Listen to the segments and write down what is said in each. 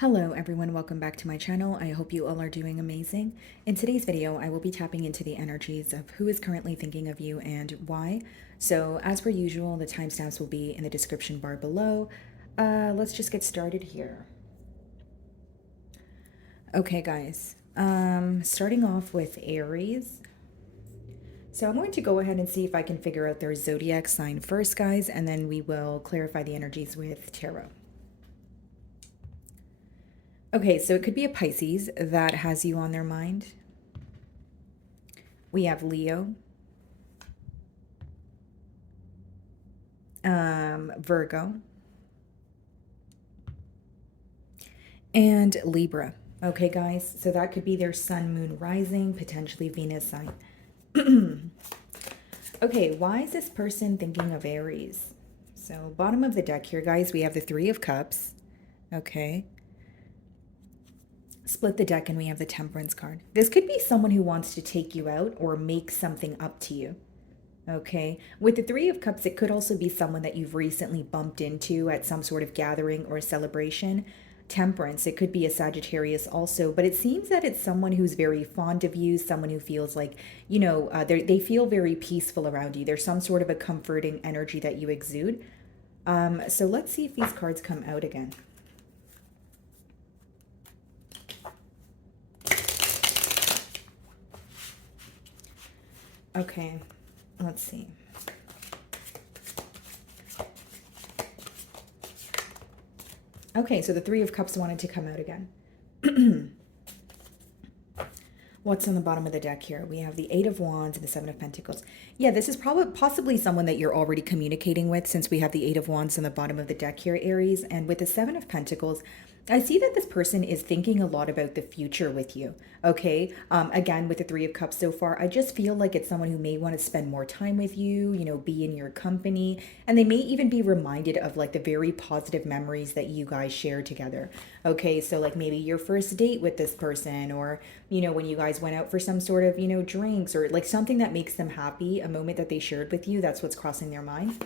Hello everyone, welcome back to my channel. I hope you all are doing amazing. In today's video, I will be tapping into the energies of who is currently thinking of you and why. So as per usual, the timestamps will be in the description bar below. Let's just get started here. Okay guys, starting off with Aries. So I'm going to go ahead and see if I can figure out their zodiac sign first, guys, and then we will clarify the energies with tarot. Okay, so it could be a Pisces that has you on their mind. We have Leo, Virgo, and Libra. Okay, guys, so that could be their sun, moon, rising, potentially Venus sign. Okay, why is this person thinking of Aries? So bottom of the deck here, guys, we have the Three of Cups. Okay. Split the deck and we have the Temperance card. This could be someone who wants to take you out or make something up to you. Okay. With the Three of Cups, it could also be someone that you've recently bumped into at some sort of gathering or celebration. Temperance, it could be a Sagittarius also, but it seems that it's someone who's very fond of you, someone who feels like, they feel very peaceful around you. There's some sort of a comforting energy that you exude. So let's see if these cards come out again. Okay, let's see. Okay, so the Three of Cups wanted to come out again. What's on the bottom of the deck here? We have the Eight of Wands and the Seven of Pentacles. Yeah, this is possibly someone that you're already communicating with, since we have the Eight of Wands on the bottom of the deck here, Aries. And with the Seven of Pentacles, I see that this person is thinking a lot about the future with you. Okay. Again, with the Three of Cups so far, I just feel like it's someone who may want to spend more time with you, be in your company. And they may even be reminded of like the very positive memories that you guys share together. Okay. So like maybe your first date with this person, or, when you guys went out for some sort of, drinks, or like something that makes them happy, a moment that they shared with you. That's what's crossing their mind.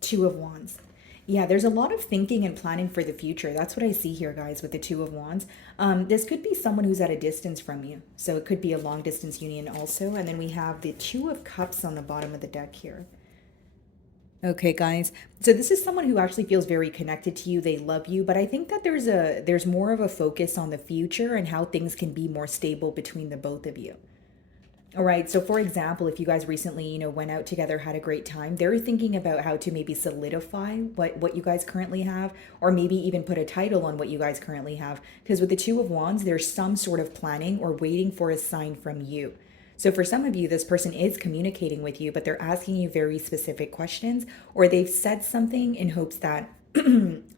Two of Wands. Yeah, there's a lot of thinking and planning for the future. That's what I see here, guys, with the Two of Wands. This could be someone who's at a distance from you. So it could be a long distance union also. And then we have the Two of Cups on the bottom of the deck here. Okay, guys. So this is someone who actually feels very connected to you. They love you, but I think that there's more of a focus on the future and how things can be more stable between the both of you. All right. So for example, if you guys recently, went out together, had a great time, they're thinking about how to maybe solidify what you guys currently have, or maybe even put a title on what you guys currently have. Because with the Two of Wands, there's some sort of planning or waiting for a sign from you. So for some of you, this person is communicating with you, but they're asking you very specific questions, or they've said something in hopes that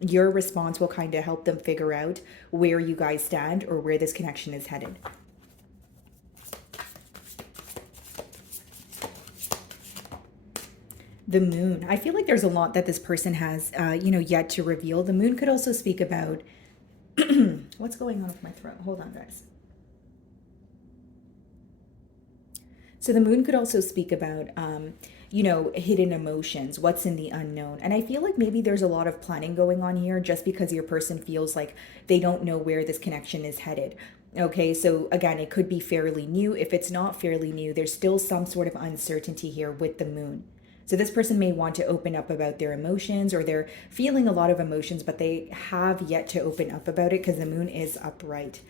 your response will kind of help them figure out where you guys stand or where this connection is headed. The Moon. I feel like there's a lot that this person has, yet to reveal. The Moon could also speak about what's going on with my throat. Hold on, guys. So the Moon could also speak about, hidden emotions, what's in the unknown. And I feel like maybe there's a lot of planning going on here just because your person feels like they don't know where this connection is headed. Okay, so again, it could be fairly new. If it's not fairly new, there's still some sort of uncertainty here with the Moon. So this person may want to open up about their emotions, or they're feeling a lot of emotions, but they have yet to open up about it because the Moon is upright.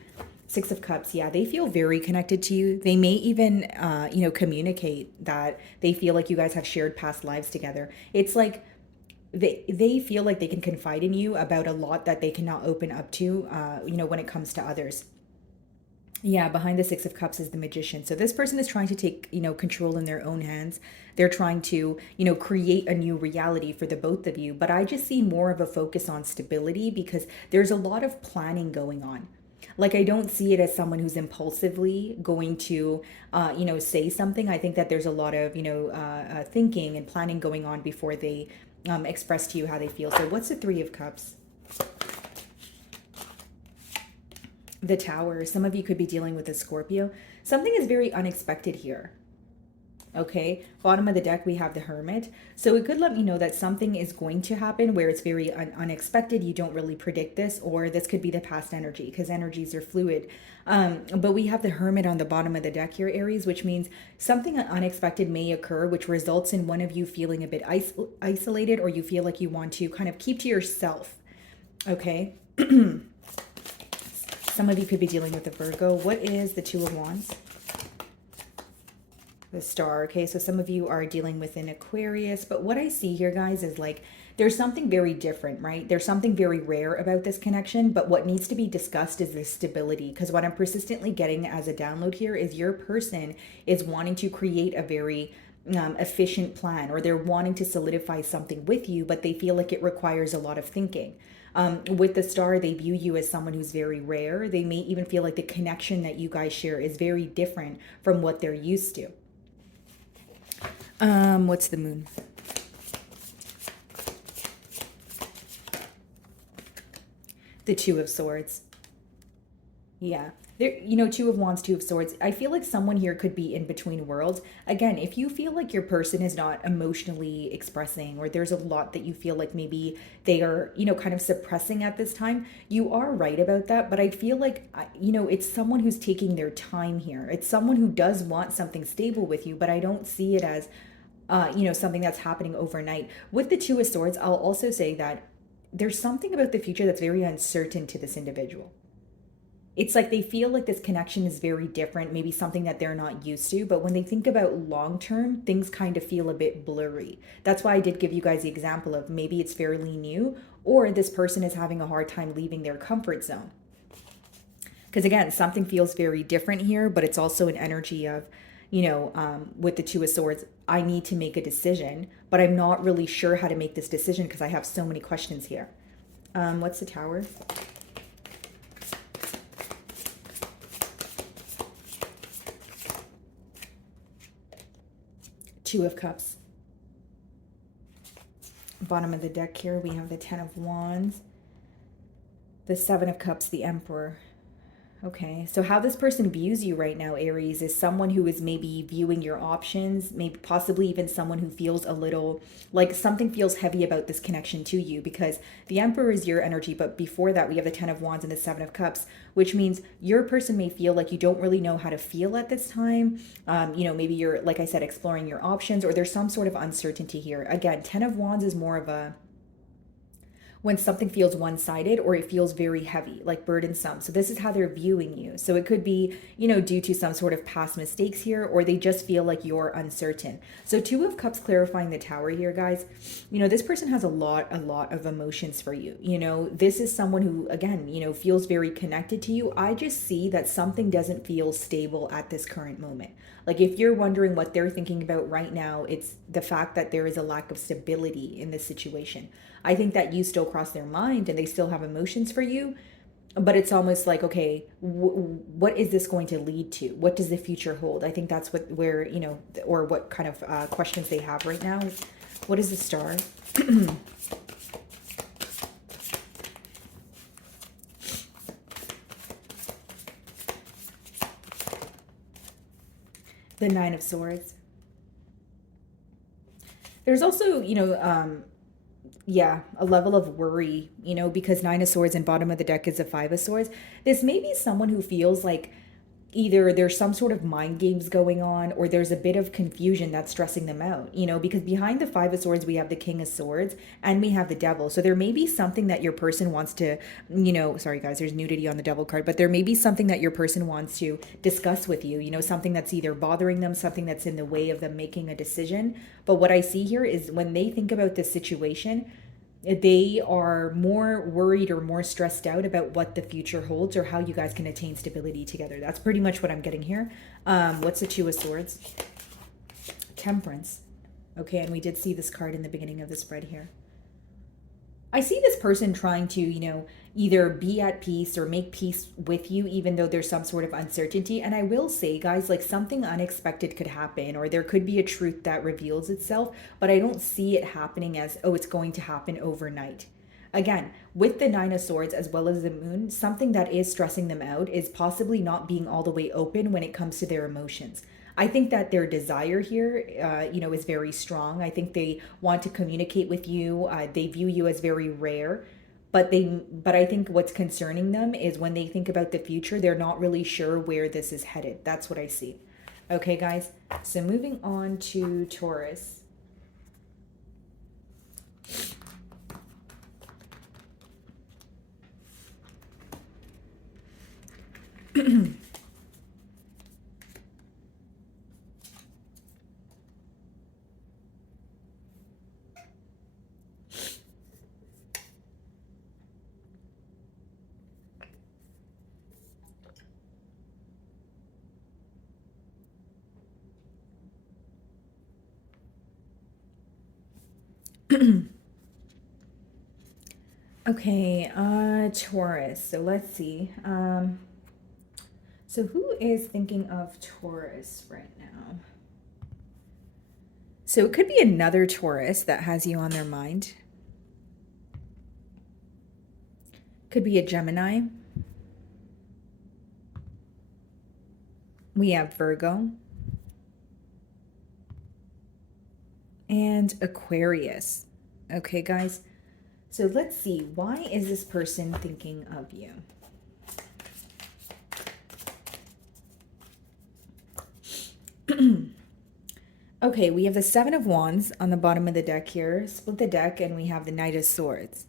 Six of Cups, yeah, they feel very connected to you. They may even, communicate that they feel like you guys have shared past lives together. It's like they feel like they can confide in you about a lot that they cannot open up to, when it comes to others. Yeah, behind the Six of Cups is the Magician. So this person is trying to take, control in their own hands. They're trying to, create a new reality for the both of you. But I just see more of a focus on stability because there's a lot of planning going on. Like, I don't see it as someone who's impulsively going to, say something. I think that there's a lot of, thinking and planning going on before they express to you how they feel. So what's the Three of Cups? The Tower. Some of you could be dealing with a Scorpio. Something is very unexpected here. Okay, bottom of the deck, we have the Hermit. So it could let me know that something is going to happen where it's very unexpected. You don't really predict this, or this could be the past energy because energies are fluid. But we have the Hermit on the bottom of the deck here, Aries, which means something unexpected may occur, which results in one of you feeling a bit isolated, or you feel like you want to kind of keep to yourself. Okay. Some of you could be dealing with a Virgo. What is the Two of Wands? The Star. Okay, so some of you are dealing with an Aquarius, but what I see here, guys, is like there's something very different, right? There's something very rare about this connection, but what needs to be discussed is the stability, because what I'm persistently getting as a download here is your person is wanting to create a very efficient plan, or they're wanting to solidify something with you, but they feel like it requires a lot of thinking. With the Star, they view you as someone who's very rare. They may even feel like the connection that you guys share is very different from what they're used to. What's the Moon? The Two of Swords. Yeah. There, you know, Two of Wands, Two of Swords. I feel like someone here could be in between worlds. Again, if you feel like your person is not emotionally expressing, or there's a lot that you feel like maybe they are, you know, kind of suppressing at this time, you are right about that. But I feel like, you know, it's someone who's taking their time here. It's someone who does want something stable with you, but I don't see it as, you know, something that's happening overnight. With the Two of Swords, I'll also say that there's something about the future that's very uncertain to this individual. It's like they feel like this connection is very different, maybe something that they're not used to. But when they think about long term, things kind of feel a bit blurry. That's why I did give you guys the example of maybe it's fairly new, or this person is having a hard time leaving their comfort zone. Because again, something feels very different here, but it's also an energy of, you know, with the Two of Swords, I need to make a decision, but I'm not really sure how to make this decision because I have so many questions here. What's the Tower? Two of Cups. Bottom of the deck here, we have the Ten of Wands, the Seven of Cups, the Emperor. Okay, so how this person views you right now, Aries, is someone who is maybe viewing your options, maybe possibly even someone who feels a little like something feels heavy about this connection to you, because the Emperor is your energy, but before that we have the Ten of Wands and the Seven of Cups, which means your person may feel like you don't really know how to feel at this time. You know, maybe you're, like I said, exploring your options, or there's some sort of uncertainty here. Again, Ten of Wands is more of a when something feels one-sided, or it feels very heavy, like burdensome. So this is how they're viewing you. So it could be, you know, due to some sort of past mistakes here, or they just feel like you're uncertain. So Two of Cups clarifying the Tower here, guys. You know, this person has a lot of emotions for you. You know, this is someone who, again, you know, feels very connected to you. I just see that something doesn't feel stable at this current moment. Like if you're wondering what they're thinking about right now, it's the fact that there is a lack of stability in this situation. I think that you still cross their mind and they still have emotions for you, but it's almost like, okay, what is this going to lead to? What does the future hold? I think that's where, you know, or what kind of questions they have right now. What is the Star? The Nine of Swords. There's also, you know, yeah, a level of worry, you know, because Nine of Swords and bottom of the deck is a Five of Swords. This may be someone who feels like either there's some sort of mind games going on, or there's a bit of confusion that's stressing them out, you know, because behind the Five of Swords, we have the King of Swords and we have the Devil. So there may be something that your person wants to, you know, sorry guys, there's nudity on the Devil card, but there may be something that your person wants to discuss with you, you know, something that's either bothering them, something that's in the way of them making a decision. But what I see here is when they think about this situation, they are more worried or more stressed out about what the future holds, or how you guys can attain stability together. That's pretty much what I'm getting here. What's the Two of Swords? Temperance. Okay, and we did see this card in the beginning of the spread here. I see this person trying to, you know, either be at peace or make peace with you, even though there's some sort of uncertainty. And I will say, guys, like something unexpected could happen, or there could be a truth that reveals itself, but I don't see it happening as, oh, it's going to happen overnight. Again, with the Nine of Swords as well as the Moon, something that is stressing them out is possibly not being all the way open when it comes to their emotions. I think that their desire here, is very strong. I think they want to communicate with you. They view you as very rare, but I think what's concerning them is when they think about the future, they're not really sure where this is headed. That's what I see. Okay, guys. So moving on to Taurus. Okay, Taurus. So let's see. So who is thinking of Taurus right now? So it could be another Taurus that has you on their mind. Could be a Gemini. We have Virgo. And Aquarius. Okay, guys. So let's see. Why is this person thinking of you? Okay, we have the Seven of Wands on the bottom of the deck here. Split the deck and we have the Knight of Swords.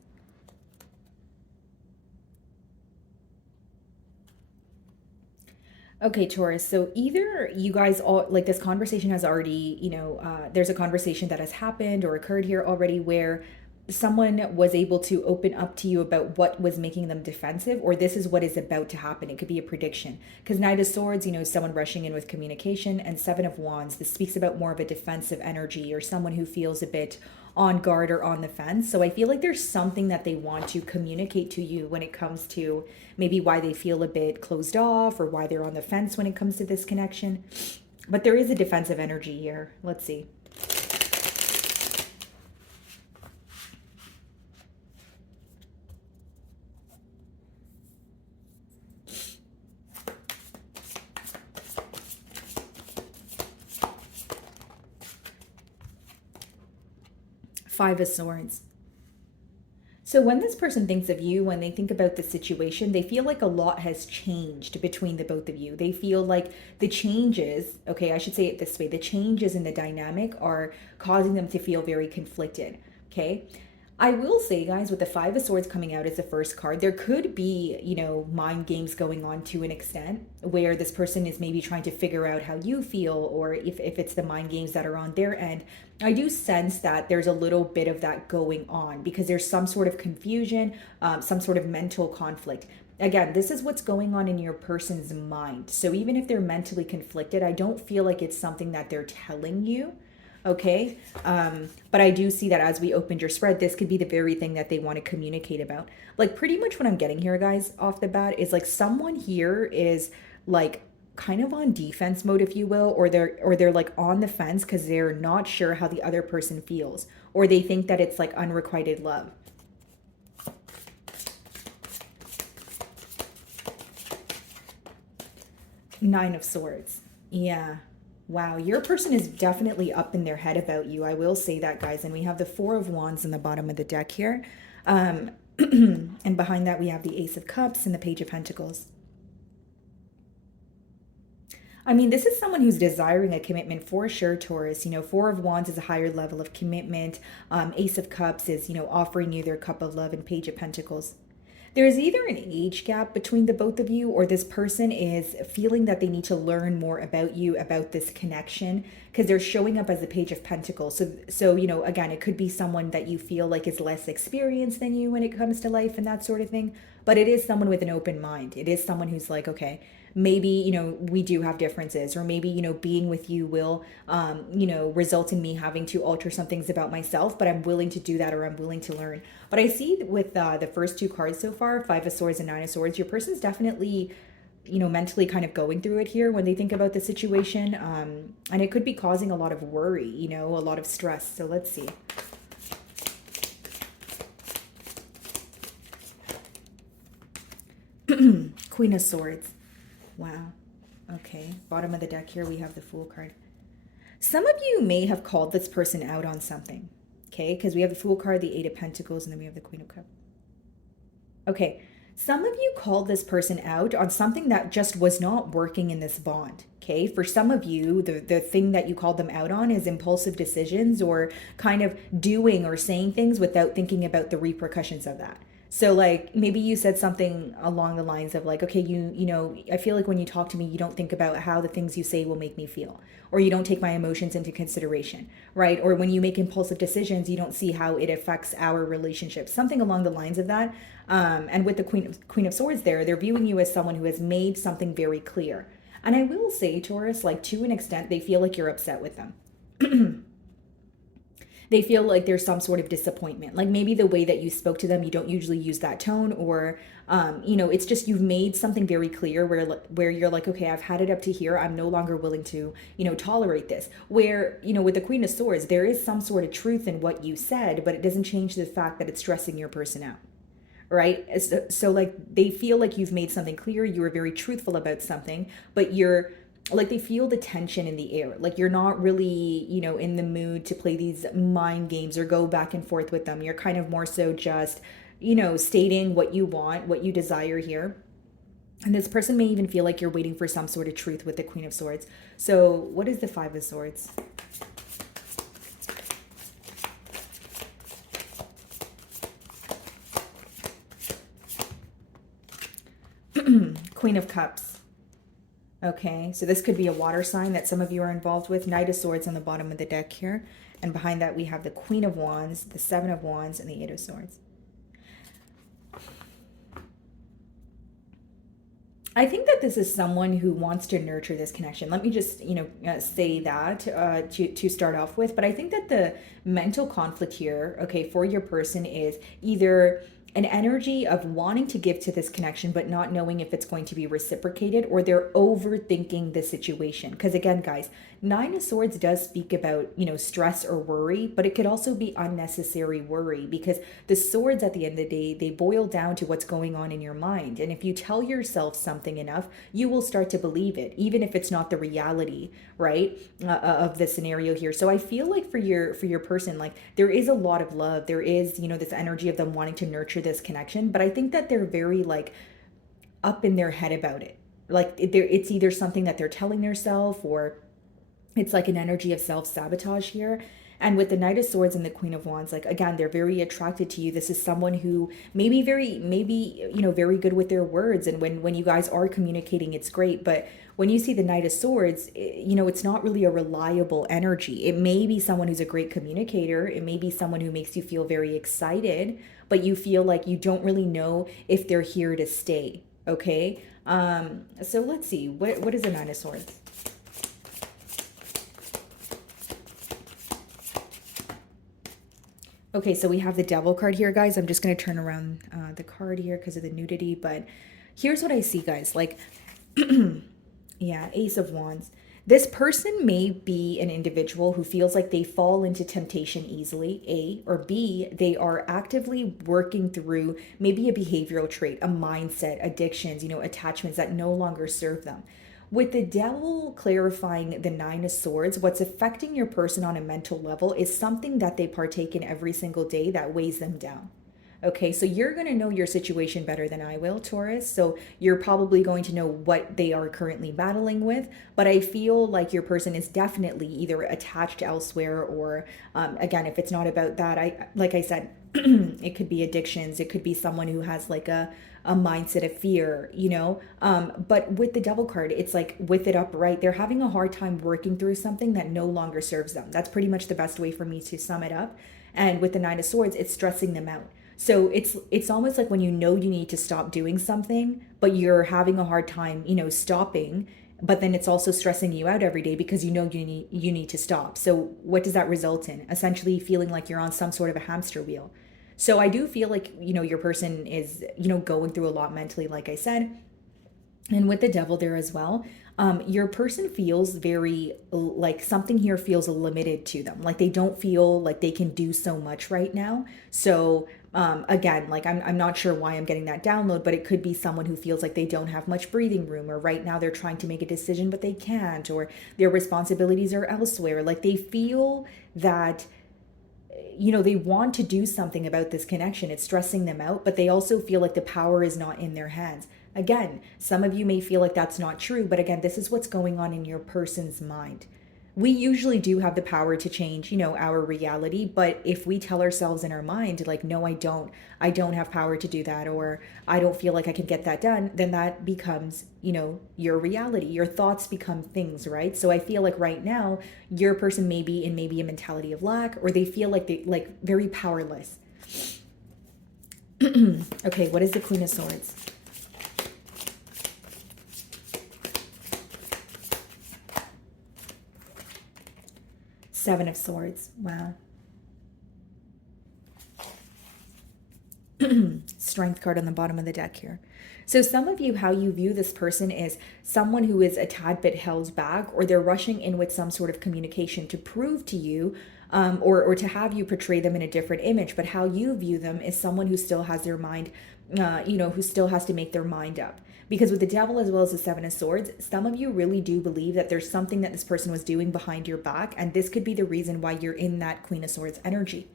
Okay, Taurus. So either you guys all like this conversation has already, there's a conversation that has happened or occurred here already where someone was able to open up to you about what was making them defensive, or this is what is about to happen. It could be a prediction. Because Knight of Swords, someone rushing in with communication, and Seven of Wands, this speaks about more of a defensive energy or someone who feels a bit on guard or on the fence. So I feel like there's something that they want to communicate to you when it comes to maybe why they feel a bit closed off or why they're on the fence when it comes to this connection. But there is a defensive energy here. Let's see. Five of Swords. So when this person thinks of you, when they think about the situation, they feel like a lot has changed between the both of you. They feel like the changes, okay, I should say it this way, the changes in the dynamic are causing them to feel very conflicted, okay? I will say, guys, with the Five of Swords coming out as the first card, there could be, mind games going on to an extent where this person is maybe trying to figure out how you feel, or if it's the mind games that are on their end. I do sense that there's a little bit of that going on because there's some sort of confusion, some sort of mental conflict. Again, this is what's going on in your person's mind. So even if they're mentally conflicted, I don't feel like it's something that they're telling you. Okay. But I do see that as we opened your spread, this could be the very thing that they want to communicate about. Like pretty much what I'm getting here, guys, off the bat is like someone here is like kind of on defense mode, if you will, or they're like on the fence because they're not sure how the other person feels, or they think that it's like unrequited love. Nine of Swords. Yeah. Wow, your person is definitely up in their head about you. I will say that, guys. And we have the Four of Wands in the bottom of the deck here. And behind that, we have the Ace of Cups and the Page of Pentacles. I mean, this is someone who's desiring a commitment for sure, Taurus. Four of Wands is a higher level of commitment. Ace of Cups is, offering you their cup of love, and Page of Pentacles. There's either an age gap between the both of you, or this person is feeling that they need to learn more about you, about this connection, because they're showing up as a Page of Pentacles. So, again, it could be someone that you feel like is less experienced than you when it comes to life and that sort of thing. But it is someone with an open mind. It is someone who's like, okay, maybe, we do have differences, or maybe, being with you will, result in me having to alter some things about myself, but I'm willing to do that, or I'm willing to learn. But I see with the first two cards so far, Five of Swords and Nine of Swords, your person's definitely, mentally kind of going through it here when they think about the situation. And it could be causing a lot of worry, a lot of stress. So let's see. Queen of Swords. Wow. Okay, bottom of the deck here, we have the Fool card. Some of you may have called this person out on something, okay? Because we have the Fool card, the Eight of Pentacles, and then we have the Queen of Cups. Okay, some of you called this person out on something that just was not working in this bond, okay? For some of you, the thing that you called them out on is impulsive decisions or kind of doing or saying things without thinking about the repercussions of that. So like maybe you said something along the lines of like, okay, you know, I feel like when you talk to me, you don't think about how the things you say will make me feel, or you don't take my emotions into consideration, right? Or when you make impulsive decisions, you don't see how it affects our relationship, something along the lines of that. And with the Queen of Swords there, they're viewing you as someone who has made something very clear. And I will say, Taurus, like to an extent, they feel like you're upset with them. They feel like there's some sort of disappointment. Like maybe the way that you spoke to them, you don't usually use that tone, or you know, it's just you've made something very clear where you're like, okay, I've had it up to here. I'm no longer willing to, you know, tolerate this. Where, you know, with the Queen of Swords, there is some sort of truth in what you said, but it doesn't change the fact that it's stressing your person out. Right? So like they feel like you've made something clear, you were very truthful about something, but you're like they feel the tension in the air. Like you're not really, you know, in the mood to play these mind games or go back and forth with them. You're kind of more so just, you know, stating what you want, what you desire here. And this person may even feel like you're waiting for some sort of truth with the Queen of Swords. So what is the Five of Swords? Queen of Cups. Okay, so this could be a water sign that some of you are involved with. Knight of Swords on the bottom of the deck here. And behind that we have the Queen of Wands, the Seven of Wands, and the Eight of Swords. I think that this is someone who wants to nurture this connection. Let me just, you know, say that to start off with. But I think that the mental conflict here, okay, for your person is either an energy of wanting to give to this connection but not knowing if it's going to be reciprocated, or they're overthinking the situation. Because again, guys, Nine of Swords does speak about, you know, stress or worry, but it could also be unnecessary worry, because the swords at the end of the day, they boil down to what's going on in your mind. And if you tell yourself something enough, you will start to believe it, even if it's not the reality, right, of the scenario here. So I feel like for your person, like there is a lot of love, there is, you know, this energy of them wanting to nurture this connection, but I think that they're very like up in their head about it. Like it's either something that they're telling themselves, or it's like an energy of self-sabotage here. And with the Knight of Swords and the Queen of Wands, like again, they're very attracted to you. This is someone who maybe you know, very good with their words, and when you guys are communicating, it's great. But when you see the Knight of Swords, you know, it's not really a reliable energy. It may be someone who's a great communicator. It may be someone who makes you feel very excited, but you feel like you don't really know if they're here to stay. Okay. So let's see. What is the Nine of Swords? Okay, so we have the Devil card here, guys. I'm just going to turn around the card here because of the nudity. But here's what I see, guys. Like, yeah, Ace of Wands. This person may be an individual who feels like they fall into temptation easily, A, or B, they are actively working through maybe a behavioral trait, a mindset, addictions, you know, attachments that no longer serve them. With the Devil clarifying the Nine of Swords, what's affecting your person on a mental level is something that they partake in every single day that weighs them down. Okay, so you're going to know your situation better than I will, Taurus. So you're probably going to know what they are currently battling with. But I feel like your person is definitely either attached elsewhere, or again, if it's not about that, like I said, it could be addictions. It could be someone who has like a mindset of fear, you know. But with the Devil card, it's like with it upright, they're having a hard time working through something that no longer serves them. That's pretty much the best way for me to sum it up. And with the Nine of Swords, it's stressing them out. So it's almost like when you know you need to stop doing something, but you're having a hard time, you know, stopping, but then it's also stressing you out every day because you know you need to stop. So what does that result in? Essentially feeling like you're on some sort of a hamster wheel. So I do feel like, you know, your person is, you know, going through a lot mentally, like I said. And with the Devil there as well, your person feels very like something here feels limited to them. Like they don't feel like they can do so much right now. So Again, like I'm not sure why I'm getting that download, but it could be someone who feels like they don't have much breathing room, or right now they're trying to make a decision but they can't, or their responsibilities are elsewhere. Like they feel that, you know, they want to do something about this connection. It's stressing them out, but they also feel like the power is not in their hands. Again, some of you may feel like that's not true, but again, this is what's going on in your person's mind. We usually do have the power to change, you know, our reality, but if we tell ourselves in our mind like, no, I don't have power to do that, or I don't feel like I can get that done, then that becomes, you know, your reality. Your thoughts become things, right? So I feel like right now your person may be in maybe a mentality of lack, or they feel like they like very powerless. Okay, what is the Queen of Swords? Seven of Swords. Wow. Strength card on the bottom of the deck here. So some of you, how you view this person is someone who is a tad bit held back, or they're rushing in with some sort of communication to prove to you, or to have you portray them in a different image. But how you view them is someone who still has their mind, you know, who still has to make their mind up. Because with the Devil as well as the Seven of Swords, some of you really do believe that there's something that this person was doing behind your back. And this could be the reason why you're in that Queen of Swords energy,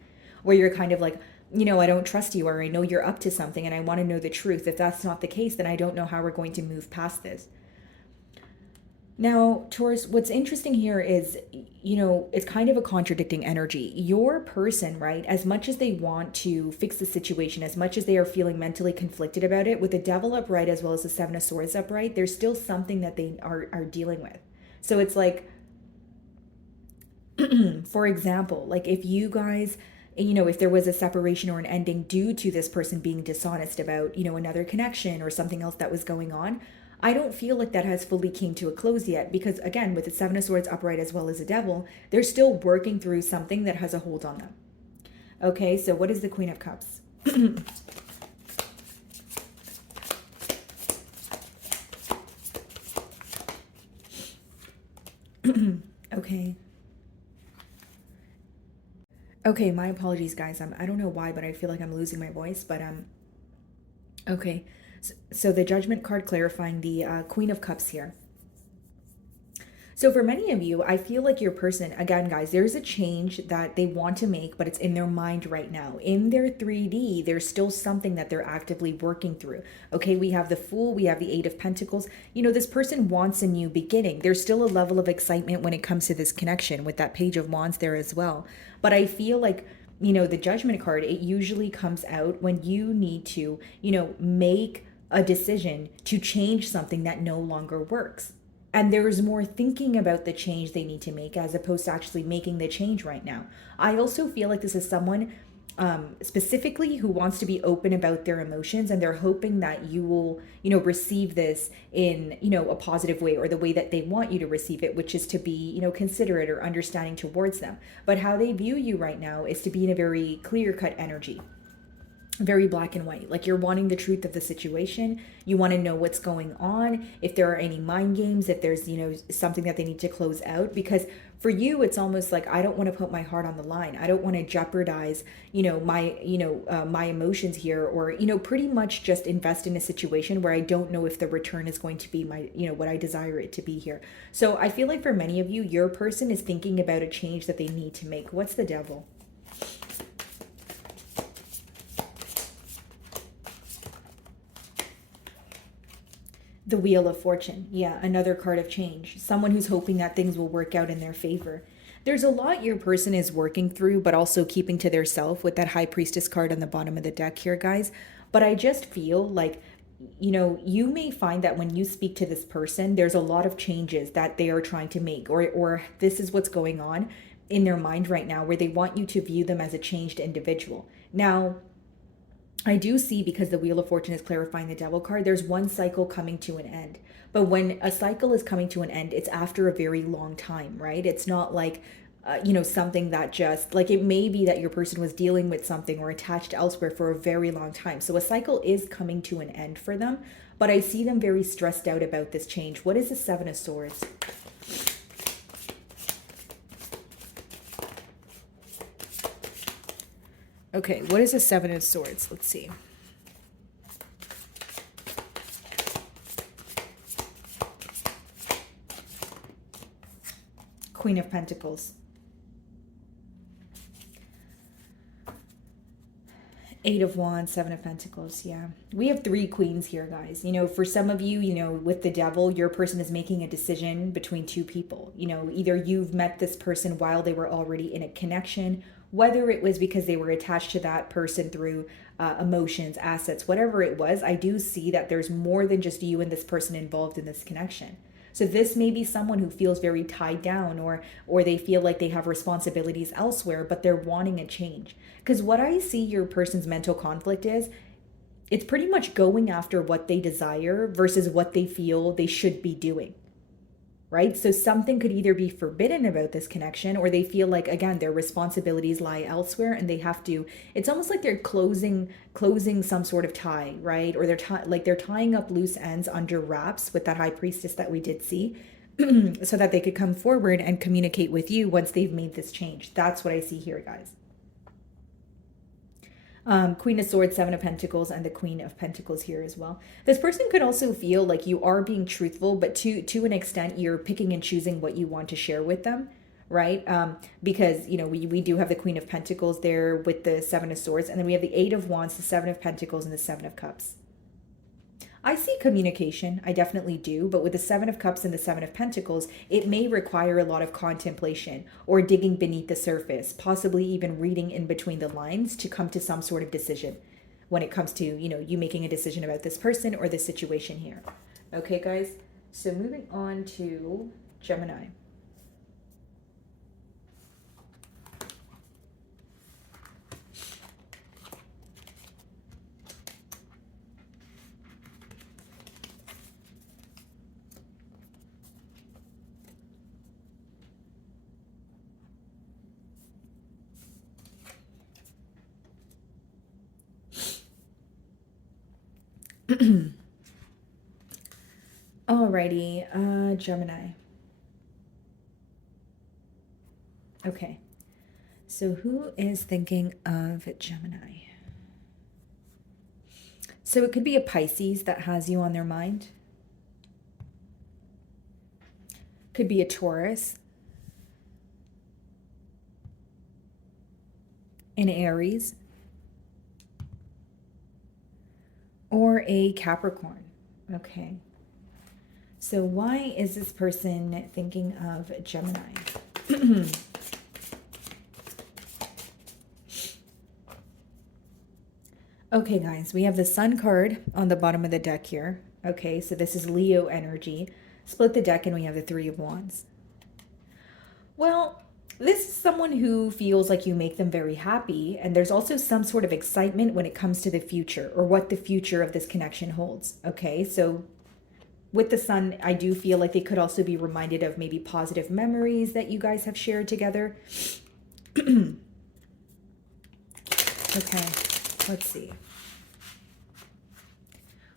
where you're kind of like, you know, I don't trust you, or I know you're up to something and I want to know the truth. If that's not the case, then I don't know how we're going to move past this. Now, Taurus, what's interesting here is, you know, it's kind of a contradicting energy. Your person, right, as much as they want to fix the situation, as much as they are feeling mentally conflicted about it, with the Devil upright as well as the Seven of Swords upright, there's still something that they are dealing with. So it's like, for example, like if you guys, you know, if there was a separation or an ending due to this person being dishonest about, you know, another connection or something else that was going on, I don't feel like that has fully came to a close yet, because again, with the Seven of Swords upright as well as the Devil, they're still working through something that has a hold on them. Okay, so what is the Queen of Cups? Okay. Okay, my apologies, guys. I don't know why, but I feel like I'm losing my voice, but okay. So the Judgment card clarifying the Queen of Cups here. So for many of you, I feel like your person, again, guys, there's a change that they want to make, but it's in their mind right now. In their 3D, there's still something that they're actively working through. Okay, we have the Fool, we have the Eight of Pentacles. You know, this person wants a new beginning. There's still a level of excitement when it comes to this connection with that Page of Wands there as well. But I feel like, you know, the Judgment card, it usually comes out when you need to, you know, make a decision to change something that no longer works. And there's more thinking about the change they need to make as opposed to actually making the change right now. I also feel like this is someone specifically who wants to be open about their emotions, and they're hoping that you will, you know, receive this in, you know, a positive way, or the way that they want you to receive it, which is to be, you know, considerate or understanding towards them. But how they view you right now is to be in a very clear-cut energy. Very black and white. Like you're wanting the truth of the situation. You want to know what's going on, if there are any mind games, if there's, you know, something that they need to close out. Because for you, it's almost like, I don't want to put my heart on the line. I don't want to jeopardize, you know, my emotions here, or, you know, pretty much just invest in a situation where I don't know if the return is going to be my, you know, what I desire it to be here. So I feel like for many of you, your person is thinking about a change that they need to make. What's the Devil? The Wheel of Fortune. Yeah, another card of change. Someone who's hoping that things will work out in their favor. There's a lot your person is working through, but also keeping to their self with that High Priestess card on the bottom of the deck here, guys. But I just feel like, you know, you may find that when you speak to this person, there's a lot of changes that they are trying to make, or this is what's going on in their mind right now, where they want you to view them as a changed individual. Now, I do see, because the Wheel of Fortune is clarifying the Devil card, there's one cycle coming to an end. But when a cycle is coming to an end, it's after a very long time, right? It's not like, you know, something that just, like, it may be that your person was dealing with something or attached elsewhere for a very long time. So a cycle is coming to an end for them, but I see them very stressed out about this change. What is the Seven of Swords? Okay, what is the Seven of Swords? Let's see. Queen of Pentacles. Eight of Wands, Seven of Pentacles. Yeah. We have three queens here, guys. You know, for some of you, you know, with the Devil, your person is making a decision between two people. You know, either you've met this person while they were already in a connection, whether it was because they were attached to that person through emotions, assets, whatever it was. I do see that there's more than just you and this person involved in this connection. So this may be someone who feels very tied down, or they feel like they have responsibilities elsewhere, but they're wanting a change. Because what I see your person's mental conflict is, it's pretty much going after what they desire versus what they feel they should be doing. Right? So something could either be forbidden about this connection, or they feel like, again, their responsibilities lie elsewhere and they have to, it's almost like they're closing some sort of tie, right? Or they're tying up loose ends under wraps with that High Priestess that we did see so that they could come forward and communicate with you once they've made this change. That's what I see here, guys. Queen of Swords, Seven of Pentacles, and the Queen of Pentacles here as well. This person could also feel like you are being truthful, but to an extent, you're picking and choosing what you want to share with them, right? Because, you know, we do have the Queen of Pentacles there with the Seven of Swords, and then we have the Eight of Wands, the Seven of Pentacles, and the Seven of Cups. I see communication, I definitely do, but with the Seven of Cups and the Seven of Pentacles, it may require a lot of contemplation or digging beneath the surface, possibly even reading in between the lines to come to some sort of decision when it comes to, you know, you making a decision about this person or this situation here. Okay, guys, so moving on to Gemini. Alrighty, Gemini. Okay, so who is thinking of Gemini? So it could be a Pisces that has you on their mind. Could be a Taurus. An Aries. Or a Capricorn. Okay. So why is this person thinking of Gemini? Okay, guys, we have the Sun card on the bottom of the deck here. Okay, so this is Leo energy. Split the deck and we have the Three of Wands. Well, this is someone who feels like you make them very happy, and there's also some sort of excitement when it comes to the future or what the future of this connection holds. Okay, so with the Sun, I do feel like they could also be reminded of maybe positive memories that you guys have shared together. Okay, let's see.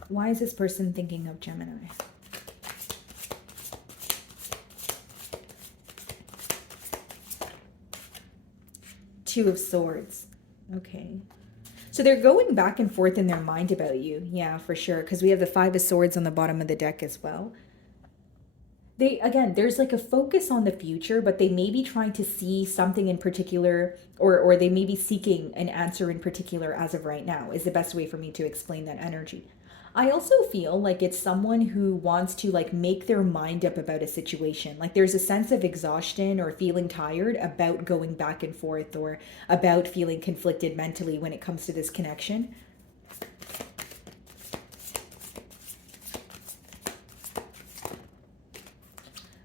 Why is this person thinking of Gemini? Two of Swords. Okay. So they're going back and forth in their mind about you. Yeah, for sure. Because we have the Five of Swords on the bottom of the deck as well. Again, there's like a focus on the future, but they may be trying to see something in particular, or they may be seeking an answer in particular as of right now, is the best way for me to explain that energy. I also feel like it's someone who wants to like make their mind up about a situation. Like there's a sense of exhaustion or feeling tired about going back and forth, or about feeling conflicted mentally when it comes to this connection.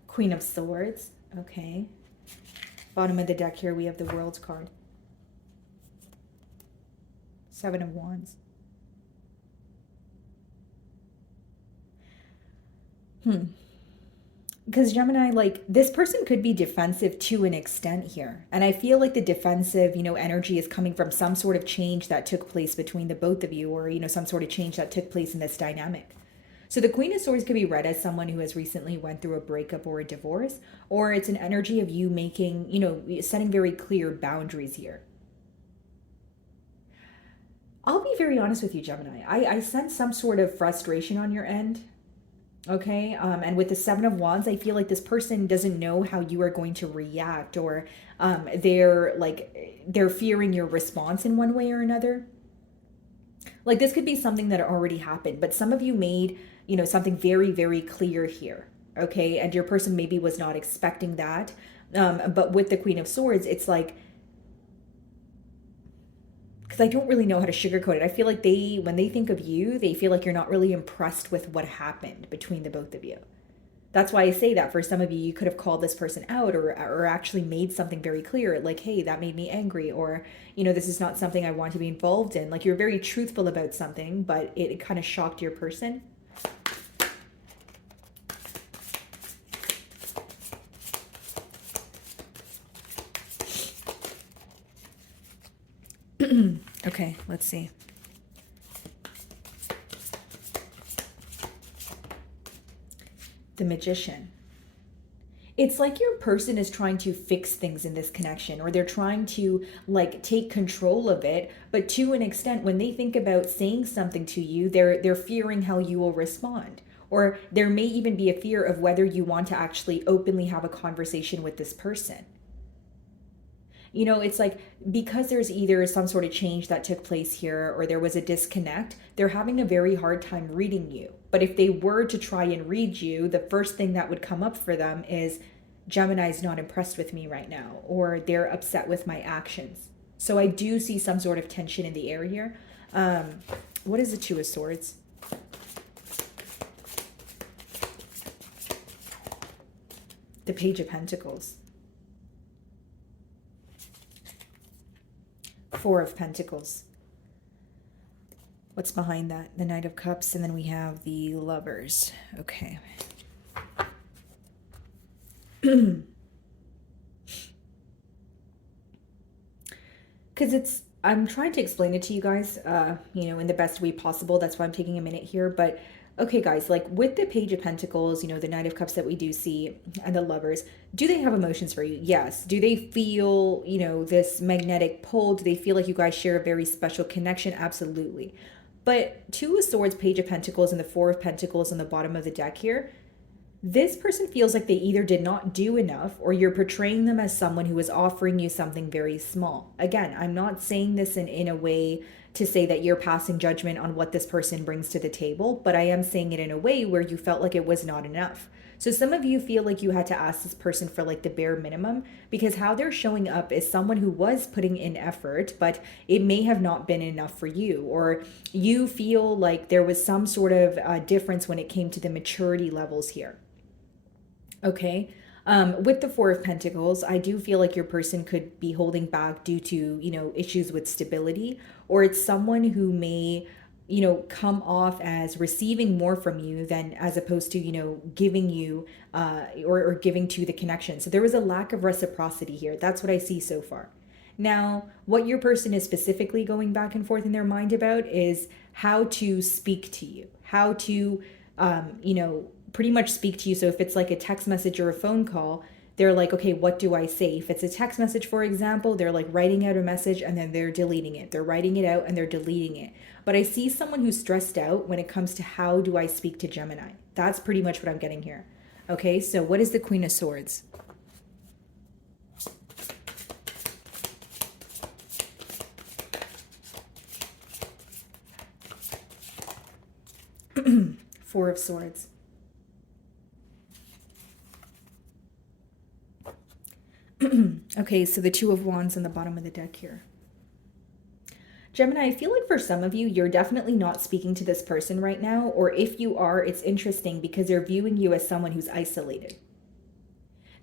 Queen of Swords. Okay. Bottom of the deck here, we have the World card. Seven of Wands. Because Gemini, like, this person could be defensive to an extent here. And I feel like the defensive, you know, energy is coming from some sort of change that took place between the both of you, or, you know, some sort of change that took place in this dynamic. So the Queen of Swords could be read as someone who has recently went through a breakup or a divorce, or it's an energy of you making, you know, setting very clear boundaries here. I'll be very honest with you, Gemini. I sense some sort of frustration on your end. Okay. And with the Seven of Wands, I feel like this person doesn't know how you are going to react, or they're fearing your response in one way or another. Like this could be something that already happened, but some of you made, something very, very clear here. Okay. And your person maybe was not expecting that. But with the Queen of Swords, it's like, because I don't really know how to sugarcoat it. I feel like when they think of you, they feel like you're not really impressed with what happened between the both of you. That's why I say that for some of you, you could have called this person out, or actually made something very clear, like, hey, that made me angry, or, this is not something I want to be involved in. Like you're very truthful about something, but it kind of shocked your person. Okay, let's see. The Magician. It's like your person is trying to fix things in this connection, or they're trying to like take control of it, but to an extent when they think about saying something to you, they're fearing how you will respond. Or there may even be a fear of whether you want to actually openly have a conversation with this person. It's like because there's either some sort of change that took place here, or there was a disconnect, they're having a very hard time reading you. But if they were to try and read you, the first thing that would come up for them is Gemini's not impressed with me right now, or they're upset with my actions. So I do see some sort of tension in the air here. What is the Two of Swords? The Page of Pentacles. Four of Pentacles. What's behind that? The Knight of Cups, and then we have the Lovers. Okay. Because I'm trying to explain it to you guys, in the best way possible. That's why I'm taking a minute here. But okay, guys, like with the Page of Pentacles, the Knight of Cups that we do see, and the Lovers, do they have emotions for you? Yes. Do they feel, this magnetic pull? Do they feel like you guys share a very special connection? Absolutely. But Two of Swords, Page of Pentacles, and the Four of Pentacles on the bottom of the deck here, this person feels like they either did not do enough, or you're portraying them as someone who is offering you something very small. Again, I'm not saying this in a way to say that you're passing judgment on what this person brings to the table, but I am saying it in a way where you felt like it was not enough. So some of you feel like you had to ask this person for like the bare minimum, because how they're showing up is someone who was putting in effort, but it may have not been enough for you, or you feel like there was some sort of difference when it came to the maturity levels here. Okay. With the Four of Pentacles, I do feel like your person could be holding back due to, issues with stability, or it's someone who may, come off as receiving more from you than as opposed to, giving you, or giving to the connection. So there was a lack of reciprocity here. That's what I see so far. Now, what your person is specifically going back and forth in their mind about is how to speak to you, how to, pretty much speak to you. So if it's like a text message or a phone call, they're like, okay, what do I say? If it's a text message, for example, they're like writing out a message and then they're deleting it. They're writing it out and they're deleting it. But I see someone who's stressed out when it comes to how do I speak to Gemini. That's pretty much what I'm getting here. Okay, so what is the Queen of Swords? Four of Swords. Okay, so the Two of Wands on the bottom of the deck here. Gemini, I feel like for some of you, you're definitely not speaking to this person right now, or if you are, it's interesting because they're viewing you as someone who's isolated.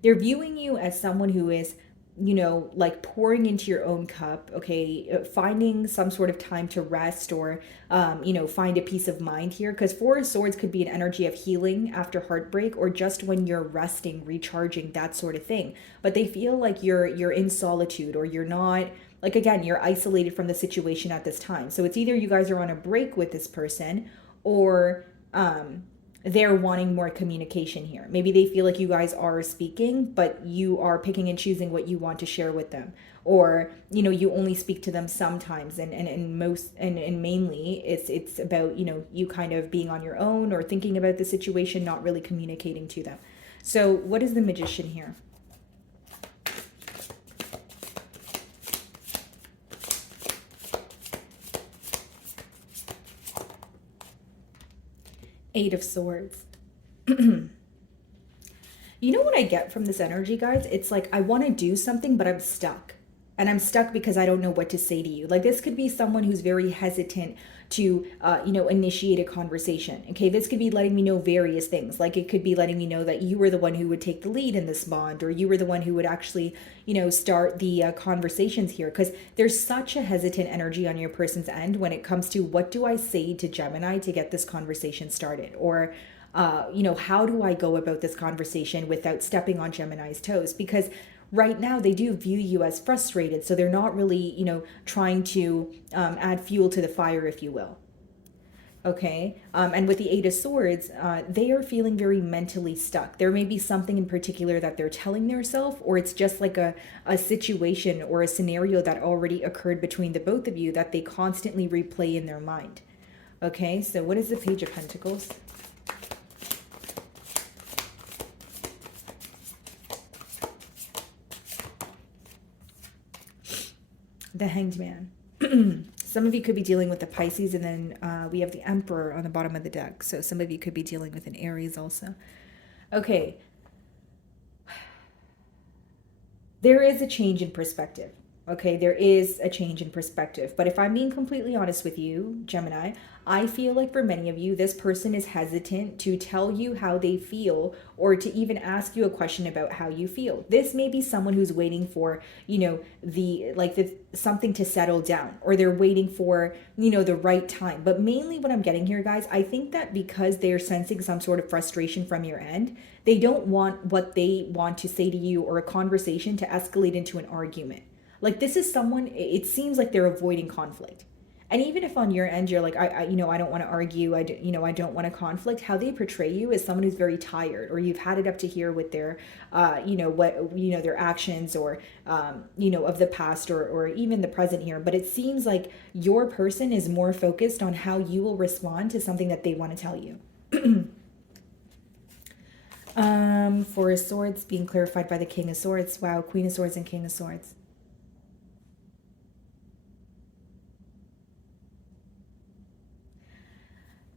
They're viewing you as someone who is, like pouring into your own cup, okay, finding some sort of time to rest, or, find a peace of mind here. Because Four of Swords could be an energy of healing after heartbreak, or just when you're resting, recharging, that sort of thing. But they feel like you're in solitude, or you're not, like, again, you're isolated from the situation at this time. So it's either you guys are on a break with this person, or, they're wanting more communication here. Maybe they feel like you guys are speaking, but you are picking and choosing what you want to share with them. Or, you know, you only speak to them sometimes, and mainly it's about, you know, you kind of being on your own or thinking about the situation, not really communicating to them. So what is the Magician here? Eight of Swords. You know what I get from this energy, guys? It's like I want to do something, but I'm stuck. And I'm stuck because I don't know what to say to you. Like this could be someone who's very hesitant to, you know, initiate a conversation. Okay, this could be letting me know various things. Like it could be letting me know that you were the one who would take the lead in this bond, or you were the one who would actually, you know, start the conversations here. Because there's such a hesitant energy on your person's end when it comes to what do I say to Gemini to get this conversation started, or you know, how do I go about this conversation without stepping on Gemini's toes? Because right now they do view you as frustrated, so they're not really, you know, trying to add fuel to the fire, if you will. Okay, and with the Eight of Swords, they are feeling very mentally stuck. There may be something in particular that they're telling themselves, or it's just like a situation or a scenario that already occurred between the both of you that they constantly replay in their mind. Okay, so what is the Page of Pentacles? The Hanged Man. Some of you could be dealing with the Pisces, and then we have the Emperor on the bottom of the deck. So some of you could be dealing with an Aries also. Okay. There is a change in perspective. Okay, there is a change in perspective. But if I'm being completely honest with you, Gemini, I feel like for many of you, this person is hesitant to tell you how they feel or to even ask you a question about how you feel. This may be someone who's waiting for, you know, something to settle down, or they're waiting for, you know, the right time. But mainly what I'm getting here, guys, I think that because they're sensing some sort of frustration from your end, they don't want what they want to say to you or a conversation to escalate into an argument. Like this is someone, it seems like they're avoiding conflict. And even if on your end you're like, you know, I don't want to argue, I don't want to conflict, how they portray you is someone who's very tired, or you've had it up to here with their, you know, their actions, or, you know, of the past, or even the present here. But it seems like your person is more focused on how you will respond to something that they want to tell you. Four of Swords being clarified by the King of Swords. Wow, Queen of Swords and King of Swords.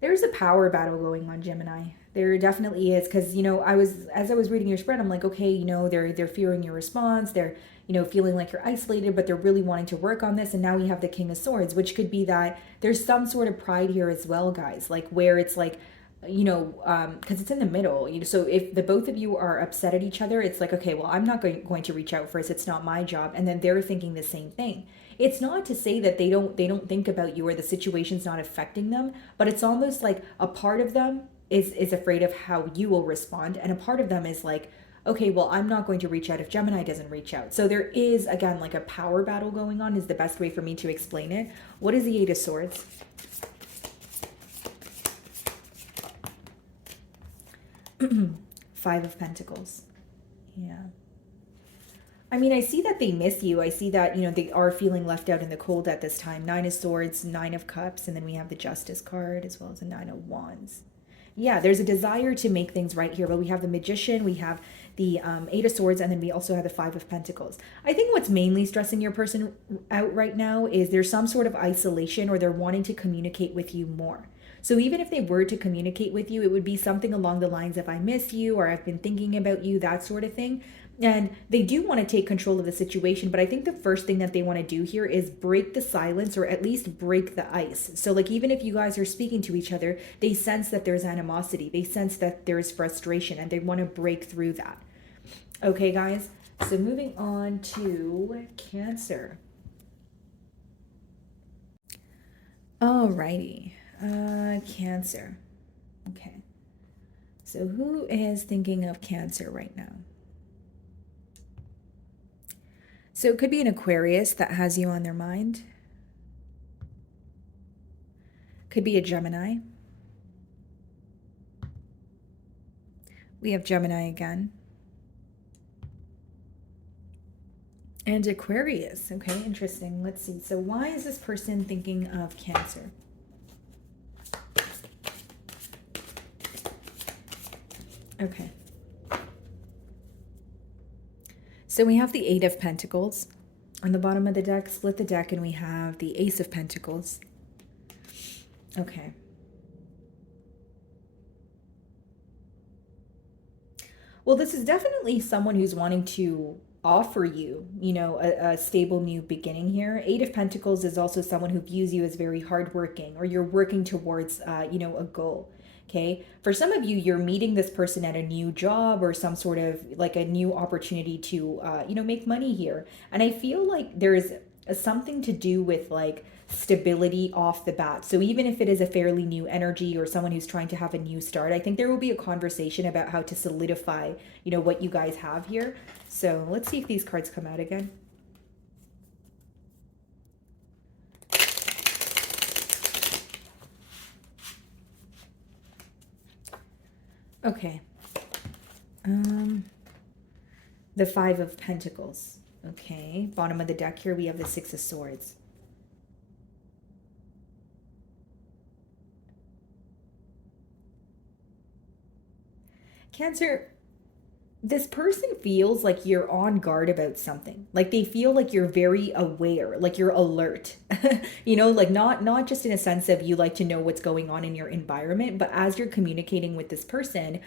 There's a power battle going on, Gemini. There definitely is, because, you know, as I was reading your spread, I'm like, okay, you know, they're fearing your response. They're, you know, feeling like you're isolated, but they're really wanting to work on this. And now we have the King of Swords, which could be that there's some sort of pride here as well, guys. Like where it's like, you know, because it's in the middle, you know, so if the both of you are upset at each other, it's like, okay, well, I'm not going to reach out first, it's not my job. And then they're thinking the same thing. It's not to say that they don't think about you or the situation's not affecting them, but it's almost like a part of them is afraid of how you will respond, and a part of them is like, okay, well, I'm not going to reach out if Gemini doesn't reach out. So there is, again, like a power battle going on, is the best way for me to explain it. What is the Eight of Swords? Five of Pentacles. Yeah. I mean, I see that they miss you. I see that, you know, they are feeling left out in the cold at this time. Nine of Swords, Nine of Cups, and then we have the Justice card as well as the Nine of Wands. Yeah, there's a desire to make things right here, but we have the Magician, we have the Eight of Swords, and then we also have the Five of Pentacles. I think what's mainly stressing your person out right now is there's some sort of isolation, or they're wanting to communicate with you more. So even if they were to communicate with you, it would be something along the lines of, I miss you, or I've been thinking about you, that sort of thing. And they do want to take control of the situation, but I think the first thing that they want to do here is break the silence, or at least break the ice. So like, even if you guys are speaking to each other, they sense that there's animosity, they sense that there's frustration, and they want to break through that. Okay, guys, so moving on to Cancer. Alrighty. Cancer. Okay. So who is thinking of Cancer right now? So it could be an Aquarius that has you on their mind. Could be a Gemini. We have Gemini again. And Aquarius. Okay, interesting. Let's see. So why is this person thinking of Cancer? Okay. So we have the Eight of Pentacles on the bottom of the deck. Split the deck and we have the Ace of Pentacles. Okay. Well, this is definitely someone who's wanting to offer you, you know, a stable new beginning here. Eight of Pentacles is also someone who views you as very hardworking, or you're working towards, you know, a goal. Okay. For some of you, you're meeting this person at a new job or some sort of like a new opportunity to, you know, make money here. And I feel like there is something to do with like stability off the bat. So even if it is a fairly new energy or someone who's trying to have a new start, I think there will be a conversation about how to solidify, you know, what you guys have here. So let's see if these cards come out again. Okay. The Five of Pentacles. Okay. Bottom of the deck here, we have the Six of Swords. Cancer, this person feels like you're on guard about something. Like they feel like you're very aware, like you're alert. You know, like not just in a sense of you like to know what's going on in your environment, but as you're communicating with this person,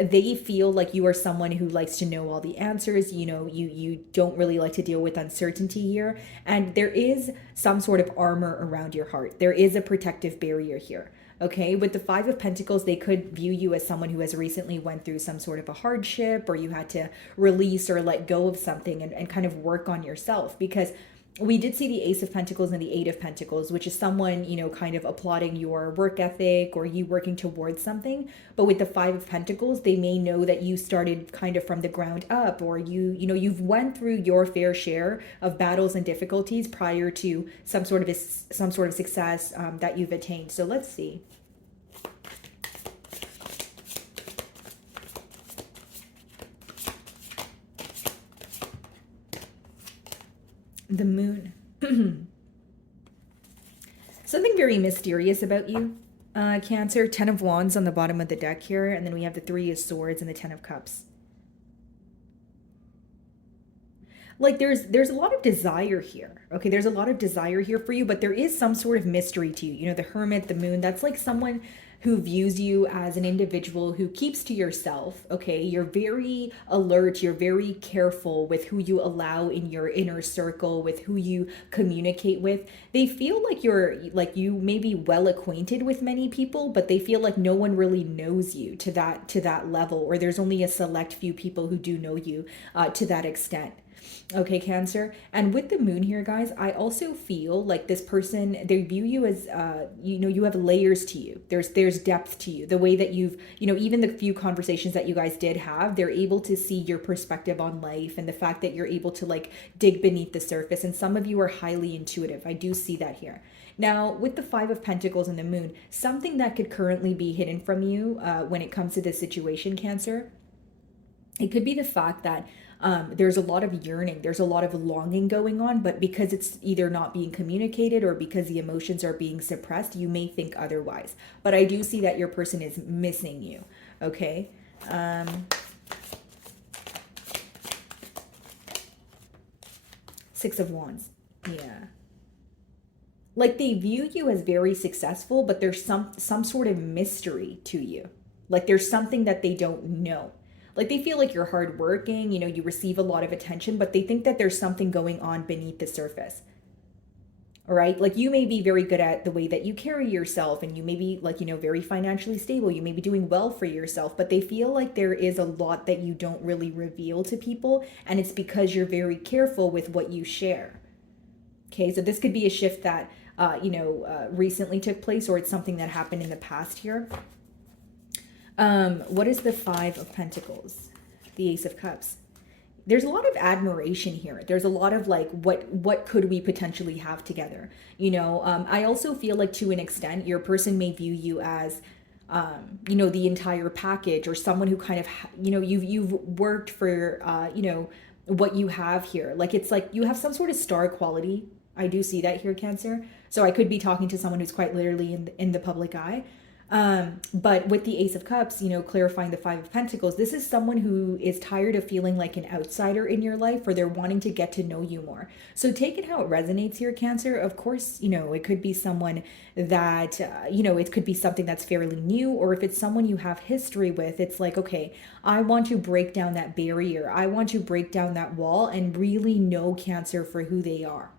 they feel like you are someone who likes to know all the answers. You know, you don't really like to deal with uncertainty here, and there is some sort of armor around your heart. There is a protective barrier here. Okay, with the Five of Pentacles, they could view you as someone who has recently went through some sort of a hardship, or you had to release or let go of something and kind of work on yourself, because we did see the Ace of Pentacles and the Eight of Pentacles, which is someone, you know, kind of applauding your work ethic or you working towards something. But with the Five of Pentacles, they may know that you started kind of from the ground up, or you know, you've went through your fair share of battles and difficulties prior to some sort of success that you've attained. So let's see. The Moon. Something very mysterious about you, Cancer. 10 of Wands on the bottom of the deck here, and then we have the Three of Swords and the 10 of Cups. Like there's a lot of desire here. Okay, there's a lot of desire here for you, but there is some sort of mystery to you. You know, the Hermit, the Moon, that's like someone who views you as an individual who keeps to yourself. Okay, you're very alert, you're very careful with who you allow in your inner circle, with who you communicate with. They feel like you may be well acquainted with many people, but they feel like no one really knows you to that level, or there's only a select few people who do know you to that extent. Okay, Cancer. And with the Moon here, guys, I also feel like this person, they view you as, you know, you have layers to you. There's depth to you. The way that you've, you know, even the few conversations that you guys did have, they're able to see your perspective on life and the fact that you're able to like dig beneath the surface. And some of you are highly intuitive. I do see that here. Now, with the Five of Pentacles and the Moon, something that could currently be hidden from you when it comes to this situation, Cancer, it could be the fact that there's a lot of yearning, there's a lot of longing going on, but because it's either not being communicated or because the emotions are being suppressed, you may think otherwise. But I do see that your person is missing you, okay? Six of Wands, yeah. Like they view you as very successful, but there's some sort of mystery to you. Like there's something that they don't know. Like they feel like you're hardworking, you know, you receive a lot of attention, but they think that there's something going on beneath the surface. All right. Like you may be very good at the way that you carry yourself, and you may be like, you know, very financially stable. You may be doing well for yourself, but they feel like there is a lot that you don't really reveal to people. And it's because you're very careful with what you share. Okay. So this could be a shift that, recently took place, or it's something that happened in the past here. What is the Five of Pentacles? The Ace of Cups. There's a lot of admiration here. There's a lot of like, what could we potentially have together? You know, I also feel like to an extent, your person may view you as you know, the entire package, or someone who kind of, you know, you've worked for, you know, what you have here. Like, it's like you have some sort of star quality. I do see that here, Cancer. So I could be talking to someone who's quite literally in the public eye. But with the Ace of Cups, you know, clarifying the Five of Pentacles, this is someone who is tired of feeling like an outsider in your life, or they're wanting to get to know you more. So take it how it resonates here, Cancer. Of course, you know, it could be someone that, you know, it could be something that's fairly new, or if it's someone you have history with, it's like, okay, I want to break down that barrier. I want to break down that wall and really know Cancer for who they are.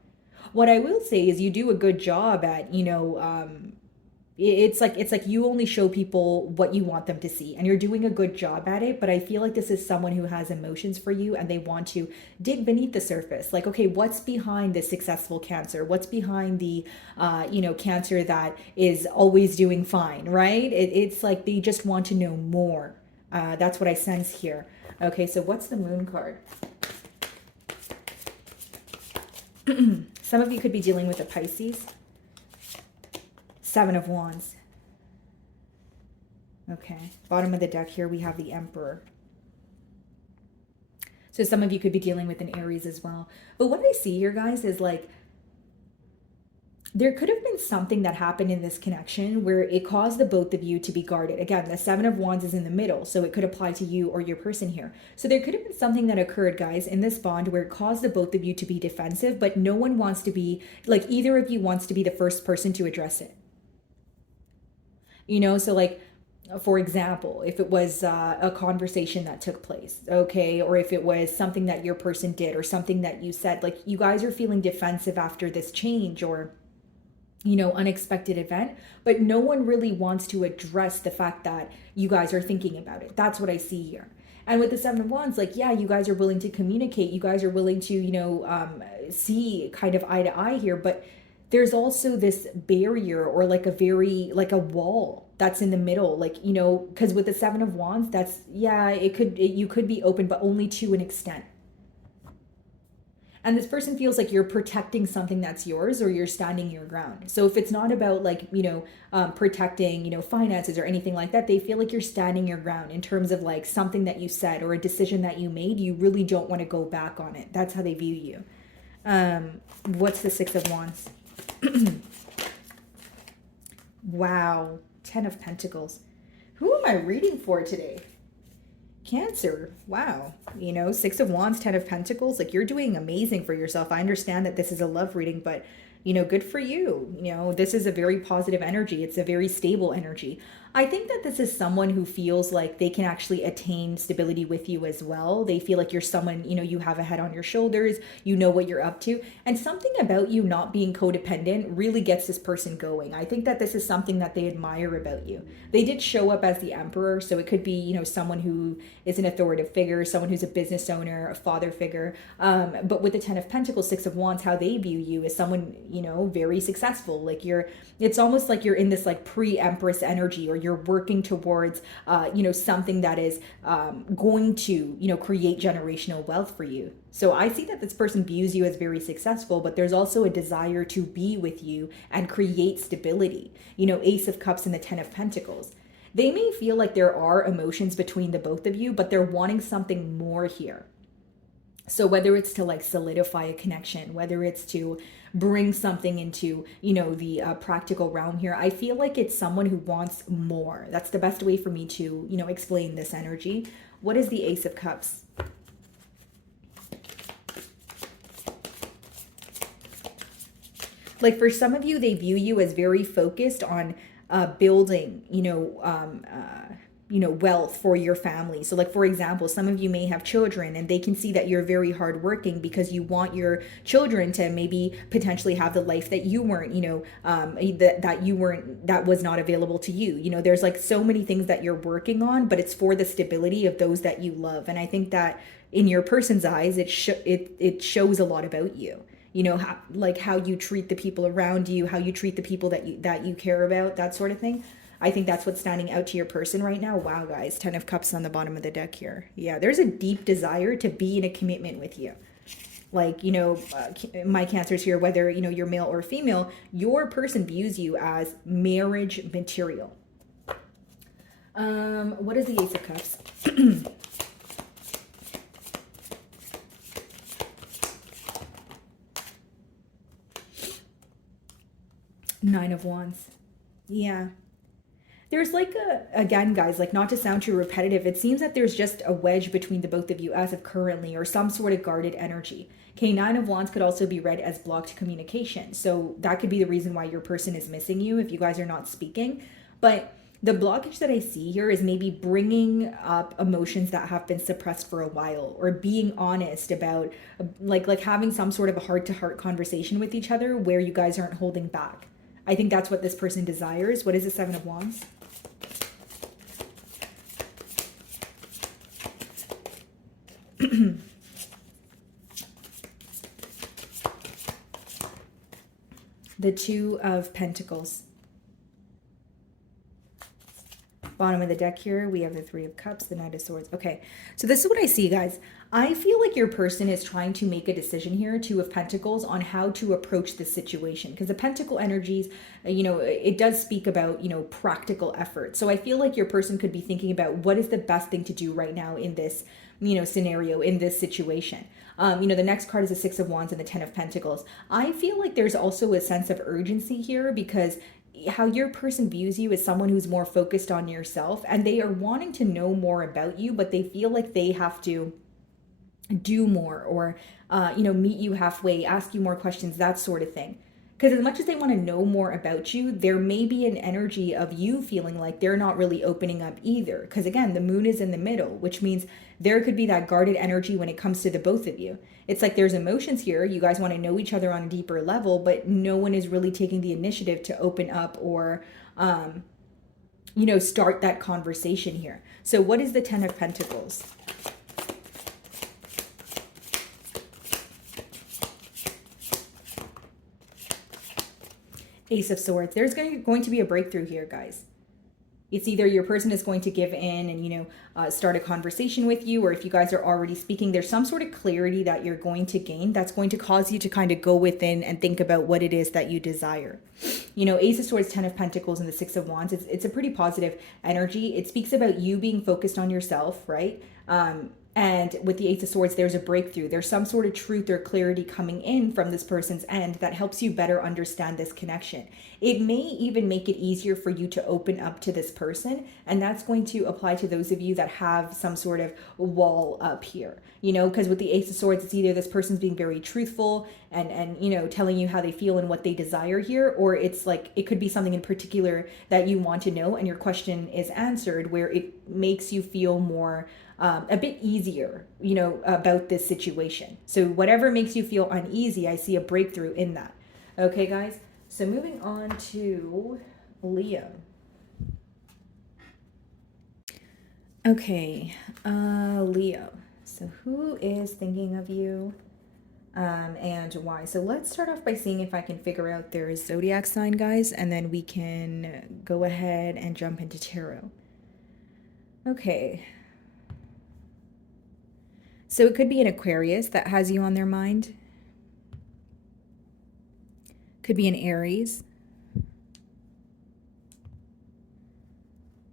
What I will say is you do a good job at, you know, it's like you only show people what you want them to see, and you're doing a good job at it. But I feel like this is someone who has emotions for you, and they want to dig beneath the surface. Like, okay, what's behind this successful Cancer? What's behind the you know, Cancer that is always doing fine, right? It's like they just want to know more. That's what I sense here. Okay, so what's the Moon card? Some of you could be dealing with a Pisces. Seven of Wands. Okay. Bottom of the deck here, we have the Emperor. So some of you could be dealing with an Aries as well. But what I see here, guys, is like, there could have been something that happened in this connection where it caused the both of you to be guarded. Again, the Seven of Wands is in the middle, so it could apply to you or your person here. So there could have been something that occurred, guys, in this bond where it caused the both of you to be defensive, but no one wants to be, like, either of you wants to be the first person to address it. You know, so like, for example, if it was a conversation that took place, okay, or if it was something that your person did or something that you said, like, you guys are feeling defensive after this change or, you know, unexpected event, but no one really wants to address the fact that you guys are thinking about it. That's what I see here. And with the Seven of Wands, like, yeah, you guys are willing to communicate. You guys are willing to, you know, see kind of eye to eye here, but there's also this barrier, or like a very, like a wall that's in the middle, like, you know, because with the Seven of Wands, that's, yeah, you could be open, but only to an extent. And this person feels like you're protecting something that's yours, or you're standing your ground. So if it's not about, like, you know, protecting, you know, finances or anything like that, they feel like you're standing your ground in terms of like something that you said or a decision that you made. You really don't want to go back on it. That's how they view you. What's the Six of Wands? Wow. 10 of Pentacles. Who am I reading for today? Cancer. Wow. You know, Six of Wands, 10 of Pentacles. Like, you're doing amazing for yourself. I understand that this is a love reading, but, you know, good for you. You know, this is a very positive energy. It's a very stable energy. I think that this is someone who feels like they can actually attain stability with you as well. They feel like you're someone, you know, you have a head on your shoulders, you know what you're up to. And something about you not being codependent really gets this person going. I think that this is something that they admire about you. They did show up as the Emperor, so it could be, you know, someone who is an authoritative figure, someone who's a business owner, a father figure. But with the 10 of Pentacles, Six of Wands, how they view you is someone, you know, very successful. Like, it's almost like you're in this like pre-Empress energy, or you're working towards, you know, something that is going to, you know, create generational wealth for you. So I see that this person views you as very successful, but there's also a desire to be with you and create stability. You know, Ace of Cups and the 10 of Pentacles. They may feel like there are emotions between the both of you, but they're wanting something more here. So whether it's to like solidify a connection, whether it's to bring something into, you know, the practical realm here, I feel like it's someone who wants more. That's the best way for me to, you know, explain this energy. What is the Ace of Cups? Like, for some of you, they view you as very focused on building, wealth for your family. So like, for example, some of you may have children, and they can see that you're very hardworking because you want your children to maybe potentially have the life that you weren't, that was not available to you. You know, there's like so many things that you're working on, but it's for the stability of those that you love. And I think that in your person's eyes, it shows a lot about you. You know, how you treat the people around you, how you treat the people that you care about, that sort of thing. I think that's what's standing out to your person right now. Wow, guys, 10 of Cups on the bottom of the deck here. Yeah, there's a deep desire to be in a commitment with you. Like, you know, my Cancers here, whether, you know, you're male or female, your person views you as marriage material. What is the Ace of Cups? Nine of Wands. Yeah. There's like again, guys, like not to sound too repetitive, it seems that there's just a wedge between the both of you as of currently, or some sort of guarded energy. Okay, Nine of Wands could also be read as blocked communication. So that could be the reason why your person is missing you if you guys are not speaking. But the blockage that I see here is maybe bringing up emotions that have been suppressed for a while, or being honest about like having some sort of a heart-to-heart conversation with each other where you guys aren't holding back. I think that's what this person desires. What is the Seven of Wands? The Two of Pentacles. Bottom of the deck here, we have the Three of Cups, the Knight of Swords. Okay, so this is what I see, guys. I feel like your person is trying to make a decision here, Two of Pentacles, on how to approach this situation. Because the Pentacle energies, you know, it does speak about, you know, practical effort. So I feel like your person could be thinking about what is the best thing to do right now in this, you know, scenario, in this situation. You know, the next card is the Six of Wands and the Ten of Pentacles. I feel like there's also a sense of urgency here, because how your person views you is someone who's more focused on yourself, and they are wanting to know more about you, but they feel like they have to do more, or you know, meet you halfway, ask you more questions, that sort of thing. Because as much as they want to know more about you, there may be an energy of you feeling like they're not really opening up either. Because again, the moon is in the middle, which means there could be that guarded energy when it comes to the both of you. It's like there's emotions here. You guys want to know each other on a deeper level, but no one is really taking the initiative to open up, or, you know, start that conversation here. So what is the Ten of Pentacles? Ace of Swords. There's going to be a breakthrough here, guys. It's either your person is going to give in and, you know, start a conversation with you, or if you guys are already speaking, there's some sort of clarity that you're going to gain that's going to cause you to kind of go within and think about what it is that you desire. You know, Ace of Swords, Ten of Pentacles, and the Six of Wands, it's a pretty positive energy. It speaks about you being focused on yourself, right? And with the Ace of Swords, there's a breakthrough. There's some sort of truth or clarity coming in from this person's end that helps you better understand this connection. It may even make it easier for you to open up to this person. And that's going to apply to those of you that have some sort of wall up here. You know, because with the Ace of Swords, it's either this person's being very truthful and you know, telling you how they feel and what they desire here, or it's like it could be something in particular that you want to know and your question is answered, where it makes you feel more a bit easier, you know, about this situation. So whatever makes you feel uneasy, I see a breakthrough in that. Okay, guys. So moving on to Leo. Okay, Leo. So who is thinking of you and why? So let's start off by seeing if I can figure out their zodiac sign, guys, and then we can go ahead and jump into tarot. Okay. So it could be an Aquarius that has you on their mind. Could be an Aries.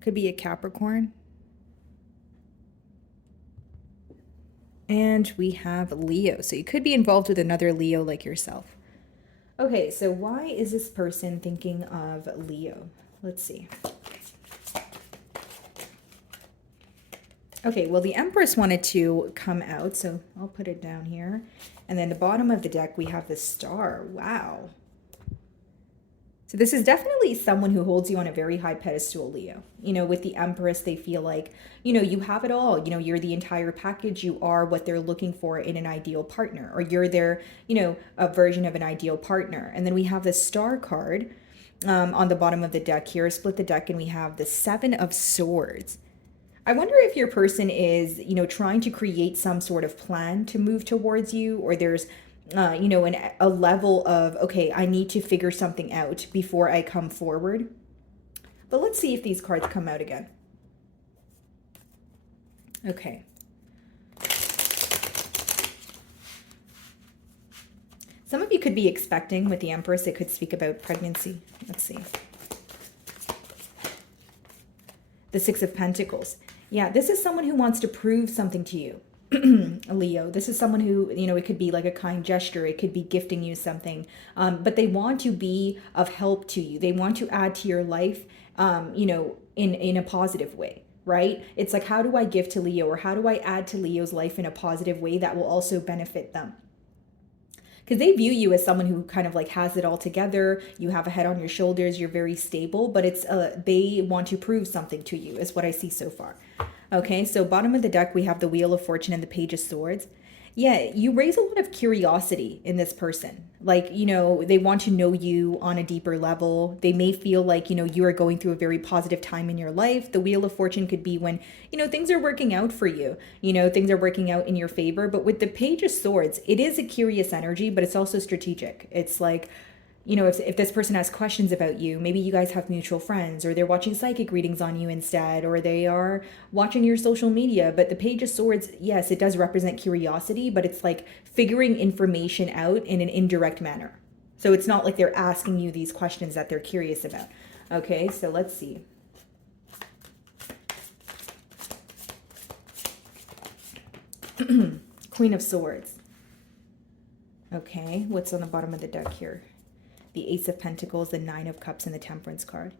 Could be a Capricorn. And we have Leo. So you could be involved with another Leo like yourself. Okay, so why is this person thinking of Leo? Let's see. Okay, well, the Empress wanted to come out, so I'll put it down here. And then the bottom of the deck, we have the Star. Wow. So this is definitely someone who holds you on a very high pedestal, Leo. You know, with the Empress, they feel like, you know, you have it all. You know, you're the entire package. You are what they're looking for in an ideal partner, or you're their, you know, a version of an ideal partner. And then we have the Star card on the bottom of the deck here. Split the deck, and we have the Seven of Swords. I wonder if your person is, you know, trying to create some sort of plan to move towards you, or there's, you know, a level of, okay, I need to figure something out before I come forward. But let's see if these cards come out again. Okay. Some of you could be expecting with the Empress. It could speak about pregnancy. Let's see. The Six of Pentacles. Yeah, this is someone who wants to prove something to you. Leo, this is someone who, you know, it could be like a kind gesture, it could be gifting you something, but they want to be of help to you. They want to add to your life, you know, in a positive way, right? It's like, how do I give to Leo, or how do I add to Leo's life in a positive way that will also benefit them? Because they view you as someone who kind of like has it all together. You have a head on your shoulders, you're very stable, but it's they want to prove something to you is what I see so far. Okay, so bottom of the deck, we have the Wheel of Fortune and the Page of Swords. Yeah, you raise a lot of curiosity in this person. Like, you know, they want to know you on a deeper level. They may feel like, you know, you are going through a very positive time in your life. The Wheel of Fortune could be when, you know, things are working out for you. You know, things are working out in your favor. But with the Page of Swords, it is a curious energy, but it's also strategic. It's like, you know, if this person has questions about you, maybe you guys have mutual friends, or they're watching psychic readings on you instead, or they are watching your social media. But the Page of Swords, yes, it does represent curiosity, but it's like figuring information out in an indirect manner. So it's not like they're asking you these questions that they're curious about. Okay, so let's see. Queen of Swords. Okay, what's on the bottom of the deck here? The Ace of Pentacles, the Nine of Cups, and the Temperance card.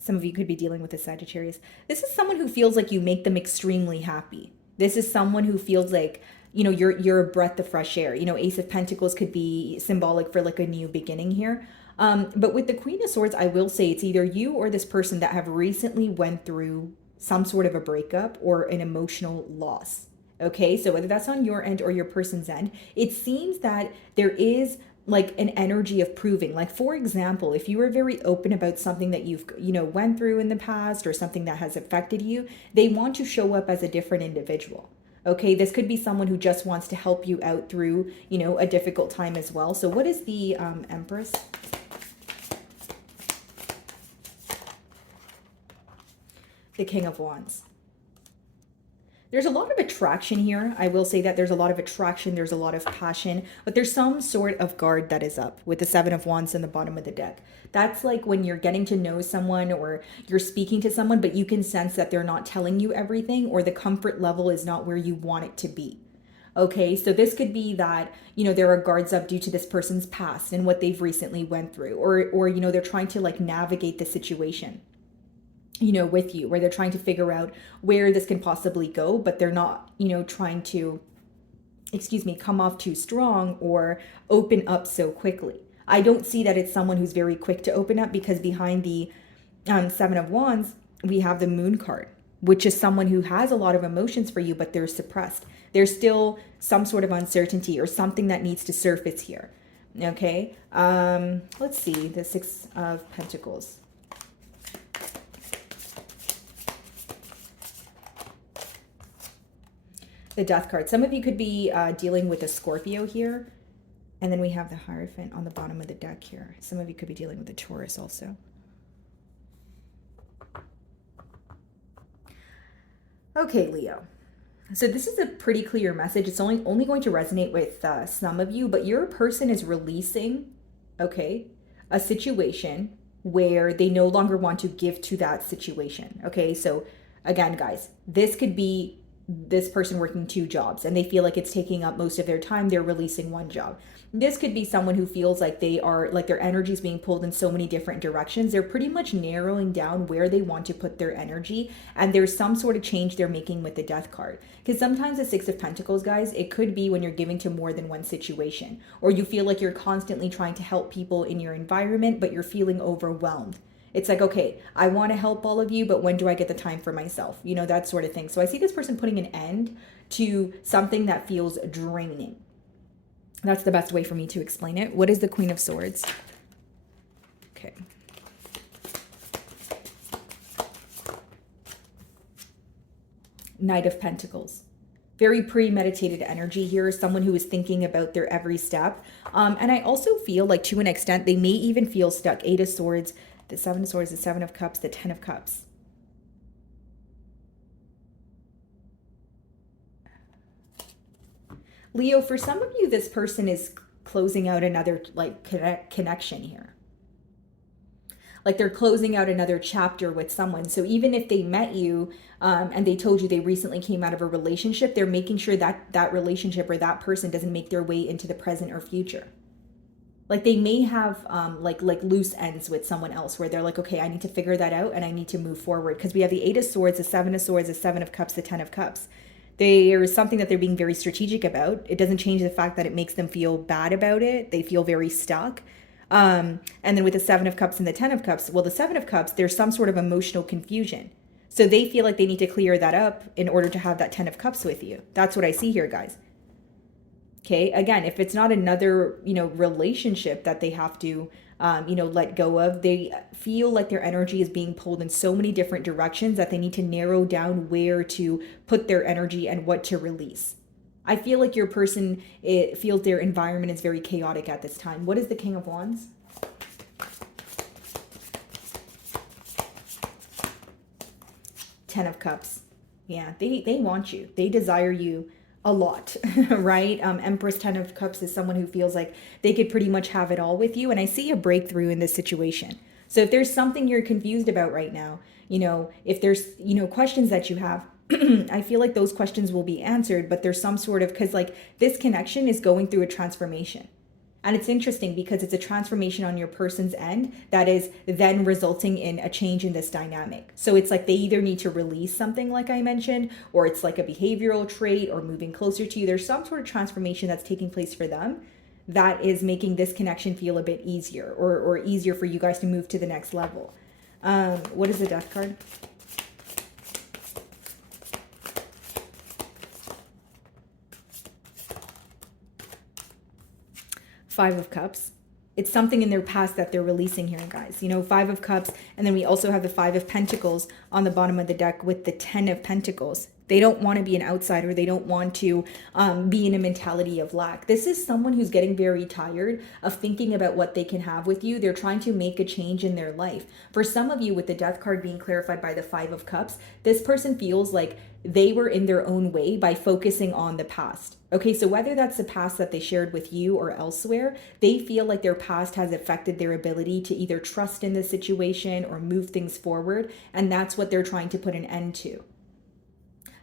Some of you could be dealing with a Sagittarius. This is someone who feels like you make them extremely happy. This is someone who feels like, you know, you're a breath of fresh air. You know, Ace of Pentacles could be symbolic for like a new beginning here. But with the Queen of Swords, I will say it's either you or this person that have recently went through some sort of a breakup or an emotional loss. Okay, so whether that's on your end or your person's end, it seems that there is like an energy of proving. Like, for example, if you were very open about something that you've, you know, went through in the past, or something that has affected you, they want to show up as a different individual. Okay, this could be someone who just wants to help you out through, you know, a difficult time as well. So what is the Empress? The King of Wands. There's a lot of attraction here. I will say that there's a lot of attraction. There's a lot of passion, but there's some sort of guard that is up with the Seven of Wands in the bottom of the deck. That's like when you're getting to know someone, or you're speaking to someone, but you can sense that they're not telling you everything, or the comfort level is not where you want it to be. Okay, so this could be that, you know, there are guards up due to this person's past and what they've recently went through, or you know, they're trying to like navigate the situation, you know, with you, where they're trying to figure out where this can possibly go, but they're not, you know, trying to, excuse me, come off too strong or open up so quickly. I don't see that it's someone who's very quick to open up, because behind the Seven of Wands, we have the Moon card, which is someone who has a lot of emotions for you, but they're suppressed. There's still some sort of uncertainty or something that needs to surface here. Okay, let's see, the Six of Pentacles. The Death card. Some of you could be dealing with a Scorpio here. And then we have the Hierophant on the bottom of the deck here. Some of you could be dealing with a Taurus also. Okay, Leo. So this is a pretty clear message. It's only going to resonate with some of you, but your person is releasing, okay, a situation where they no longer want to give to that situation. Okay, so again, guys, this could be this person working two jobs and they feel like it's taking up most of their time. They're releasing one job. This could be someone who feels like they are, like their energy is being pulled in so many different directions. They're pretty much narrowing down where they want to put their energy, and there's some sort of change they're making with the Death card. Because sometimes the Six of Pentacles, guys, it could be when you're giving to more than one situation, or you feel like you're constantly trying to help people in your environment, but you're feeling overwhelmed. It's like, okay, I want to help all of you, but when do I get the time for myself? You know, that sort of thing. So I see this person putting an end to something that feels draining. That's the best way for me to explain it. What is the Queen of Swords? Okay. Knight of Pentacles. Very premeditated energy here. Someone who is thinking about their every step. And I also feel like, to an extent, they may even feel stuck. Eight of Swords, the Seven of Swords, the Seven of Cups, the Ten of Cups. Leo, for some of you, this person is closing out another like connection here. like they're closing out another chapter with someone. So even if they met you and they told you they recently came out of a relationship, they're making sure that that relationship or that person doesn't make their way into the present or future. Like they may have like loose ends with someone else where they're like, okay, I need to figure that out and I need to move forward, because we have the 8 of Swords, the 7 of Swords, the 7 of Cups, the 10 of Cups. There is something that they're being very strategic about. It doesn't change the fact that it makes them feel bad about it. They feel very stuck. And then with the 7 of Cups and the 10 of Cups, well, the 7 of Cups, there's some sort of emotional confusion. So they feel like they need to clear that up in order to have that 10 of Cups with you. That's what I see here, guys. Okay, again, if it's not another, relationship that they have to, let go of, they feel like their energy is being pulled in so many different directions that they need to narrow down where to put their energy and what to release. I feel like your person, it feels their environment is very chaotic at this time. What is the King of Wands? Ten of Cups. Yeah, they want you. They desire you a lot, right? Empress, 10 of Cups is someone who feels like they could pretty much have it all with you. And I see a breakthrough in this situation. So if there's something you're confused about right now, if there's, questions that you have, I feel like those questions will be answered, but there's some sort of, because like this connection is going through a transformation. And it's interesting because it's a transformation on your person's end that is then resulting in a change in this dynamic. So it's like they either need to release something like I mentioned, or it's like a behavioral trait or moving closer to you. There's some sort of transformation that's taking place for them that is making this connection feel a bit easier, or easier for you guys to move to the next level. What is the Death card? Five of Cups. It's something in their past that they're releasing here, guys. 5 of Cups, and then we also have the 5 of Pentacles on the bottom of the deck with the 10 of Pentacles. They don't want to be an outsider. They don't want to be in a mentality of lack. This is someone who's getting very tired of thinking about what they can have with you. They're trying to make a change in their life. For some of you, with the Death card being clarified by the 5 of Cups, this person feels like they were in their own way by focusing on the past. Okay, so whether that's the past that they shared with you or elsewhere, they feel like their past has affected their ability to either trust in the situation or move things forward. And that's what they're trying to put an end to.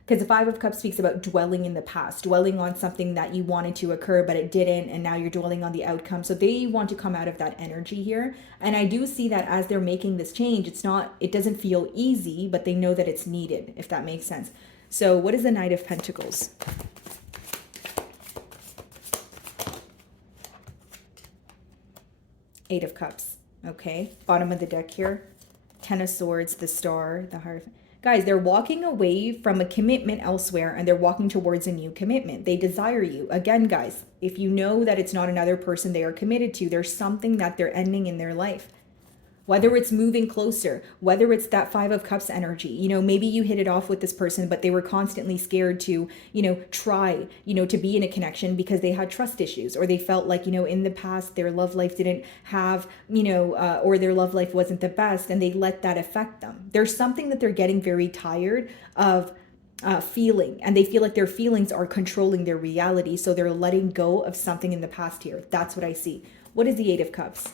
Because the 5 of Cups speaks about dwelling in the past, dwelling on something that you wanted to occur, but it didn't, and now you're dwelling on the outcome. So they want to come out of that energy here. And I do see that as they're making this change, it doesn't feel easy, but they know that it's needed, if that makes sense. So what is the Knight of Pentacles? Eight of Cups. Okay, bottom of the deck here. 10 of Swords, the Star, the Heart. Guys, they're walking away from a commitment elsewhere and they're walking towards a new commitment. They desire you. Again, guys, if you know that it's not another person they are committed to, there's something that they're ending in their life. Whether it's moving closer, whether it's that 5 of Cups energy, maybe you hit it off with this person, but they were constantly scared to, try, to be in a connection because they had trust issues, or they felt like, in the past, their love life didn't have, or their love life wasn't the best, and they let that affect them. There's something that they're getting very tired of feeling, and they feel like their feelings are controlling their reality. So they're letting go of something in the past here. That's what I see. What is the 8 of Cups?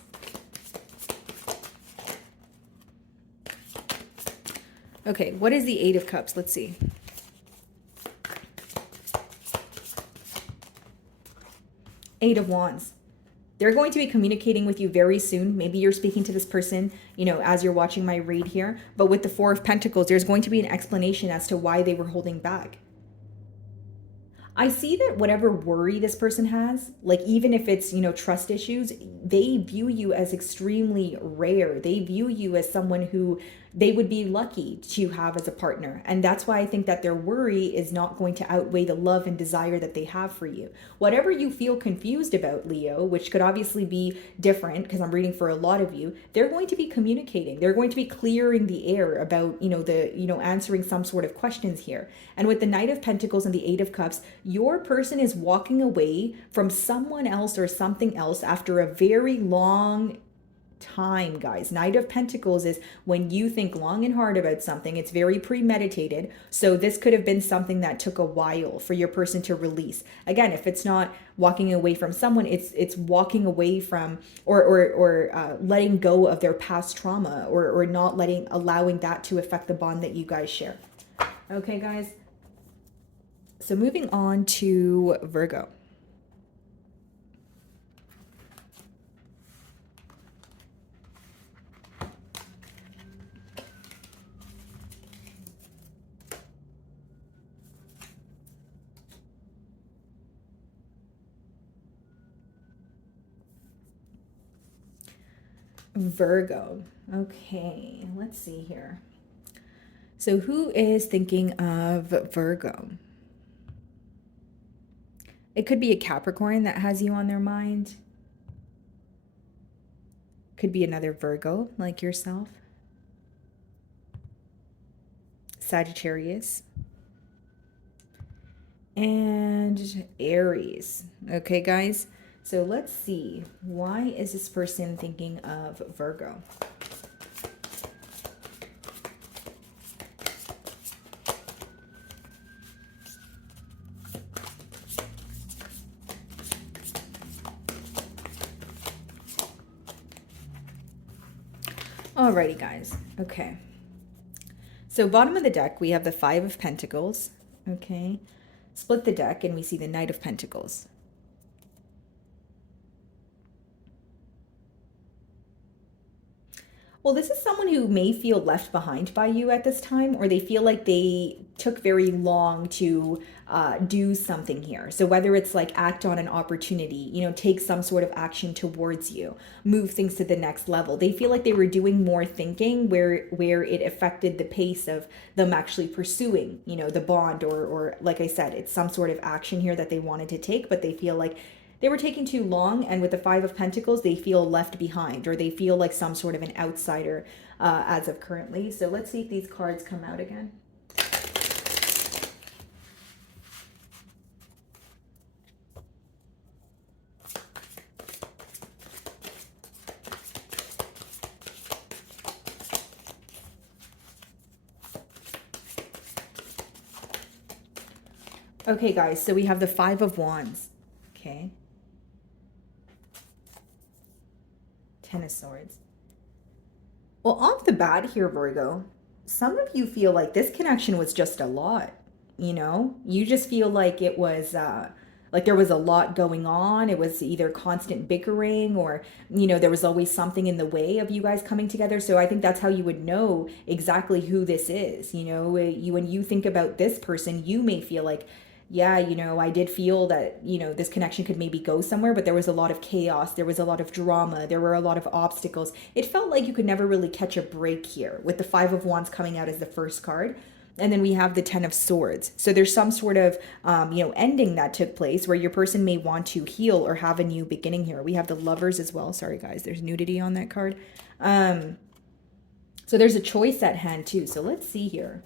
Okay, what is the 8 of Cups? Let's see. Eight of Wands. They're going to be communicating with you very soon. Maybe you're speaking to this person, as you're watching my read here. But with the 4 of Pentacles, there's going to be an explanation as to why they were holding back. I see that whatever worry this person has, like even if it's, trust issues, they view you as extremely rare. They view you as someone who they would be lucky to have as a partner. And that's why I think that their worry is not going to outweigh the love and desire that they have for you. Whatever you feel confused about, Leo, which could obviously be different because I'm reading for a lot of you, they're going to be communicating. They're going to be clearing the air about, answering some sort of questions here. And with the Knight of Pentacles and the 8 of Cups, your person is walking away from someone else or something else after a very long time, guys. Knight of Pentacles is when you think long and hard about something. It's very premeditated. So this could have been something that took a while for your person to release. Again, if it's not walking away from someone, it's walking away from or letting go of their past trauma, or not allowing that to affect the bond that you guys share. Okay, guys. So moving on to Virgo. Virgo. Okay, let's see here. So who is thinking of Virgo? It could be a Capricorn that has you on their mind. Could be another Virgo like yourself. Sagittarius. And Aries. Okay, guys. So let's see. Why is this person thinking of Virgo? Alrighty, guys. Okay. So bottom of the deck, we have the Five of Pentacles. Okay. Split the deck and we see the Knight of Pentacles. Well, this is someone who may feel left behind by you at this time, or they feel like they took very long to do something here. So whether it's like act on an opportunity, you know, take some sort of action towards you, move things to the next level. They feel like they were doing more thinking where it affected the pace of them actually pursuing, you know, the bond, or like I said, it's some sort of action here that they wanted to take, but they feel like they were taking too long, and with the Five of Pentacles, they feel left behind, or they feel like some sort of an outsider as of currently. So let's see if these cards come out again. Okay, guys, so we have the Five of Wands. Okay. Ten of Swords. Well, off the bat here, Virgo, some of you feel like this connection was just a lot, you know? You just feel like it was, like there was a lot going on. It was either constant bickering, or, you know, there was always something in the way of you guys coming together. So I think that's how you would know exactly who this is. You know, when you think about this person, you may feel like, yeah, you know, I did feel that, you know, this connection could maybe go somewhere, but there was a lot of chaos. There was a lot of drama. There were a lot of obstacles. It felt like you could never really catch a break here, with the Five of Wands coming out as the first card. And then we have the Ten of Swords. So there's some sort of, you know, ending that took place where your person may want to heal or have a new beginning here. We have the Lovers as well. Sorry, guys, there's nudity on that card. So there's a choice at hand too. So let's see here.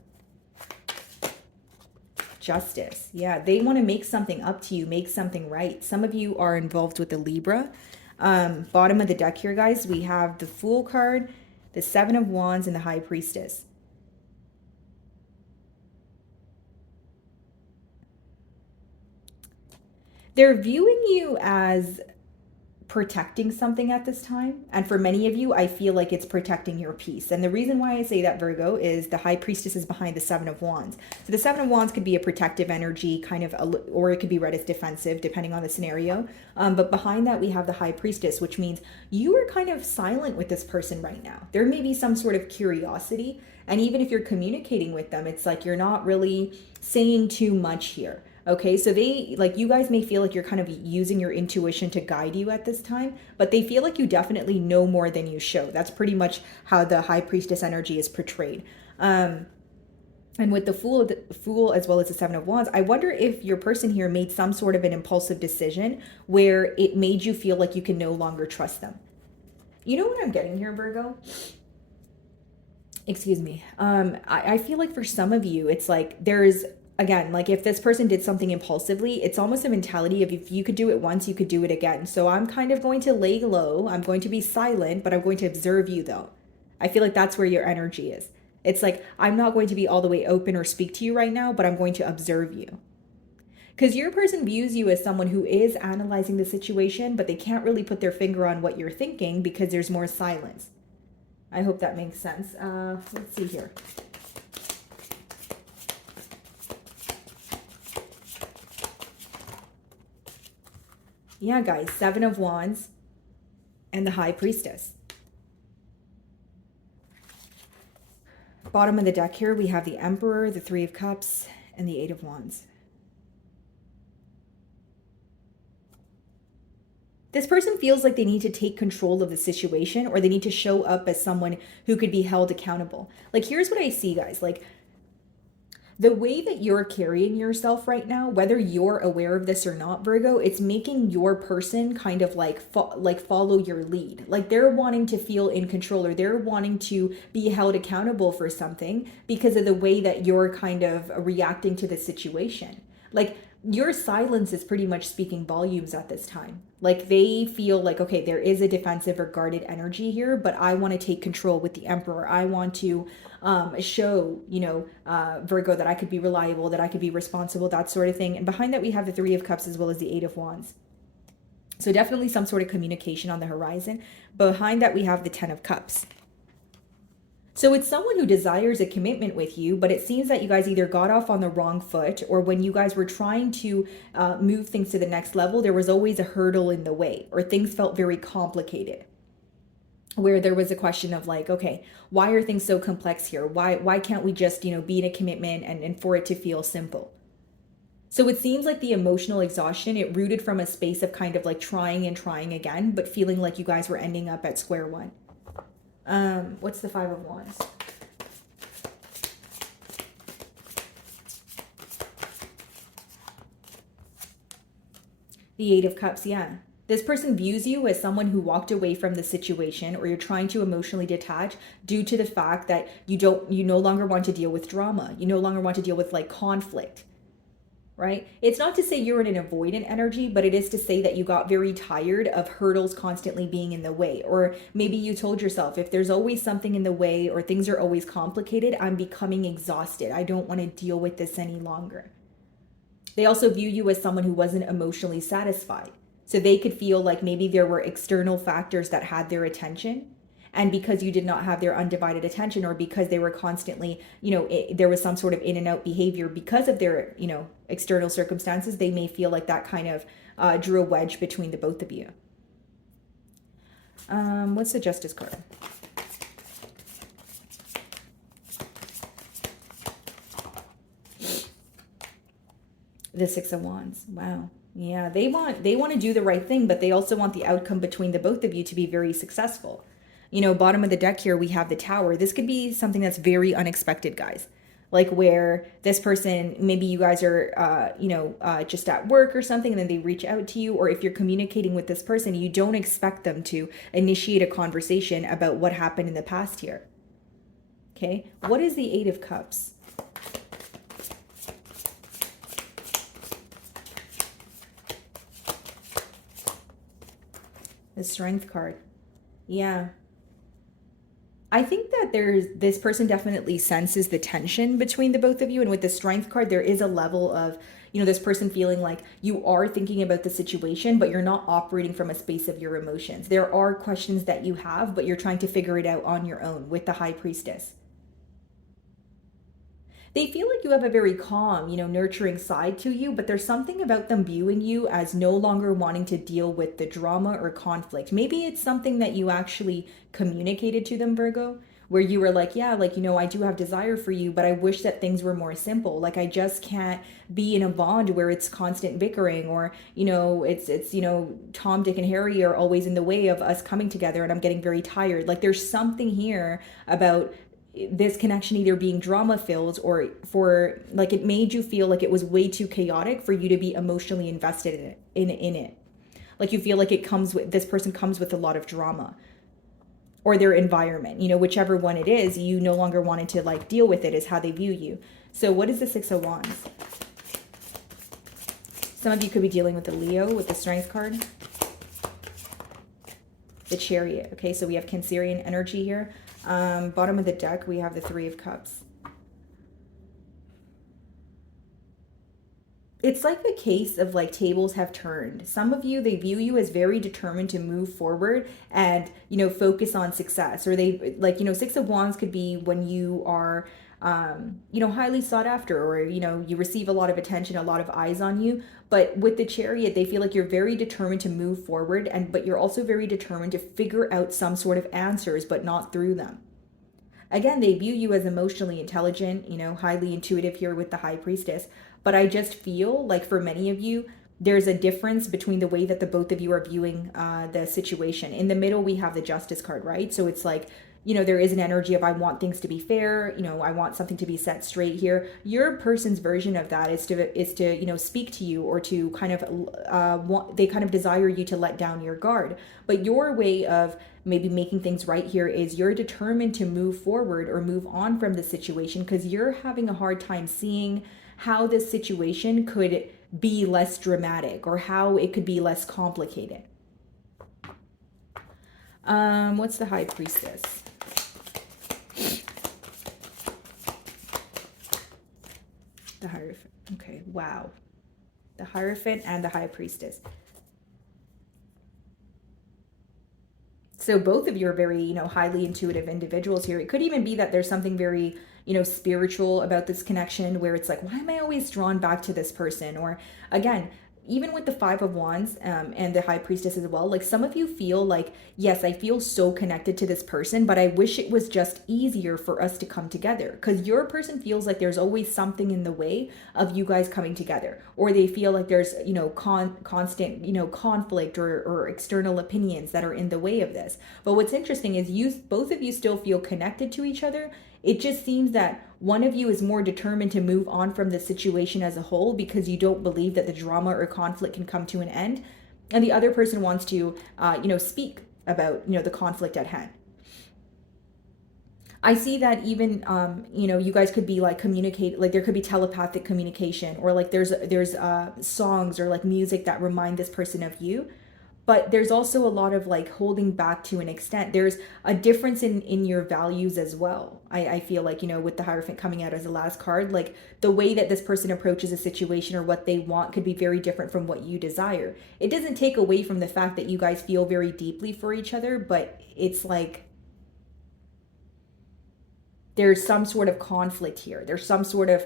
Justice. Yeah, they want to make something up to you, make something right. Some of you are involved with the Libra. Bottom of the deck here, guys, we have the Fool card, the Seven of Wands, and the High Priestess. They're viewing you as protecting something at this time, and for many of you, I feel like it's protecting your peace. And the reason why I say that, Virgo, is the High Priestess is behind the Seven of Wands. So the Seven of Wands could be a protective energy, kind of, or it could be read as defensive, depending on the scenario. But behind that, we have the High Priestess, which means you are kind of silent with this person right now. There may be some sort of curiosity, and even if you're communicating with them, it's like you're not really saying too much here. Okay, so they, like, you guys may feel like you're kind of using your intuition to guide you at this time, but they feel like you definitely know more than you show. That's pretty much how the High Priestess energy is portrayed. And with the Fool as well as the Seven of Wands, I wonder if your person here made some sort of an impulsive decision where it made you feel like you can no longer trust them. You know what I'm getting here, Virgo? Excuse me. I feel like for some of you, it's like there's again, like if this person did something impulsively, it's almost a mentality of if you could do it once, you could do it again. So I'm kind of going to lay low. I'm going to be silent, but I'm going to observe you though. I feel like that's where your energy is. It's like, I'm not going to be all the way open or speak to you right now, but I'm going to observe you. Because your person views you as someone who is analyzing the situation, but they can't really put their finger on what you're thinking because there's more silence. I hope that makes sense. Let's see here. Yeah, guys, 7 of Wands and the High Priestess. Bottom of the deck here, we have the Emperor, the 3 of Cups, and the 8 of Wands. This person feels like they need to take control of the situation, or they need to show up as someone who could be held accountable. Like, here's what I see, guys. Like, the way that you're carrying yourself right now, whether you're aware of this or not, Virgo, it's making your person kind of like follow your lead. Like they're wanting to feel in control, or they're wanting to be held accountable for something because of the way that you're kind of reacting to the situation. Like your silence is pretty much speaking volumes at this time. Like they feel like, okay, there is a defensive or guarded energy here, but I want to take control with the Emperor. I want to show, Virgo, that I could be reliable, that I could be responsible, that sort of thing. And behind that, we have the 3 of Cups as well as the 8 of Wands. So definitely some sort of communication on the horizon. Behind that, we have the 10 of Cups. So it's someone who desires a commitment with you, but it seems that you guys either got off on the wrong foot, or when you guys were trying to move things to the next level, there was always a hurdle in the way, or things felt very complicated, where there was a question of like, okay, why are things so complex here? Why can't we just, be in a commitment and for it to feel simple? So it seems like the emotional exhaustion, it rooted from a space of kind of like trying and trying again, but feeling like you guys were ending up at square one. What's the 5 of Wands? The 8 of Cups, yeah. This person views you as someone who walked away from the situation, or you're trying to emotionally detach due to the fact that you no longer want to deal with drama. You no longer want to deal with like conflict, right? It's not to say you're in an avoidant energy, but it is to say that you got very tired of hurdles constantly being in the way. Or maybe you told yourself, if there's always something in the way or things are always complicated, I'm becoming exhausted. I don't want to deal with this any longer. They also view you as someone who wasn't emotionally satisfied. So they could feel like maybe there were external factors that had their attention. And because you did not have their undivided attention, or because they were constantly, there was some sort of in and out behavior because of their, external circumstances, they may feel like that kind of drew a wedge between the both of you. What's the Justice card? The 6 of Wands. Wow. Yeah, they want to do the right thing, but they also want the outcome between the both of you to be very successful. Bottom of the deck here, we have the Tower. This could be something that's very unexpected, guys. Like where this person, maybe you guys are, just at work or something, and then they reach out to you. Or if you're communicating with this person, you don't expect them to initiate a conversation about what happened in the past here. Okay, what is the 8 of Cups? The Strength card. Yeah. I think that this person definitely senses the tension between the both of you. And with the Strength card, there is a level of, this person feeling like you are thinking about the situation, but you're not operating from a space of your emotions. There are questions that you have, but you're trying to figure it out on your own with the High Priestess. They feel like you have a very calm, nurturing side to you, but there's something about them viewing you as no longer wanting to deal with the drama or conflict. Maybe it's something that you actually communicated to them, Virgo, where you were like, yeah, I do have desire for you, but I wish that things were more simple. Like, I just can't be in a bond where it's constant bickering, or, it's Tom, Dick, and Harry are always in the way of us coming together, and I'm getting very tired. Like, there's something here about this connection either being drama filled, or for like it made you feel like it was way too chaotic for you to be emotionally invested in it. Like you feel like this person comes with a lot of drama. or their environment, you know, whichever one it is, you no longer wanted to like deal with it, is how they view you. So what is the Six of Wands? Some of you could be dealing with the Leo with the Strength card. The Chariot. Okay, so we have Cancerian energy here. Bottom of the deck, we have the Three of Cups. It's like a case of like tables have turned. Some of you, they view you as very determined to move forward and, you know, focus on success. Or they like, you know, Six of Wands could be when you are, you know, highly sought after, or, you know, you receive a lot of attention, a lot of eyes on you. But with the Chariot, they feel like you're very determined to move forward, but you're also very determined to figure out some sort of answers, but not through them. Again, they view you as emotionally intelligent, you know, highly intuitive here with the High Priestess. But I just feel like for many of you, there's a difference between the way that the both of you are viewing the situation. In the middle, we have the Justice card, right? So it's like, you know, there is an energy of I want things to be fair, you know, I want something to be set straight here. Your person's version of that is to you know, speak to you, or to kind of they kind of desire you to let down your guard. But your way of maybe making things right here is you're determined to move forward or move on from the situation, because you're having a hard time seeing how this situation could be less dramatic, or how it could be less complicated. What's the High Priestess? The Hierophant. Okay, wow. The Hierophant and the High Priestess. So both of you are very, you know, highly intuitive individuals here. It could even be that there's something very, you know, spiritual about this connection, where it's like, why am I always drawn back to this person? Or again, even with the Five of Wands and the High Priestess as well, like some of you feel like, yes, I feel so connected to this person, but I wish it was just easier for us to come together. Because your person feels like there's always something in the way of you guys coming together. Or they feel like there's, you know, constant, you know, conflict or external opinions that are in the way of this. But what's interesting is both of you still feel connected to each other. It just seems that one of you is more determined to move on from the situation as a whole, because you don't believe that the drama or conflict can come to an end. And the other person wants to, you know, speak about, you know, the conflict at hand. I see that even, you know, you guys could be like communicate, like there could be telepathic communication, or like there's songs or like music that remind this person of you. But there's also a lot of like holding back to an extent. There's a difference in your values as well. I feel like, you know, with the Hierophant coming out as the last card, like the way that this person approaches a situation or what they want could be very different from what you desire. It doesn't take away from the fact that you guys feel very deeply for each other, but it's like there's some sort of conflict here. There's some sort of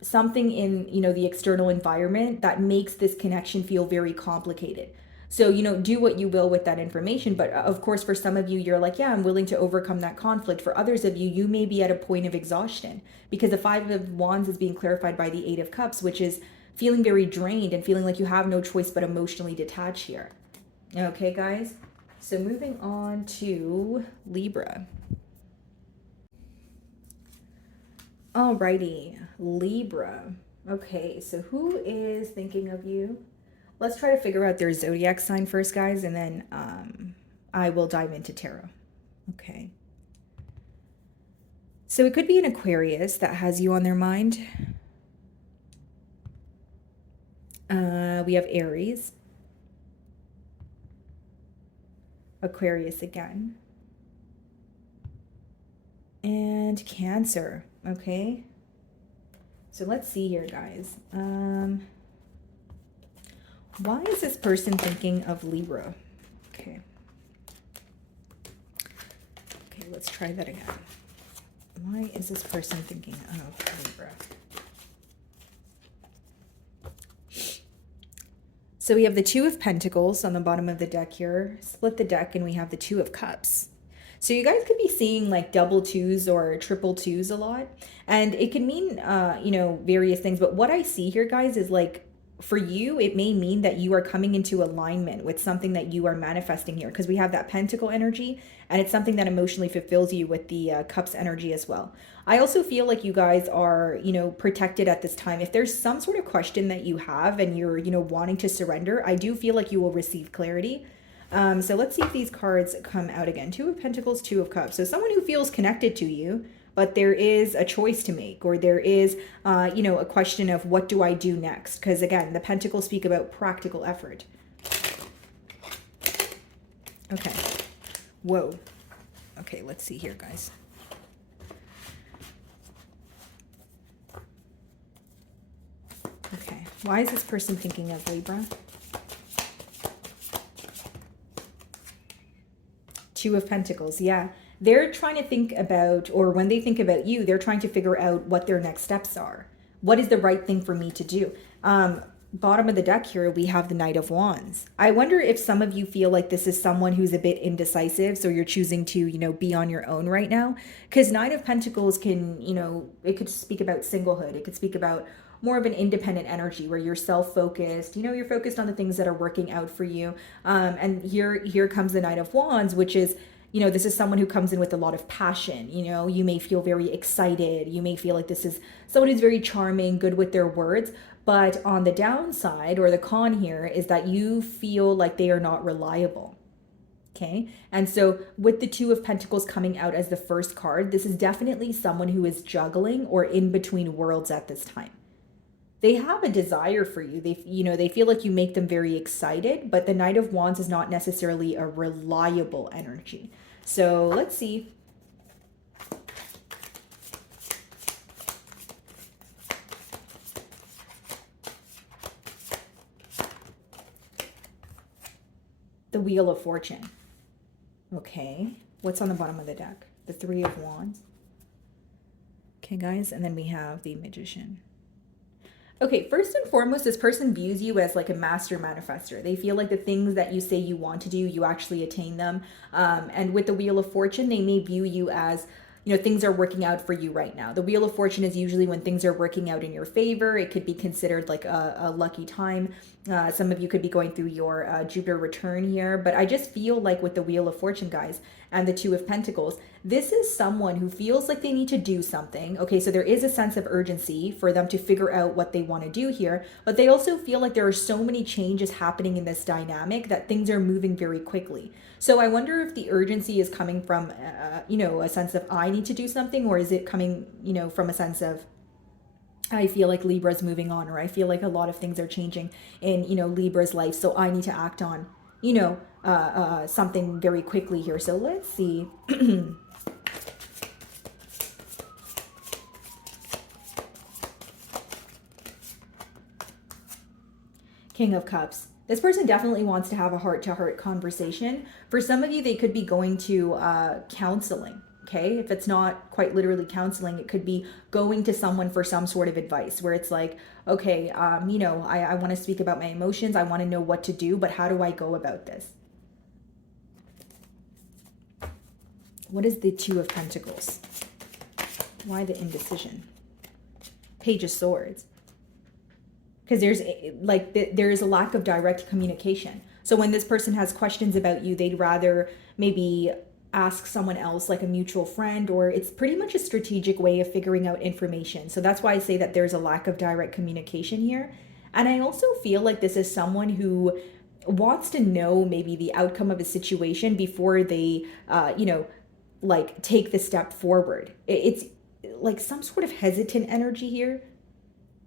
something in, you know, the external environment that makes this connection feel very complicated. So, you know, do what you will with that information. But of course, for some of you, you're like, yeah, I'm willing to overcome that conflict. For others of you, you may be at a point of exhaustion, because the Five of Wands is being clarified by the Eight of Cups, which is feeling very drained and feeling like you have no choice but emotionally detach here. Okay, guys. So moving on to Libra. Alrighty, Libra. Okay, so who is thinking of you? Let's try to figure out their zodiac sign first, guys, and then I will dive into tarot. Okay. So it could be an Aquarius that has you on their mind. We have Aries. Aquarius again. And Cancer. Okay. So let's see here, guys. Why is this person thinking of Libra? Okay. Okay, let's try that again. Why is this person thinking of Libra? So we have the Two of Pentacles on the bottom of the deck here. Split the deck and we have the Two of Cups. So you guys could be seeing like double twos or triple twos a lot. And it can mean, you know, various things. But what I see here, guys, is like, for you, it may mean that you are coming into alignment with something that you are manifesting here, because we have that pentacle energy, and it's something that emotionally fulfills you with the cups energy as well. I also feel like you guys are, you know, protected at this time. If there's some sort of question that you have and you're, you know, wanting to surrender, I do feel like you will receive clarity. So let's see if these cards come out again. Two of Pentacles, Two of Cups. So someone who feels connected to you, but there is a choice to make, or there is, a question of what do I do next? Because again, the Pentacles speak about practical effort. Okay. Whoa. Okay, let's see here, guys. Okay. Why is this person thinking of Libra? Two of Pentacles. Yeah. They're trying to think about, or when they think about you, they're trying to figure out what their next steps are. What is the right thing for me to do? Bottom of the deck here, we have the Knight of Wands. I wonder if some of you feel like this is someone who's a bit indecisive, so you're choosing to, be on your own right now. Because Knight of Pentacles can, it could speak about singlehood. It could speak about more of an independent energy where you're self-focused, you're focused on the things that are working out for you. And here comes the Knight of Wands, which is, this is someone who comes in with a lot of passion. You may feel very excited. You may feel like this is someone who's very charming, good with their words. But on the downside, or the con here, is that you feel like they are not reliable. Okay. And so with the Two of Pentacles coming out as the first card, this is definitely someone who is juggling or in between worlds at this time. They have a desire for you. They feel like you make them very excited, but the Knight of Wands is not necessarily a reliable energy. So let's see. The Wheel of Fortune. Okay. What's on the bottom of the deck? The Three of Wands. Okay, guys. And then we have the Magician. Okay, first and foremost, this person views you as like a master manifester. They feel like the things that you say you want to do, you actually attain them. And with the Wheel of Fortune, they may view you as, things are working out for you right now. The Wheel of Fortune is usually when things are working out in your favor. It could be considered like a lucky time. Some of you could be going through your Jupiter return here. But I just feel like with the Wheel of Fortune, guys, and the Two of Pentacles, this is someone who feels like they need to do something. Okay, so there is a sense of urgency for them to figure out what they want to do here, but they also feel like there are so many changes happening in this dynamic that things are moving very quickly. So I wonder if the urgency is coming from, a sense of I need to do something, or is it coming, from a sense of I feel like Libra's moving on, or I feel like a lot of things are changing in, Libra's life, so I need to act on, something very quickly here. So let's see. King of Cups. This person definitely wants to have a heart-to-heart conversation. For some of you, they could be going to counseling. Okay, if it's not quite literally counseling, it could be going to someone for some sort of advice where it's like, okay, I want to speak about my emotions. I want to know what to do, but how do I go about this? What is the Two of Pentacles? Why the indecision? Page of Swords. Because there is a lack of direct communication. So when this person has questions about you, they'd rather maybe ask someone else, like a mutual friend, or it's pretty much a strategic way of figuring out information. So that's why I say that there's a lack of direct communication here. And I also feel like this is someone who wants to know maybe the outcome of a situation before they, take the step forward. It's like some sort of hesitant energy here.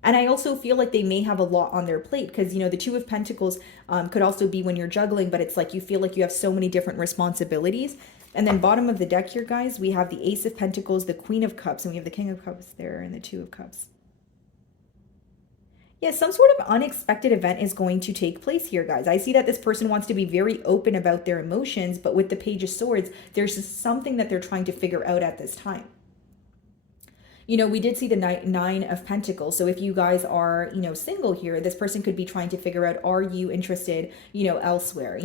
And I also feel like they may have a lot on their plate because, the Two of Pentacles could also be when you're juggling, but it's like you feel like you have so many different responsibilities. And then bottom of the deck here, guys, we have the Ace of Pentacles, the Queen of Cups, and we have the King of Cups there and the Two of Cups. Yeah, some sort of unexpected event is going to take place here, guys. I see that this person wants to be very open about their emotions, but with the Page of Swords, there's something that they're trying to figure out at this time. We did see the Nine of Pentacles. So if you guys are, single here, this person could be trying to figure out, are you interested, elsewhere?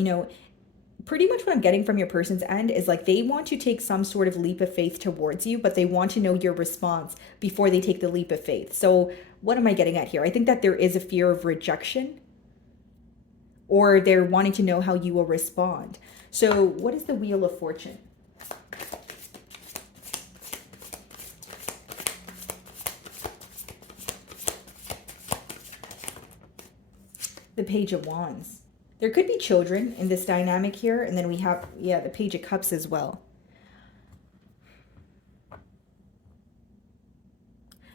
Pretty much what I'm getting from your person's end is like they want to take some sort of leap of faith towards you, but they want to know your response before they take the leap of faith. So what am I getting at here? I think that there is a fear of rejection, or they're wanting to know how you will respond. So what is the Wheel of Fortune? The Page of Wands. There could be children in this dynamic here. And then we have, yeah, the Page of Cups as well.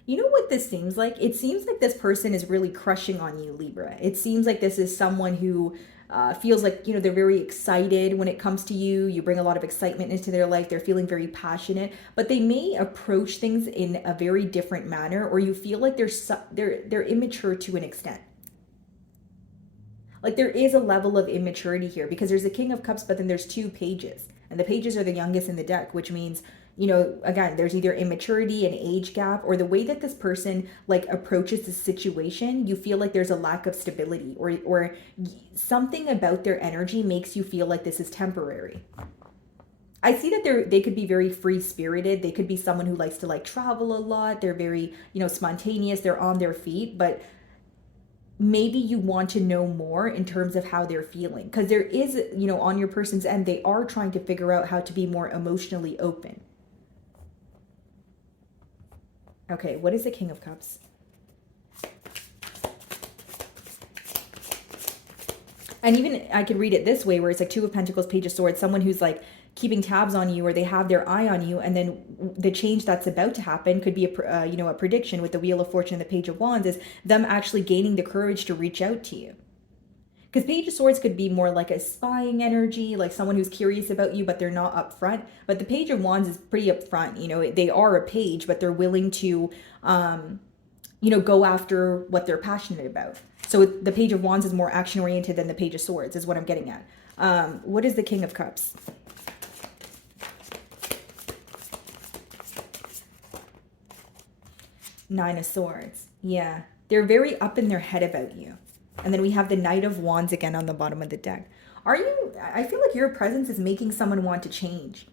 You know what this seems like? It seems like this person is really crushing on you, Libra. It seems like this is someone who feels like, you know, they're very excited when it comes to you. You bring a lot of excitement into their life. They're feeling very passionate, but they may approach things in a very different manner, or you feel like they're immature to an extent. Like there is a level of immaturity here because there's a King of Cups, but then there's two pages, and the pages are the youngest in the deck, which means, you know, again, there's either immaturity, an age gap, or the way that this person like approaches the situation, you feel like there's a lack of stability, or something about their energy makes you feel like this is temporary. I see that they could be very free spirited. They could be someone who likes to like travel a lot. They're very, you know, spontaneous. They're on their feet, but maybe you want to know more in terms of how they're feeling, because there is, you know, on your person's end, they are trying to figure out how to be more emotionally open. Okay, what is the King of Cups? And even I could read it this way, where it's like Two of Pentacles, Page of Swords, someone who's like keeping tabs on you, or they have their eye on you, and then the change that's about to happen could be a you know, a prediction with the Wheel of Fortune and the Page of Wands, is them actually gaining the courage to reach out to you. Because Page of Swords could be more like a spying energy, like someone who's curious about you, but they're not upfront. But the Page of Wands is pretty upfront. You know, they are a page, but they're willing to, you know, go after what they're passionate about. So the Page of Wands is more action-oriented than the Page of Swords, is what I'm getting at. What is the King of Cups? Nine of Swords. Yeah. They're very up in their head about you. And then we have the Knight of Wands again on the bottom of the deck. I feel like your presence is making someone want to change.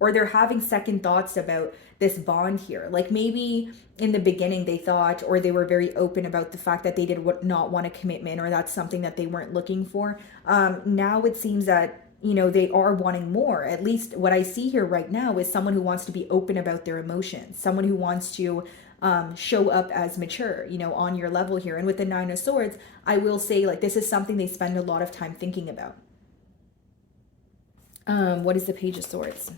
Or they're having second thoughts about this bond here. Like maybe in the beginning they thought, or they were very open about the fact that they did not want a commitment, or that's something that they weren't looking for. Now it seems that, you know, they are wanting more. At least what I see here right now is someone who wants to be open about their emotions. Someone who wants to show up as mature, you know, on your level here. And with the Nine of Swords, I will say, like, this is something they spend a lot of time thinking about. What is the Page of Swords?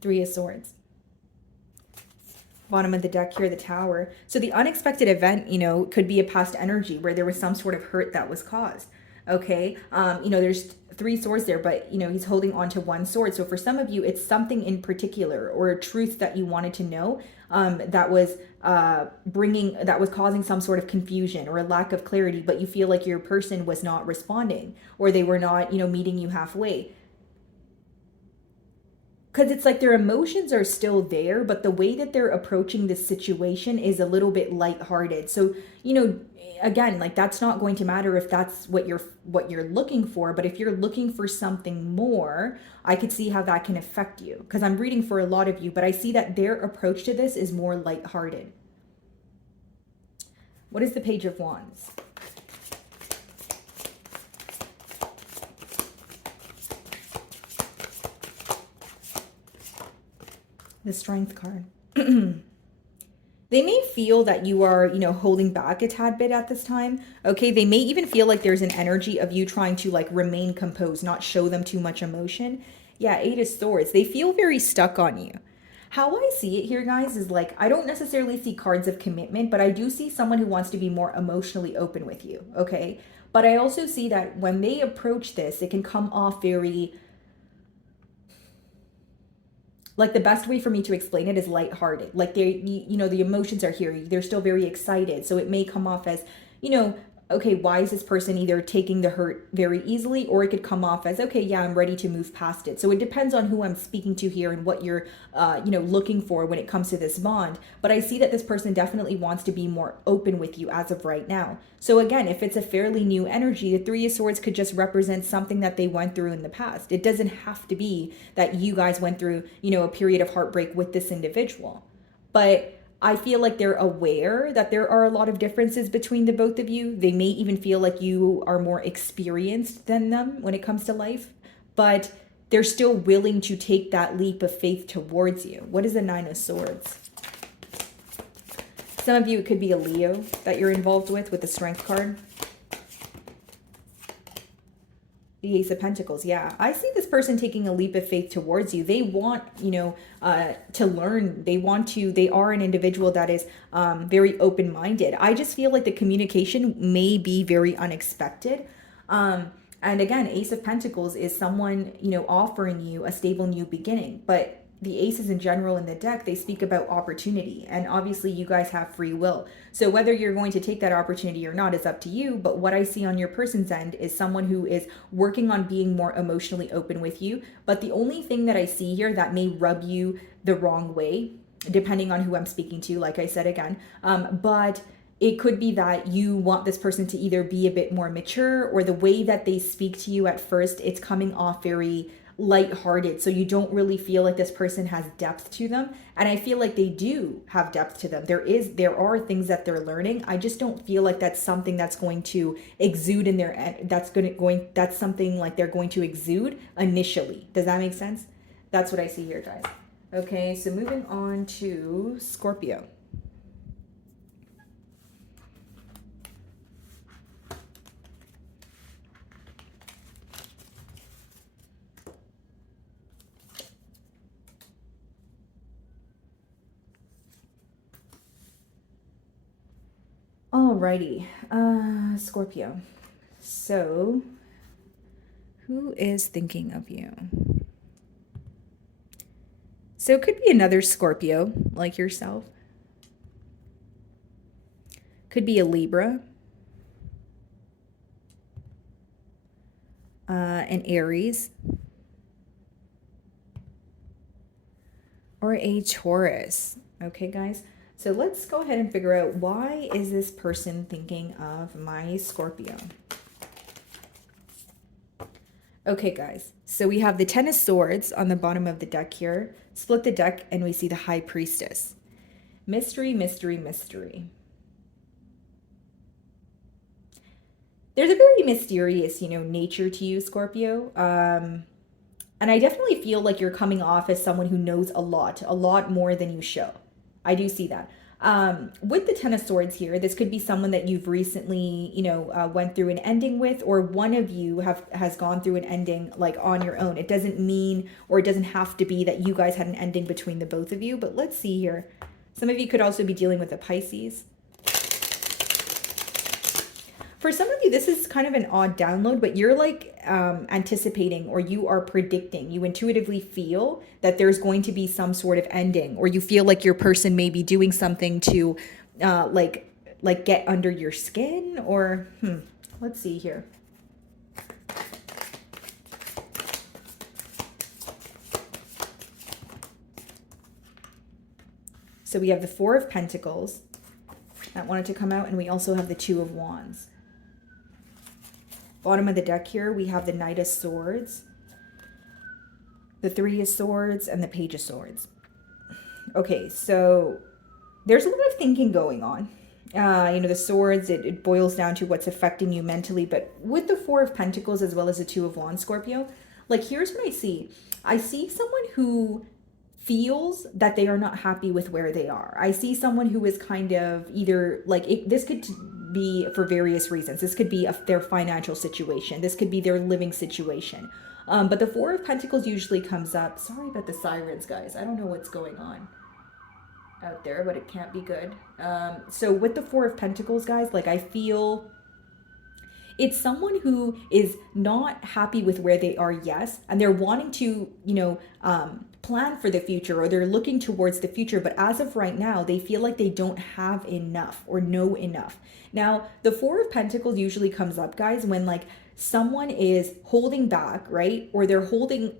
Three of Swords. Bottom of the deck here, the Tower. So the unexpected event, you know, could be a past energy where there was some sort of hurt that was caused. Okay, you know, there's three swords there, but, you know, he's holding on to one sword. So for some of you, it's something in particular, or a truth that you wanted to know, that was causing some sort of confusion or a lack of clarity, but you feel like your person was not responding, or they were not, you know, meeting you halfway. Because it's like their emotions are still there, but the way that they're approaching this situation is a little bit lighthearted. So, you know, again, like that's not going to matter if that's what you're looking for, but if you're looking for something more, I could see how that can affect you, because I'm reading for a lot of you, but I see that their approach to this is more lighthearted. What is the Page of Wands? The Strength card. They may feel that you are, you know, holding back a tad bit at this time. Okay, they may even feel like there's an energy of you trying to like remain composed, not show them too much emotion. Yeah, Eight of Swords. They feel very stuck on you. How I see it here, guys, is like, I don't necessarily see cards of commitment, but I do see someone who wants to be more emotionally open with you, okay? But I also see that when they approach this, it can come off very, like, the best way for me to explain it is lighthearted. Like, you know, the emotions are here. They're still very excited. So it may come off as, you know, okay, why is this person either taking the hurt very easily, or it could come off as, okay, yeah, I'm ready to move past it. So it depends on who I'm speaking to here and what you're, you know, looking for when it comes to this bond. But I see that this person definitely wants to be more open with you as of right now. So again, if it's a fairly new energy, the Three of Swords could just represent something that they went through in the past. It doesn't have to be that you guys went through, you know, a period of heartbreak with this individual. But I feel like they're aware that there are a lot of differences between the both of you. They may even feel like you are more experienced than them when it comes to life. But they're still willing to take that leap of faith towards you. What is the Nine of Swords? Some of you, it could be a Leo that you're involved with the Strength card. The Ace of Pentacles, yeah. I see this person taking a leap of faith towards you. They want, you know, to learn. They are an individual that is very open-minded. I just feel like the communication may be very unexpected. And again, Ace of Pentacles is someone, you know, offering you a stable new beginning. But the aces in general in the deck, they speak about opportunity. And obviously you guys have free will. So whether you're going to take that opportunity or not is up to you. But what I see on your person's end is someone who is working on being more emotionally open with you. But the only thing that I see here that may rub you the wrong way, depending on who I'm speaking to, like I said again, but it could be that you want this person to either be a bit more mature, or the way that they speak to you at first, it's coming off very lighthearted, so you don't really feel like this person has depth to them. And I feel like they do have depth to them. There are things that they're learning. I just don't feel like that's something that's going to exude in their, that's something like they're going to exude initially. Does that make sense? That's what I see here, guys. Okay, so moving on to Scorpio. Alrighty, Scorpio. So, who is thinking of you? So it could be another Scorpio like yourself. Could be a Libra. An Aries. Or a Taurus. Okay, guys? So let's go ahead and figure out, why is this person thinking of my Scorpio? Okay, guys. So we have the Ten of Swords on the bottom of the deck here. Split the deck and we see the High Priestess. Mystery, mystery, mystery. There's a very mysterious, you know, nature to you, Scorpio. And I definitely feel like you're coming off as someone who knows a lot more than you show. I do see that. With the Ten of Swords here, this could be someone that you've recently, you know, went through an ending with, or one of you has gone through an ending like on your own. It doesn't mean, or it doesn't have to be that you guys had an ending between the both of you, but let's see here. Some of you could also be dealing with a Pisces. For some of you, this is kind of an odd download, but you're like anticipating, or you are predicting, you intuitively feel that there's going to be some sort of ending, or you feel like your person may be doing something to like get under your skin, or let's see here. So we have the Four of Pentacles that wanted to come out, and we also have the Two of Wands. Bottom of the deck here, we have the Knight of Swords, the Three of Swords, and the Page of Swords. Okay, so there's a lot of thinking going on. You know, the swords, it boils down to what's affecting you mentally. But with the Four of Pentacles as well as the Two of Wands, Scorpio, like, here's what I see. I see someone who feels that they are not happy with where they are. I see someone who is kind of either like, this could be for various reasons. This could be their financial situation. This could be their living situation. But the Four of Pentacles usually comes up. Sorry about the sirens, guys. I don't know what's going on out there, but it can't be good. So with the Four of Pentacles, guys, like, I feel it's someone who is not happy with where they are, yes, and they're wanting to, you know, plan for the future, or they're looking towards the future, but as of right now, they feel like they don't have enough or know enough. Now, the Four of Pentacles usually comes up, guys, when like someone is holding back, right? Or they're holding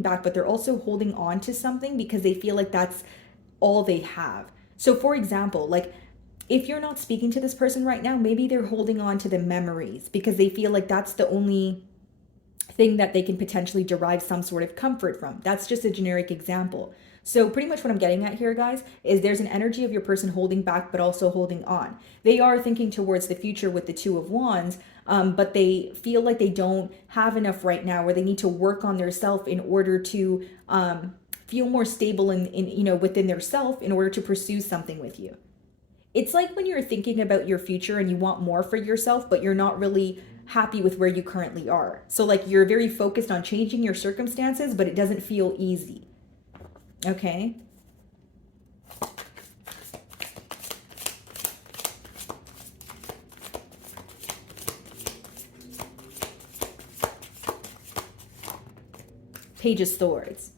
back, but they're also holding on to something because they feel like that's all they have. So for example, like, if you're not speaking to this person right now, maybe they're holding on to the memories because they feel like that's the only thing that they can potentially derive some sort of comfort from. That's just a generic example. So pretty much what I'm getting at here, guys, is there's an energy of your person holding back, but also holding on. They are thinking towards the future with the Two of Wands, but they feel like they don't have enough right now, or they need to work on their self in order to feel more stable in within their self in order to pursue something with you. It's like when you're thinking about your future and you want more for yourself, but you're not really happy with where you currently are. So like you're very focused on changing your circumstances, but it doesn't feel easy. Okay? Page of Swords.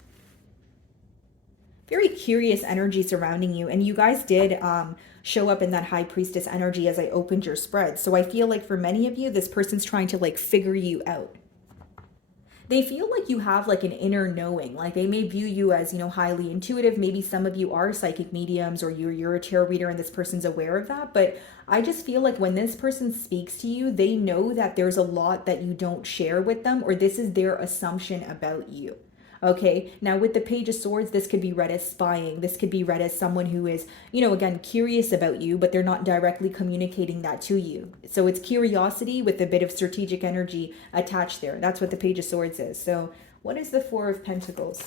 Very curious energy surrounding you. And you guys did show up in that High Priestess energy as I opened your spread. So I feel like for many of you, this person's trying to like figure you out. They feel like you have like an inner knowing. Like they may view you as, highly intuitive. Maybe some of you are psychic mediums, or you're a tarot reader and this person's aware of that. But I just feel like when this person speaks to you, they know that there's a lot that you don't share with them, or this is their assumption about you. Okay, now with the Page of Swords, this could be read as spying. This could be read as someone who is, again, curious about you, but they're not directly communicating that to you. So it's curiosity with a bit of strategic energy attached there. That's what the Page of Swords is. So what is the Four of Pentacles?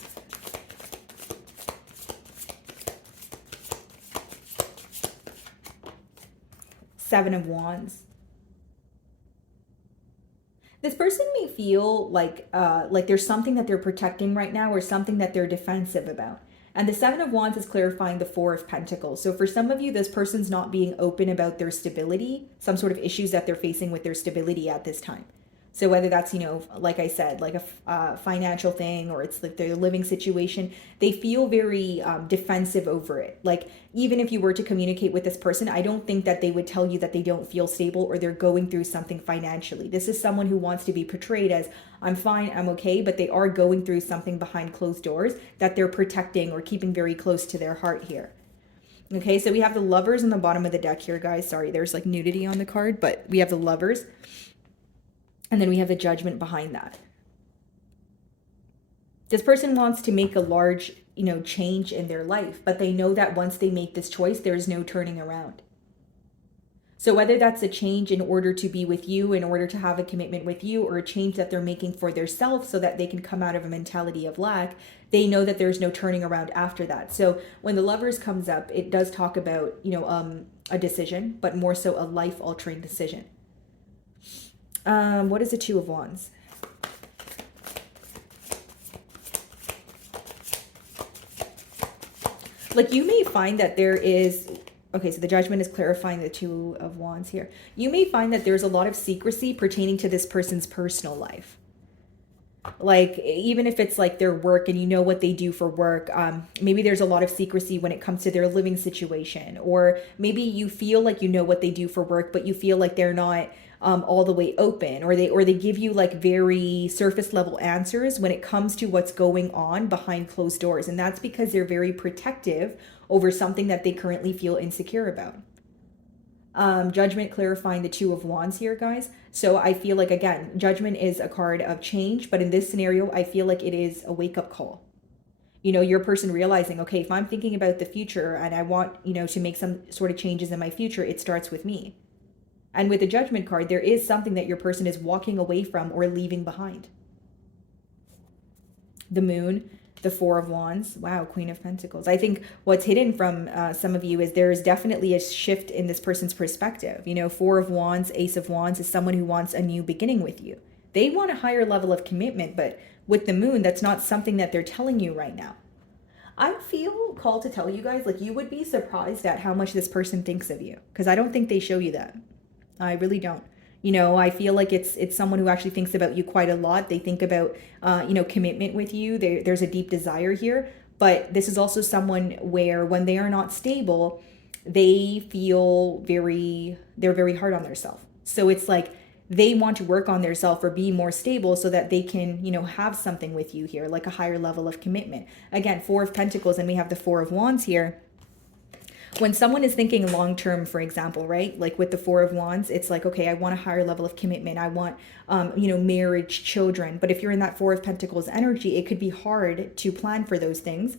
Seven of Wands. This person may feel like there's something that they're protecting right now, or something that they're defensive about. And the Seven of Wands is clarifying the Four of Pentacles. So for some of you, this person's not being open about their stability, some sort of issues that they're facing with their stability at this time. So whether that's, like I said, like a financial thing, or it's like their living situation, they feel very defensive over it. Like even if you were to communicate with this person, I don't think that they would tell you that they don't feel stable or they're going through something financially. This is someone who wants to be portrayed as, I'm fine, I'm okay, but they are going through something behind closed doors that they're protecting or keeping very close to their heart here. Okay, so we have the Lovers on the bottom of the deck here, guys. Sorry, there's like nudity on the card, but we have the Lovers. And then we have the Judgment behind that. This person wants to make a large, change in their life, but they know that once they make this choice, there is no turning around. So whether that's a change in order to be with you, in order to have a commitment with you, or a change that they're making for themselves so that they can come out of a mentality of lack, they know that there's no turning around after that. So when the Lovers comes up, it does talk about, a decision, but more so a life-altering decision. What is the Two of Wands? Like you may find that there is, okay, so the Judgment is clarifying the Two of Wands here. You may find that there's a lot of secrecy pertaining to this person's personal life. Like even if it's like their work and what they do for work, maybe there's a lot of secrecy when it comes to their living situation, or maybe you feel like what they do for work, but you feel like they're not all the way open, or they give you like very surface level answers when it comes to what's going on behind closed doors. And that's because they're very protective over something that they currently feel insecure about. Judgment clarifying the Two of Wands here, guys. So I feel like, again, Judgment is a card of change, but in this scenario, I feel like it is a wake-up call. Your person realizing, okay, if I'm thinking about the future and I want, to make some sort of changes in my future, it starts with me. And with the Judgment card, there is something that your person is walking away from or leaving behind. The Moon, the Four of Wands. Wow, Queen of Pentacles. I think what's hidden from some of you is there's definitely a shift in this person's perspective. Four of Wands, Ace of Wands is someone who wants a new beginning with you. They want a higher level of commitment, but with the Moon, that's not something that they're telling you right now. I feel called to tell you guys, like you would be surprised at how much this person thinks of you, because I don't think they show you that. I really don't. I feel like it's someone who actually thinks about you quite a lot. They think about, commitment with you. There's a deep desire here. But this is also someone where when they are not stable, they feel they're very hard on themselves. So it's like they want to work on themselves or be more stable so that they can, have something with you here, like a higher level of commitment. Again, Four of Pentacles, and we have the Four of Wands here. When someone is thinking long-term, for example, right? Like with the Four of Wands, it's like, okay, I want a higher level of commitment. I want, marriage, children. But if you're in that 4 of Pentacles energy, it could be hard to plan for those things.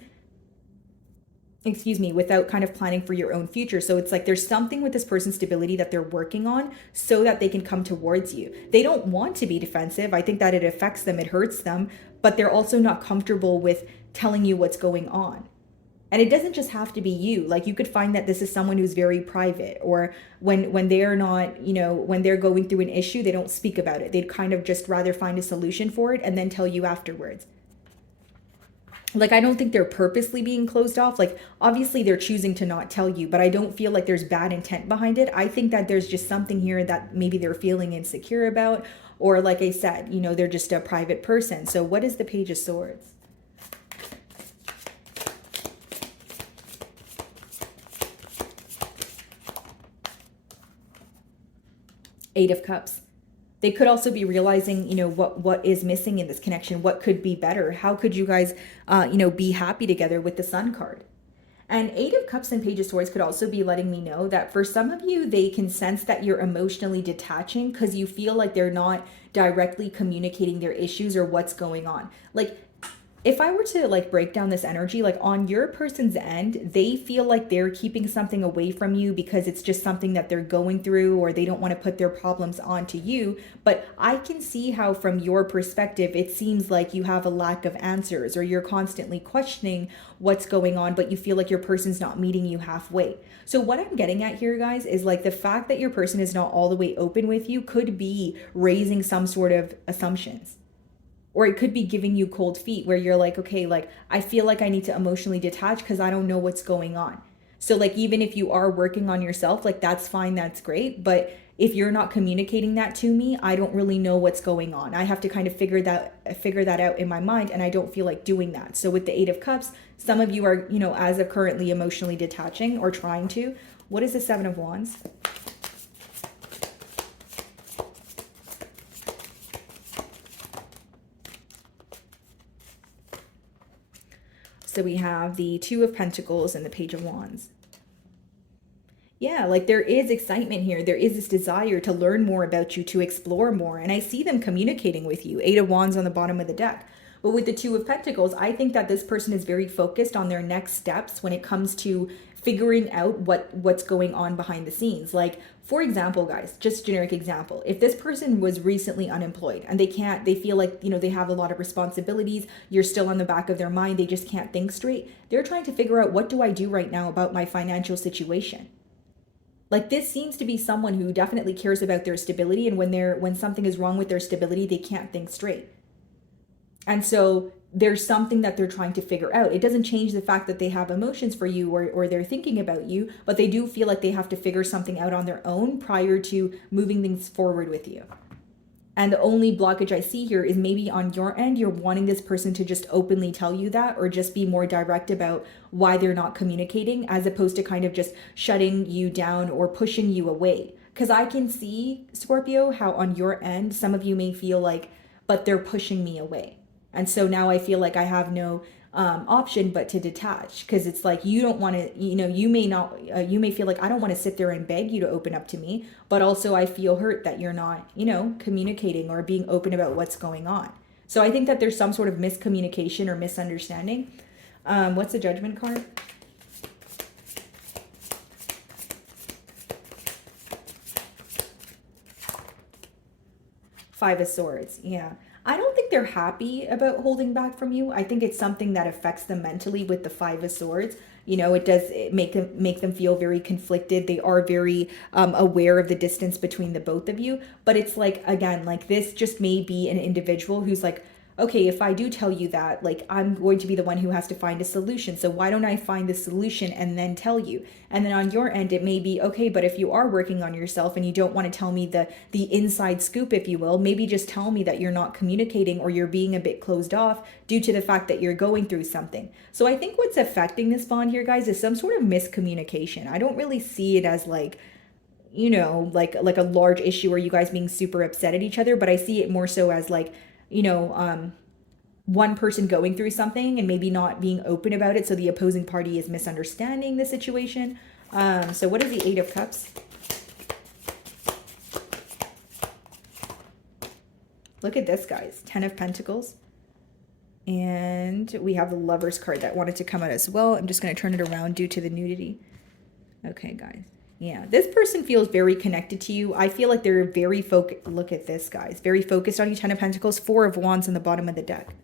excuse me, without kind of planning for your own future. So it's like there's something with this person's stability that they're working on so that they can come towards you. They don't want to be defensive. I think that it affects them, it hurts them, but they're also not comfortable with telling you what's going on. And it doesn't just have to be you. Like you could find that this is someone who's very private, or when they're not, you know, when they're going through an issue, they don't speak about it. They'd kind of just rather find a solution for it and then tell you afterwards. Like, I don't think they're purposely being closed off. Like, obviously they're choosing to not tell you, but I don't feel like there's bad intent behind it. I think that there's just something here that maybe they're feeling insecure about, or like I said, you know, they're just a private person. So what is the Page of Swords? Eight of Cups. They could also be realizing, you know, what is missing in this connection, what could be better, how could you guys, you know, be happy together with the Sun card. And Eight of Cups and Page of Swords could also be letting me know that for some of you, they can sense that you're emotionally detaching because you feel like they're not directly communicating their issues or what's going on. Like, if I were to like break down this energy, like on your person's end, they feel like they're keeping something away from you because it's just something that they're going through, or they don't want to put their problems onto you. But I can see how from your perspective, it seems like you have a lack of answers, or you're constantly questioning what's going on, but you feel like your person's not meeting you halfway. So what I'm getting at here, guys, is like the fact that your person is not all the way open with you could be raising some sort of assumptions. Or it could be giving you cold feet where you're like, okay, like I feel like I need to emotionally detach because I don't know what's going on. So like even if you are working on yourself, like that's fine, that's great. But if you're not communicating that to me, I don't really know what's going on. I have to kind of figure that out in my mind, and I don't feel like doing that. So with the Eight of Cups, some of you are, you know, as of currently emotionally detaching or trying to. What is the Seven of Wands? So we have the Two of Pentacles and the Page of Wands. Yeah, like there is excitement here. There is this desire to learn more about you, to explore more. And I see them communicating with you. Eight of Wands on the bottom of the deck. But with the Two of Pentacles, I think that this person is very focused on their next steps when it comes to figuring out what's going on behind the scenes. Like, for example, guys, just generic example, if this person was recently unemployed and they feel like, you know, they have a lot of responsibilities, you're still on the back of their mind, they just can't think straight. They're trying to figure out, what do I do right now about my financial situation? Like, this seems to be someone who definitely cares about their stability, and when something is wrong with their stability, they can't think straight. And so there's something that they're trying to figure out. It doesn't change the fact that they have emotions for you, or they're thinking about you, but they do feel like they have to figure something out on their own prior to moving things forward with you. And the only blockage I see here is maybe on your end, you're wanting this person to just openly tell you that, or just be more direct about why they're not communicating, as opposed to kind of just shutting you down or pushing you away. Because I can see, Scorpio, how on your end, some of you may feel like, but they're pushing me away. And so now I feel like I have no option but to detach, because it's like you don't want to, you know, you may feel like I don't want to sit there and beg you to open up to me, but also I feel hurt that you're not, you know, communicating or being open about what's going on. So I think that there's some sort of miscommunication or misunderstanding. What's the Judgment card? Five of Swords. Yeah. I don't think they're happy about holding back from you. I think it's something that affects them mentally with the Five of Swords. You know, it does make them feel very conflicted. They are very aware of the distance between the both of you. But it's like, again, like this just may be an individual who's like, okay, if I do tell you that, like I'm going to be the one who has to find a solution. So why don't I find the solution and then tell you? And then on your end, it may be, okay, but if you are working on yourself and you don't want to tell me the inside scoop, if you will, maybe just tell me that you're not communicating, or you're being a bit closed off due to the fact that you're going through something. So I think what's affecting this bond here, guys, is some sort of miscommunication. I don't really see it as like, you know, like a large issue or you guys being super upset at each other, but I see it more so as like, you know, one person going through something and maybe not being open about it, so the opposing party is misunderstanding the situation. So what is the Eight of Cups? Look at this, guys. 10 of Pentacles And we have the Lovers card that wanted to come out as well. I'm just going to turn it around due to the nudity. Okay, guys. Yeah, this person feels very connected to you. I feel like they're very focused. Look at this, guys. Very focused on you. 10 of Pentacles, 4 of Wands on the bottom of the deck.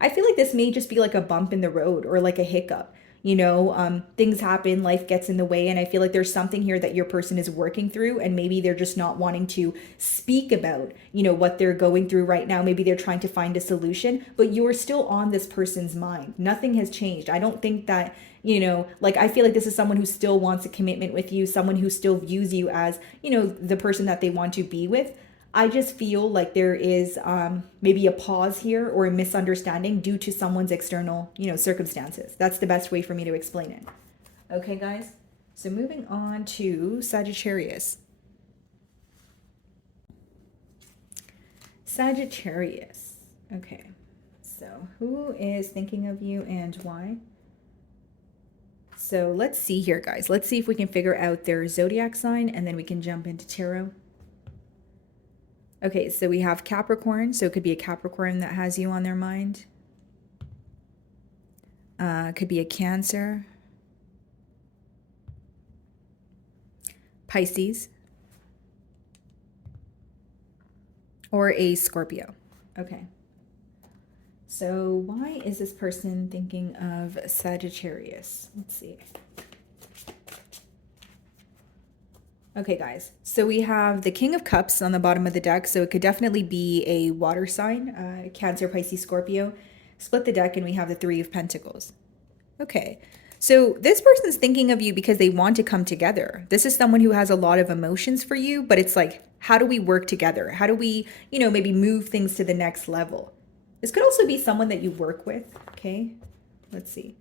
I feel like this may just be like a bump in the road or like a hiccup. You know, things happen, life gets in the way, and I feel like there's something here that your person is working through, and maybe they're just not wanting to speak about, you know, what they're going through right now. Maybe they're trying to find a solution, but you're still on this person's mind. Nothing has changed. I don't think that, you know, like, I feel like this is someone who still wants a commitment with you, someone who still views you as, you know, the person that they want to be with. I just feel like there is maybe a pause here or a misunderstanding due to someone's external, you know, circumstances. That's the best way for me to explain it. Okay, guys? So moving on to Sagittarius. Sagittarius. Okay. So who is thinking of you and why? So let's see here, guys. Let's see if we can figure out their zodiac sign, and then we can jump into tarot. Okay, so we have Capricorn. So it could be a Capricorn that has you on their mind. Could be a Cancer. Pisces. Or a Scorpio. Okay. So why is this person thinking of Sagittarius? Let's see. Okay, guys, so we have the King of Cups on the bottom of the deck, so it could definitely be a water sign, Cancer, Pisces, Scorpio. Split the deck, and we have the Three of Pentacles. Okay, so this person's thinking of you because they want to come together. This is someone who has a lot of emotions for you, but it's like, how do we work together? How do we, you know, maybe move things to the next level? This could also be someone that you work with, okay? Let's see.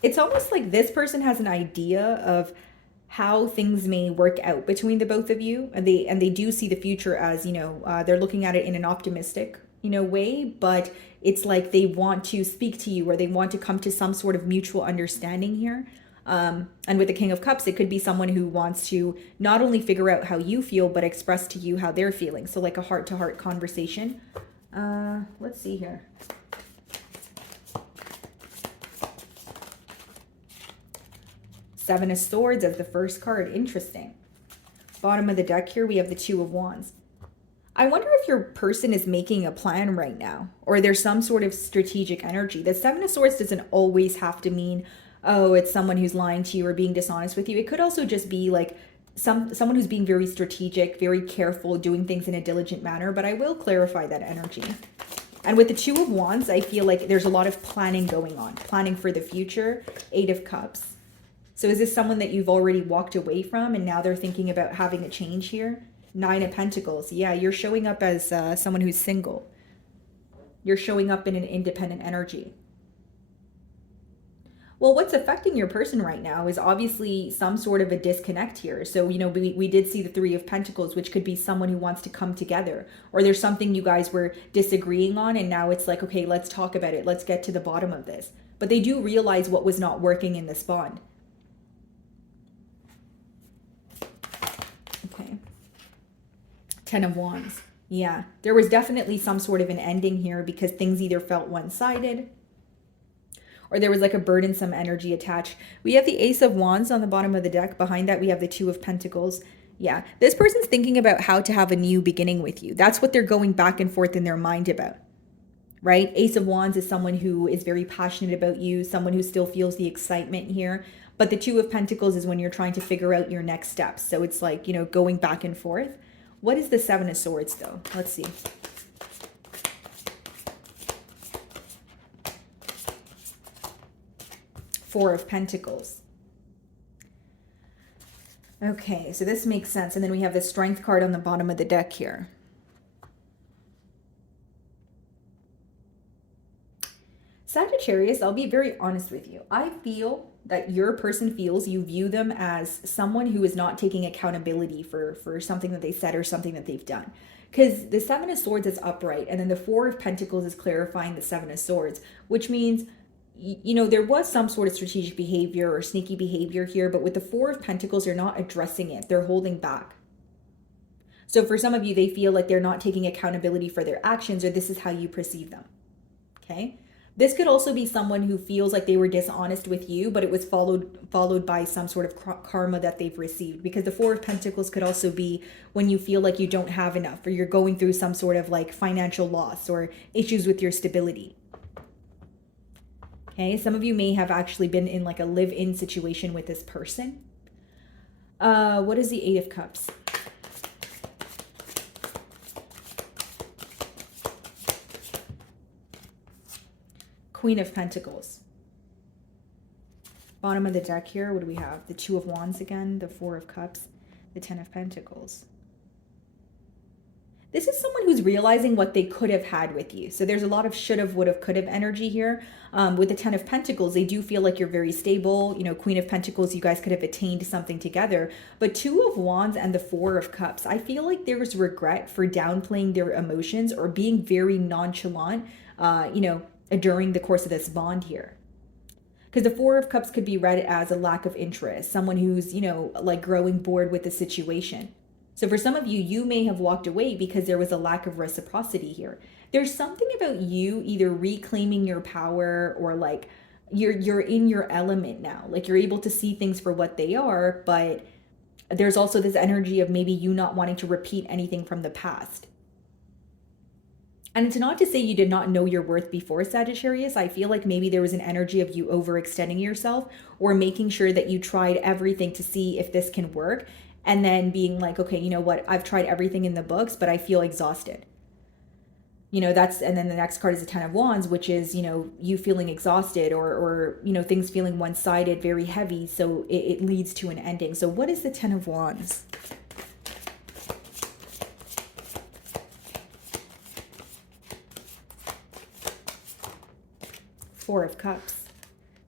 It's almost like this person has an idea of how things may work out between the both of you, and they do see the future as, you know, they're looking at it in an optimistic, you know, way, but it's like they want to speak to you, or they want to come to some sort of mutual understanding here. And with the King of Cups, it could be someone who wants to not only figure out how you feel, but express to you how they're feeling. So like a heart-to-heart conversation. Let's see here. Seven of Swords as the first card. Interesting. Bottom of the deck here, we have the Two of Wands. I wonder if your person is making a plan right now, or there's some sort of strategic energy. The Seven of Swords doesn't always have to mean, oh, it's someone who's lying to you or being dishonest with you. It could also just be like someone who's being very strategic, very careful, doing things in a diligent manner, but I will clarify that energy. And with the Two of Wands, I feel like there's a lot of planning going on, planning for the future. Eight of Cups. So is this someone that you've already walked away from, and now they're thinking about having a change here? Nine of Pentacles. Yeah, you're showing up as someone who's single. You're showing up in an independent energy. Well, what's affecting your person right now is obviously some sort of a disconnect here. So, you know, we did see the Three of Pentacles, which could be someone who wants to come together, or there's something you guys were disagreeing on, and now it's like, okay, let's talk about it. Let's get to the bottom of this. But they do realize what was not working in this bond. Okay. Ten of Wands. Yeah, there was definitely some sort of an ending here because things either felt one-sided, or there was like a burdensome energy attached. We have the Ace of Wands on the bottom of the deck. Behind that, we have the Two of Pentacles. Yeah, this person's thinking about how to have a new beginning with you. That's what they're going back and forth in their mind about, right? Ace of Wands is someone who is very passionate about you, someone who still feels the excitement here. But the Two of Pentacles is when you're trying to figure out your next steps. So it's like, you know, going back and forth. What is the Seven of Swords, though? Let's see. Four of Pentacles. Okay, so this makes sense. And then we have the Strength card on the bottom of the deck here. Sagittarius, I'll be very honest with you. I feel that your person feels you view them as someone who is not taking accountability for something that they said or something that they've done. Because the Seven of Swords is upright, and then the Four of Pentacles is clarifying the Seven of Swords, which means, you know, there was some sort of strategic behavior or sneaky behavior here, but with the Four of Pentacles, they're not addressing it. They're holding back. So for some of you, they feel like they're not taking accountability for their actions, or this is how you perceive them. Okay. This could also be someone who feels like they were dishonest with you, but it was followed by some sort of karma that they've received. Because the Four of Pentacles could also be when you feel like you don't have enough, or you're going through some sort of like financial loss or issues with your stability. Okay, some of you may have actually been in like a live-in situation with this person. What is the Eight of Cups? Queen of Pentacles. Bottom of the deck here, what do we have? The Two of Wands again, the Four of Cups, the Ten of Pentacles. This is someone who's realizing what they could have had with you. So there's a lot of should have, would have, could have energy here. With the Ten of Pentacles, they do feel like you're very stable. You know, Queen of Pentacles, you guys could have attained something together. But Two of Wands and the Four of Cups, I feel like there's regret for downplaying their emotions or being very nonchalant, during the course of this bond here. Because the Four of Cups could be read as a lack of interest, someone who's, like growing bored with the situation. So for some of you, you may have walked away because there was a lack of reciprocity here. There's something about you either reclaiming your power or like you're in your element now. Like you're able to see things for what they are, but there's also this energy of maybe you not wanting to repeat anything from the past. And it's not to say you did not know your worth before, Sagittarius. I feel like maybe there was an energy of you overextending yourself or making sure that you tried everything to see if this can work. And then being like, okay, you know what? I've tried everything in the books, but I feel exhausted. And then the next card is the Ten of Wands, which is, you feeling exhausted or things feeling one-sided, very heavy. So it leads to an ending. So what is the Ten of Wands? Four of Cups.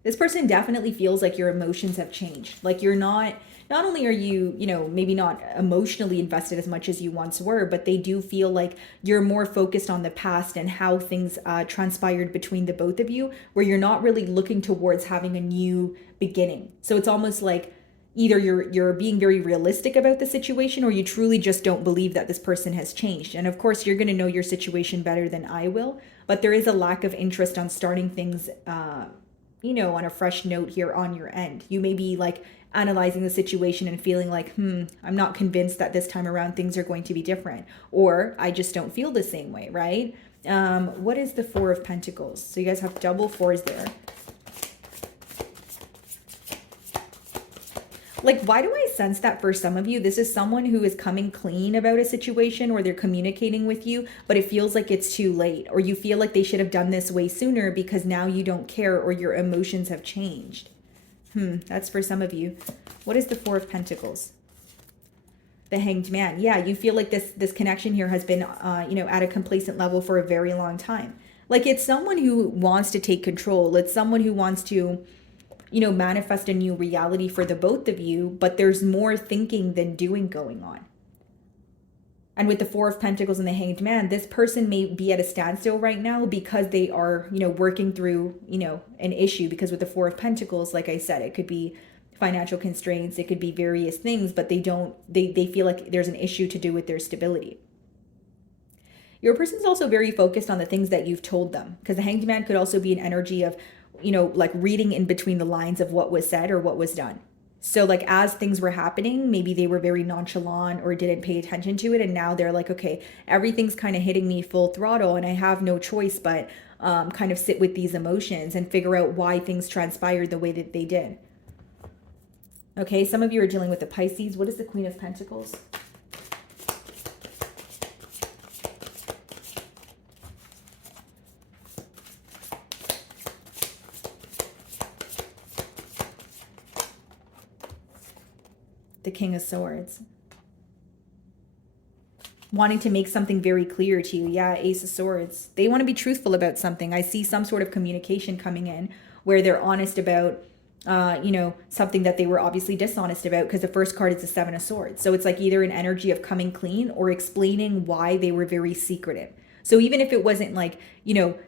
This person definitely feels like your emotions have changed. Like you're not only are you, maybe not emotionally invested as much as you once were, but they do feel like you're more focused on the past and how things transpired between the both of you, where you're not really looking towards having a new beginning. So it's almost like either you're being very realistic about the situation, or you truly just don't believe that this person has changed. And of course, you're going to know your situation better than I will, but there is a lack of interest on starting things, on a fresh note here on your end. You may be like analyzing the situation and feeling like, I'm not convinced that this time around things are going to be different, or I just don't feel the same way, right? What is the Four of Pentacles? So you guys have double fours there. Like, why do I sense that for some of you, this is someone who is coming clean about a situation, or they're communicating with you, but it feels like it's too late, or you feel like they should have done this way sooner because now you don't care, or your emotions have changed. That's for some of you. What is the Four of Pentacles? The Hanged Man. Yeah, you feel like this connection here has been, at a complacent level for a very long time. Like it's someone who wants to take control. It's someone who wants to, manifest a new reality for the both of you, but there's more thinking than doing going on. And with the Four of Pentacles and the Hanged Man, this person may be at a standstill right now because they are, working through, an issue. Because with the Four of Pentacles, like I said, it could be financial constraints, it could be various things, but they feel like there's an issue to do with their stability. Your person's also very focused on the things that you've told them, because the Hanged Man could also be an energy of, like reading in between the lines of what was said or what was done. So like as things were happening, maybe they were very nonchalant or didn't pay attention to it. And now they're like, okay, everything's kind of hitting me full throttle and I have no choice but kind of sit with these emotions and figure out why things transpired the way that they did. Okay, some of you are dealing with the Pisces. What is the Queen of Pentacles? The King of Swords. Wanting to make something very clear to you. Yeah, Ace of Swords. They want to be truthful about something. I see some sort of communication coming in where they're honest about, something that they were obviously dishonest about, because the first card is the Seven of Swords. So it's like either an energy of coming clean or explaining why they were very secretive. So even if it wasn't like,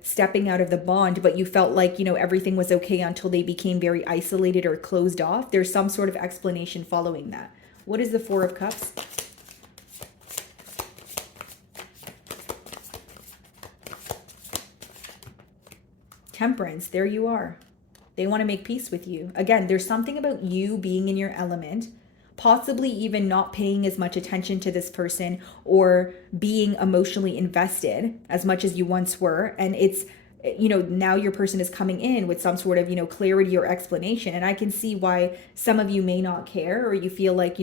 stepping out of the bond, but you felt like, everything was okay until they became very isolated or closed off, there's some sort of explanation following that. What is the Four of Cups? Temperance, there you are. They want to make peace with you. Again, there's something about you being in your element, possibly even not paying as much attention to this person or being emotionally invested as much as you once were. And it's, now your person is coming in with some sort of, clarity or explanation. And I can see why some of you may not care, or you feel like,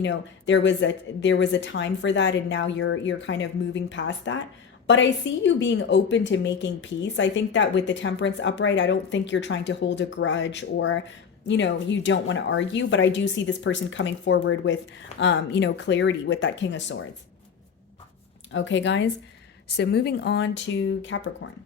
there was a time for that and now you're kind of moving past that. But I see you being open to making peace. I think that with the Temperance upright, I don't think you're trying to hold a grudge or, you don't want to argue. But I do see this person coming forward with, clarity with that King of Swords. Okay, guys. So moving on to Capricorn.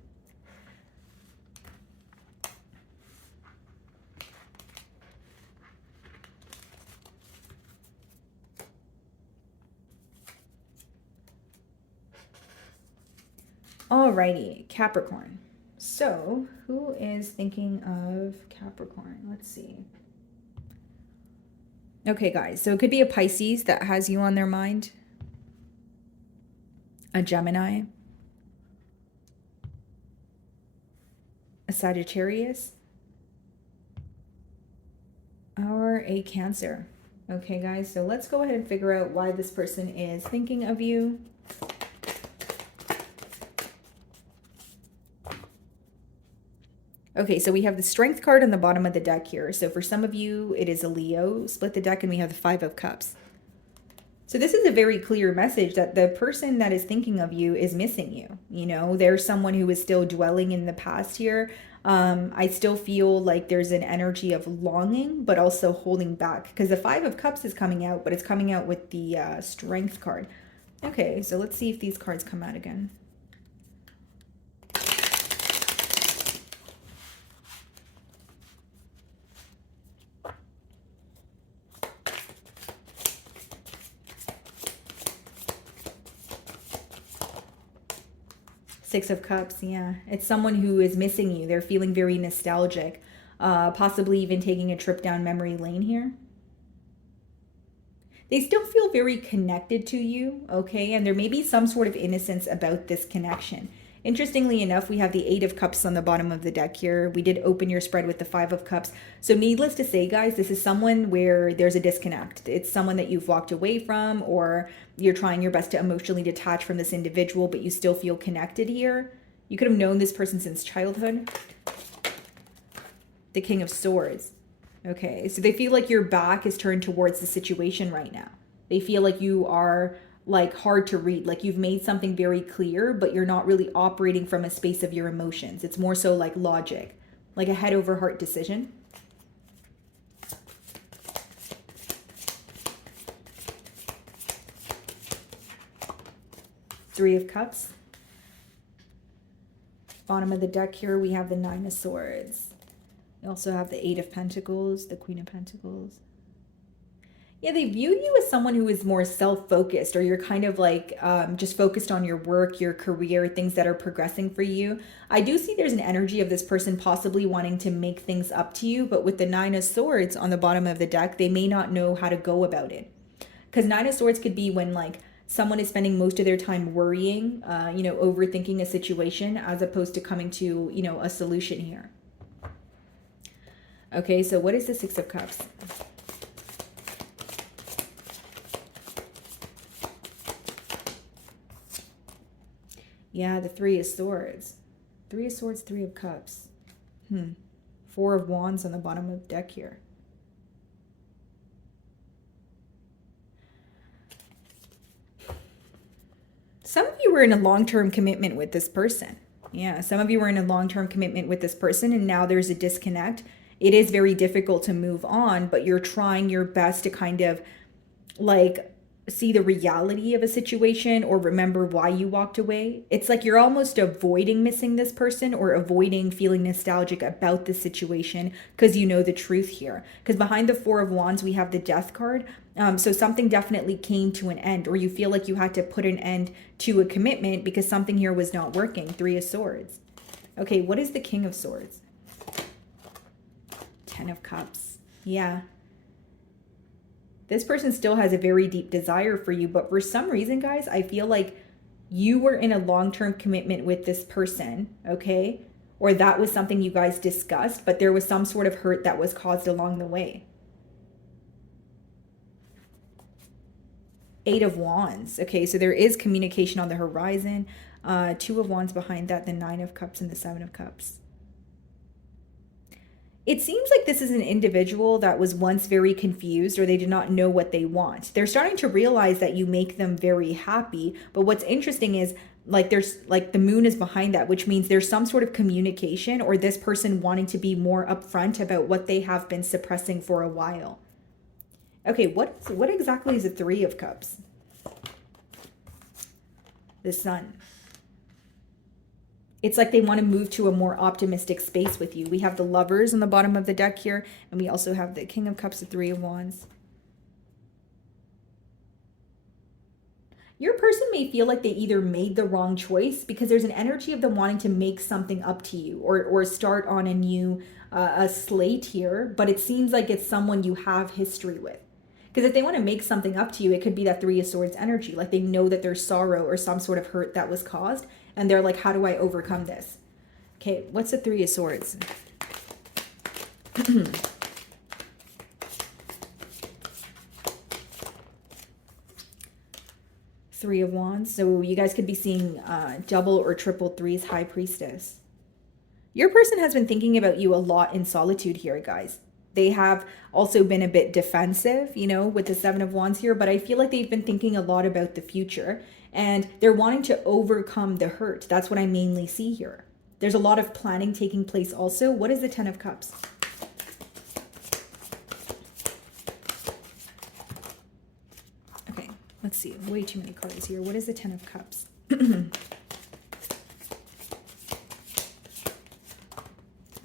Alrighty, Capricorn. So, who is thinking of Capricorn? Let's see. Okay, guys. So it could be a Pisces that has you on their mind. A Gemini. A Sagittarius. Or a Cancer. Okay, guys. So let's go ahead and figure out why this person is thinking of you. Okay, so we have the Strength card on the bottom of the deck here. So for some of you, it is a Leo. Split the deck and we have the Five of Cups. So this is a very clear message that the person that is thinking of you is missing you. There's someone who is still dwelling in the past here. I still feel like there's an energy of longing, but also holding back. Because the Five of Cups is coming out, but it's coming out with the Strength card. Okay, so let's see if these cards come out again. Six of Cups, yeah. It's someone who is missing you. They're feeling very nostalgic. Possibly even taking a trip down memory lane here. They still feel very connected to you, okay? And there may be some sort of innocence about this connection. Interestingly enough, we have the Eight of Cups on the bottom of the deck here. We did open your spread with the Five of Cups. So needless to say, guys, this is someone where there's a disconnect. It's someone that you've walked away from, or you're trying your best to emotionally detach from this individual, but you still feel connected here. You could have known this person since childhood. The King of Swords. Okay, so they feel like your back is turned towards the situation right now. They feel like you are like hard to read, like you've made something very clear, but you're not really operating from a space of your emotions. It's more so like logic, like a head over heart decision. Three of Cups. Bottom of the deck here, we have the Nine of Swords. We also have the Eight of Pentacles, the Queen of Pentacles. Yeah, they view you as someone who is more self-focused, or you're kind of like just focused on your work, your career, things that are progressing for you. I do see there's an energy of this person possibly wanting to make things up to you, but with the Nine of Swords on the bottom of the deck, they may not know how to go about it. Because Nine of Swords could be when like someone is spending most of their time worrying, overthinking a situation as opposed to coming to, a solution here. Okay, so what is the Six of Cups? Yeah, the Three of Swords. Three of Swords, Three of Cups. Four of Wands on the bottom of the deck here. Some of you were in a long-term commitment with this person. Yeah, some of you were in a long-term commitment with this person, and now there's a disconnect. It is very difficult to move on, but you're trying your best to kind of like see the reality of a situation or remember why you walked away. It's like you're almost avoiding missing this person or avoiding feeling nostalgic about the situation because you know the truth here. Because behind the Four of Wands, we have the Death card. So something definitely came to an end, or you feel like you had to put an end to a commitment because something here was not working. Three of Swords. Okay, what is the King of Swords? Ten of Cups. Yeah. This person still has a very deep desire for you, but for some reason, guys, I feel like you were in a long-term commitment with this person, okay? or that was something you guys discussed, but there was some sort of hurt that was caused along the way. Eight of Wands. Okay, so there is communication on the horizon. Two of Wands behind that, the Nine of Cups and the Seven of Cups. It seems like this is an individual that was once very confused, or they did not know what they want. They're starting to realize that you make them very happy. But what's interesting is like there's like the moon is behind that, which means there's some sort of communication, or this person wanting to be more upfront about what they have been suppressing for a while. Okay, what exactly is the Three of Cups? The Sun. It's like they want to move to a more optimistic space with you. We have the Lovers on the bottom of the deck here, and we also have the King of Cups, the Three of Wands. Your person may feel like they either made the wrong choice, because there's an energy of them wanting to make something up to you, or start on a new a slate here, but it seems like it's someone you have history with. Because if they want to make something up to you, it could be that Three of Swords energy. Like they know that there's sorrow or some sort of hurt that was caused, and they're like, how do I overcome this? Okay, what's the Three of Swords? Three of Wands. So you guys could be seeing double or triple threes, High Priestess. Your person has been thinking about you a lot in solitude here, guys. They have also been a bit defensive, you know, with the Seven of Wands here, but I feel like they've been thinking a lot about the future, and they're wanting to overcome the hurt. That's what I mainly see here. There's a lot of planning taking place also. What is the Ten of Cups? Okay, let's see. Way too many cards here. What is the Ten of Cups? The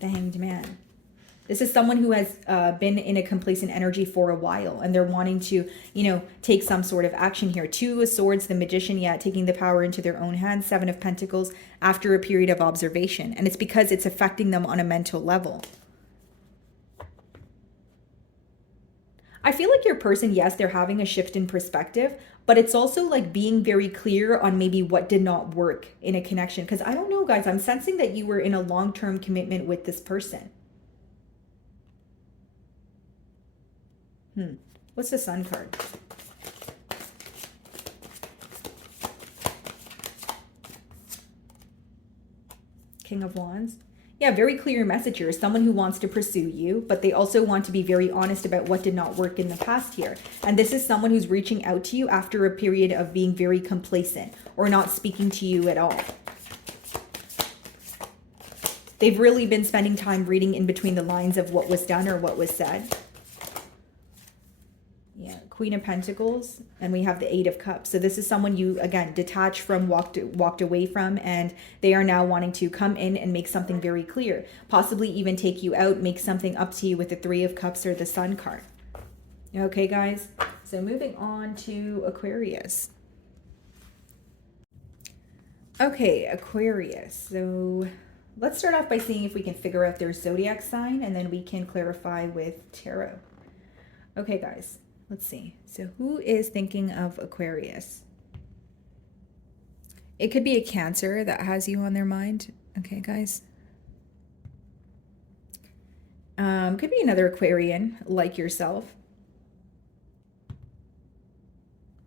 Hanged Man. This is someone who has been in a complacent energy for a while, and they're wanting to, you know, take some sort of action here. Two of Swords, the Magician, yeah, taking the power into their own hands. Seven of Pentacles, after a period of observation. And it's because it's affecting them on a mental level. I feel like your person, yes, they're having a shift in perspective, but it's also like being very clear on maybe what did not work in a connection. Because I don't know, guys, I'm sensing that you were in a long-term commitment with this person. What's the Sun card? King of Wands. Yeah, very clear message here. Someone who wants to pursue you, but they also want to be very honest about what did not work in the past here. And this is someone who's reaching out to you after a period of being very complacent or not speaking to you at all. They've really been spending time reading in between the lines of what was done or what was said. Yeah, Queen of Pentacles, and we have the Eight of Cups. So this is someone you, again, detached from, walked away from, and they are now wanting to come in and make something very clear. Possibly even take you out, make something up to you with the Three of Cups or the Sun card. Okay, guys? So moving on to Aquarius. Okay, Aquarius. So let's start off by seeing if we can figure out their zodiac sign, and then we can clarify with tarot. Okay, guys. Let's see. So who is thinking of Aquarius? It could be a Cancer that has you on their mind. Okay, guys. Could be another Aquarian like yourself.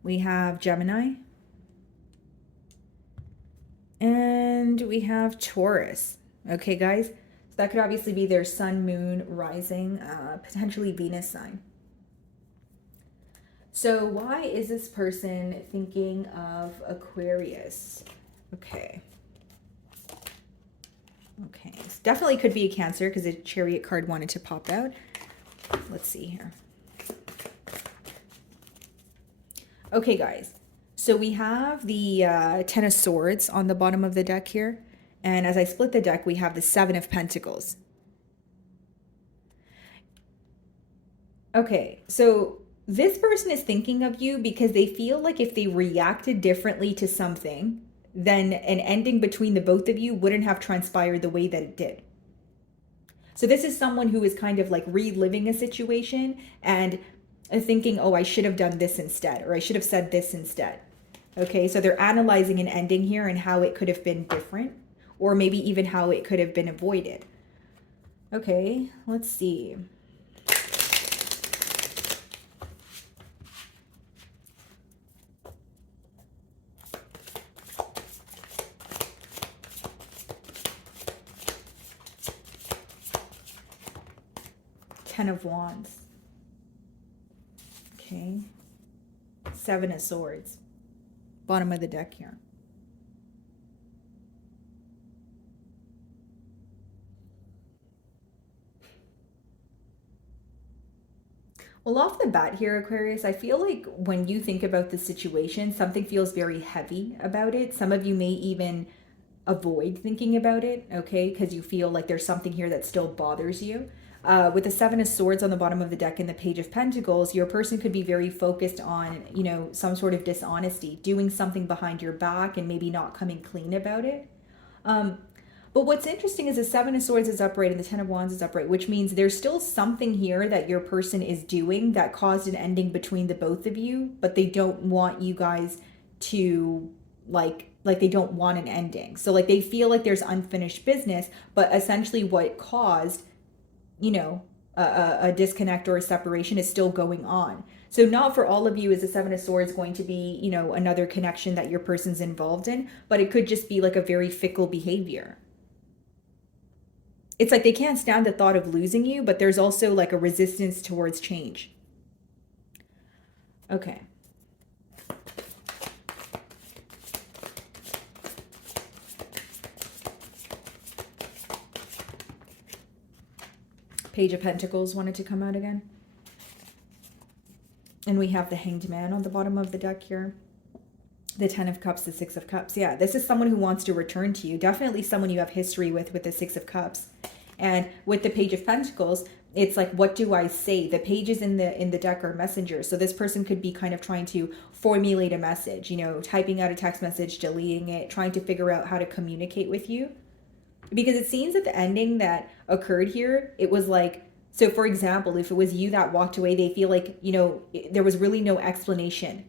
We have Gemini. And we have Taurus. Okay, guys. So that could obviously be their sun, moon, rising, potentially Venus sign. So why is this person thinking of Aquarius? Okay. Okay. So definitely could be a Cancer because the Chariot card wanted to pop out. Let's see here. Okay, guys. So we have the Ten of Swords on the bottom of the deck here. And as I split the deck, we have the Seven of Pentacles. Okay, so this person is thinking of you because they feel like if they reacted differently to something, then an ending between the both of you wouldn't have transpired the way that it did. So this is someone who is kind of like reliving a situation and thinking, oh, I should have done this instead, or I should have said this instead. Okay, so they're analyzing an ending here and how it could have been different, or maybe even how it could have been avoided. Okay, let's see. Ten of Wands. Okay. Seven of Swords. Bottom of the deck here. Well, off the bat here, Aquarius, I feel like when you think about the situation, something feels very heavy about it. Some of you may even avoid thinking about it, okay? Because you feel like there's something here that still bothers you. With the Seven of Swords on the bottom of the deck and the Page of Pentacles, your person could be very focused on, you know, some sort of dishonesty, doing something behind your back and maybe not coming clean about it. But what's interesting is the Seven of Swords is upright and the Ten of Wands is upright, which means there's still something here that your person is doing that caused an ending between the both of you, but they don't want you guys to like they don't want an ending. So like they feel like there's unfinished business, but essentially what caused, you know, a disconnect or a separation is still going on. So not for all of you is the Seven of Swords going to be, you know, another connection that your person's involved in, but it could just be like a very fickle behavior. It's like they can't stand the thought of losing you, but there's also like a resistance towards change. Okay. Page of Pentacles wanted to come out again. And we have the Hanged Man on the bottom of the deck here. The Ten of Cups, the Six of Cups. Yeah, this is someone who wants to return to you. Definitely someone you have history with the Six of Cups. And with the Page of Pentacles, it's like, what do I say? The pages in the deck are messengers. So this person could be kind of trying to formulate a message, you know, typing out a text message, deleting it, trying to figure out how to communicate with you. Because it seems that the ending that occurred here, it was like, so for example, if it was you that walked away, they feel like, you know, there was really no explanation.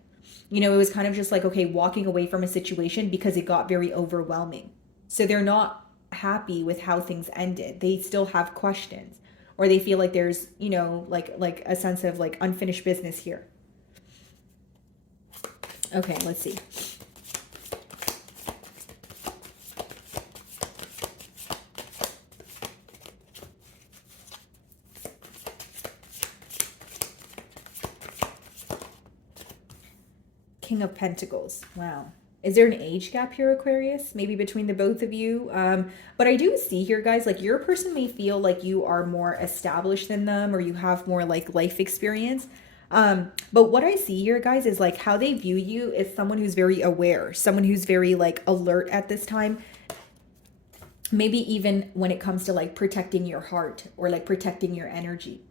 You know, it was kind of just like, okay, walking away from a situation because it got very overwhelming. So they're not happy with how things ended. They still have questions, or they feel like there's, you know, like a sense of like unfinished business here. Okay, let's see. King of Pentacles. Wow. Is there an age gap here, Aquarius? Maybe between the both of you? But I do see here, guys, like your person may feel like you are more established than them, or you have more like life experience. But what I see here, guys, is like how they view you is someone who's very aware, someone who's very like alert at this time. Maybe even when it comes to like protecting your heart or like protecting your energy.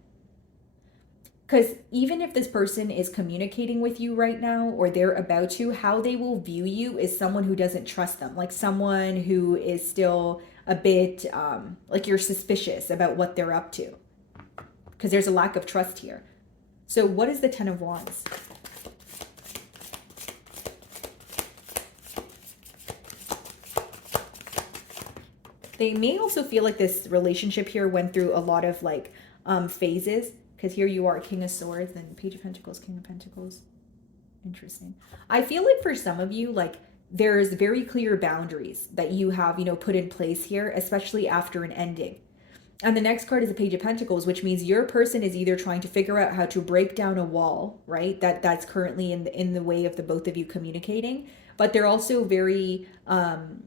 Because even if this person is communicating with you right now, or they're about to, how they will view you is someone who doesn't trust them. Like someone who is still a bit like you're suspicious about what they're up to. Because there's a lack of trust here. So what is the Ten of Wands? They may also feel like this relationship here went through a lot of like phases. Because here you are, King of Swords, then Page of Pentacles, King of Pentacles. Interesting. I feel like for some of you, like there's very clear boundaries that you have, you know, put in place here, especially after an ending. And the next card is a Page of Pentacles, which means your person is either trying to figure out how to break down a wall, right? That's currently in the way of the both of you communicating. But they're also very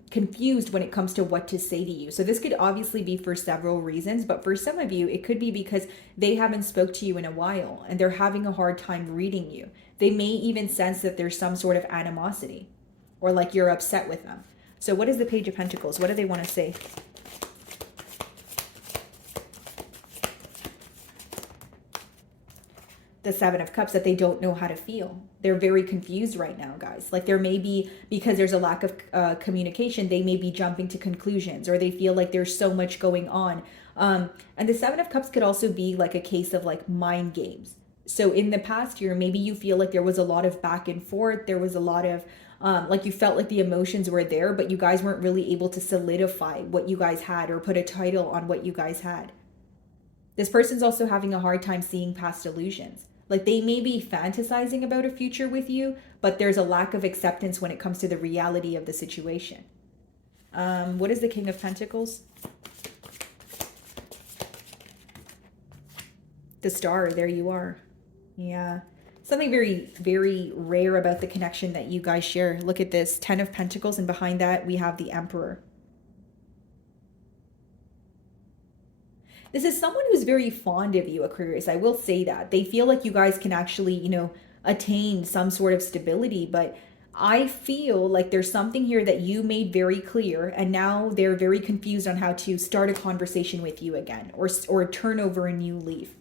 confused when it comes to what to say to you. So this could obviously be for several reasons, but for some of you, it could be because they haven't spoke to you in a while and they're having a hard time reading you. They may even sense that there's some sort of animosity or like you're upset with them. So what is the Page of Pentacles? What do they want to say? The Seven of Cups, that they don't know how to feel. They're very confused right now, guys. Like there may be, because there's a lack of communication, they may be jumping to conclusions, or they feel like there's so much going on. And the Seven of Cups could also be like a case of like mind games. So in the past year, maybe you feel like there was a lot of back and forth. There was a lot of, like you felt like the emotions were there, but you guys weren't really able to solidify what you guys had or put a title on what you guys had. This person's also having a hard time seeing past illusions. Like they may be fantasizing about a future with you, but there's a lack of acceptance when it comes to the reality of the situation. What is the King of Pentacles? The Star, there you are. Yeah. Something very, very rare about the connection that you guys share. Look at this, 10 of Pentacles, and behind that we have the Emperor. This is someone who's very fond of you, Aquarius. I will say that. They feel like you guys can actually, you know, attain some sort of stability, but I feel like there's something here that you made very clear, and now they're very confused on how to start a conversation with you again, or turn over a new leaf.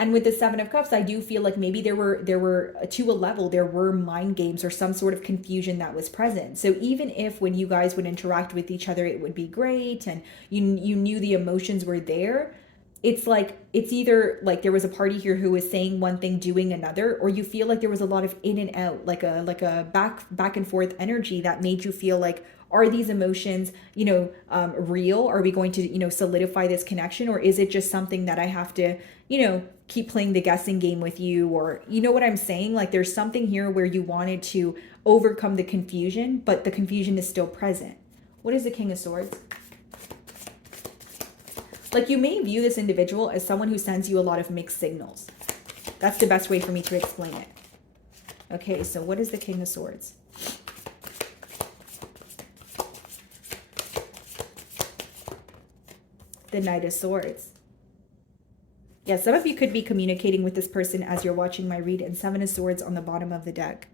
And with the Seven of Cups, I do feel like maybe there were to a level, there were mind games or some sort of confusion that was present. So even if when you guys would interact with each other, it would be great and you knew the emotions were there, it's like, it's either like there was a party here who was saying one thing, doing another, or you feel like there was a lot of in and out, like a back and forth energy that made you feel like, are these emotions, you know, real? Are we going to, you know, solidify this connection? Or is it just something that I have to, you know, keep playing the guessing game with you? Or, you know what I'm saying? Like there's something here where you wanted to overcome the confusion, but the confusion is still present. What is the King of Swords? Like you may view this individual as someone who sends you a lot of mixed signals. That's the best way for me to explain it. Okay, so what is the King of Swords? The Knight of Swords. Yeah, some of you could be communicating with this person as you're watching my read, and Seven of Swords on the bottom of the deck.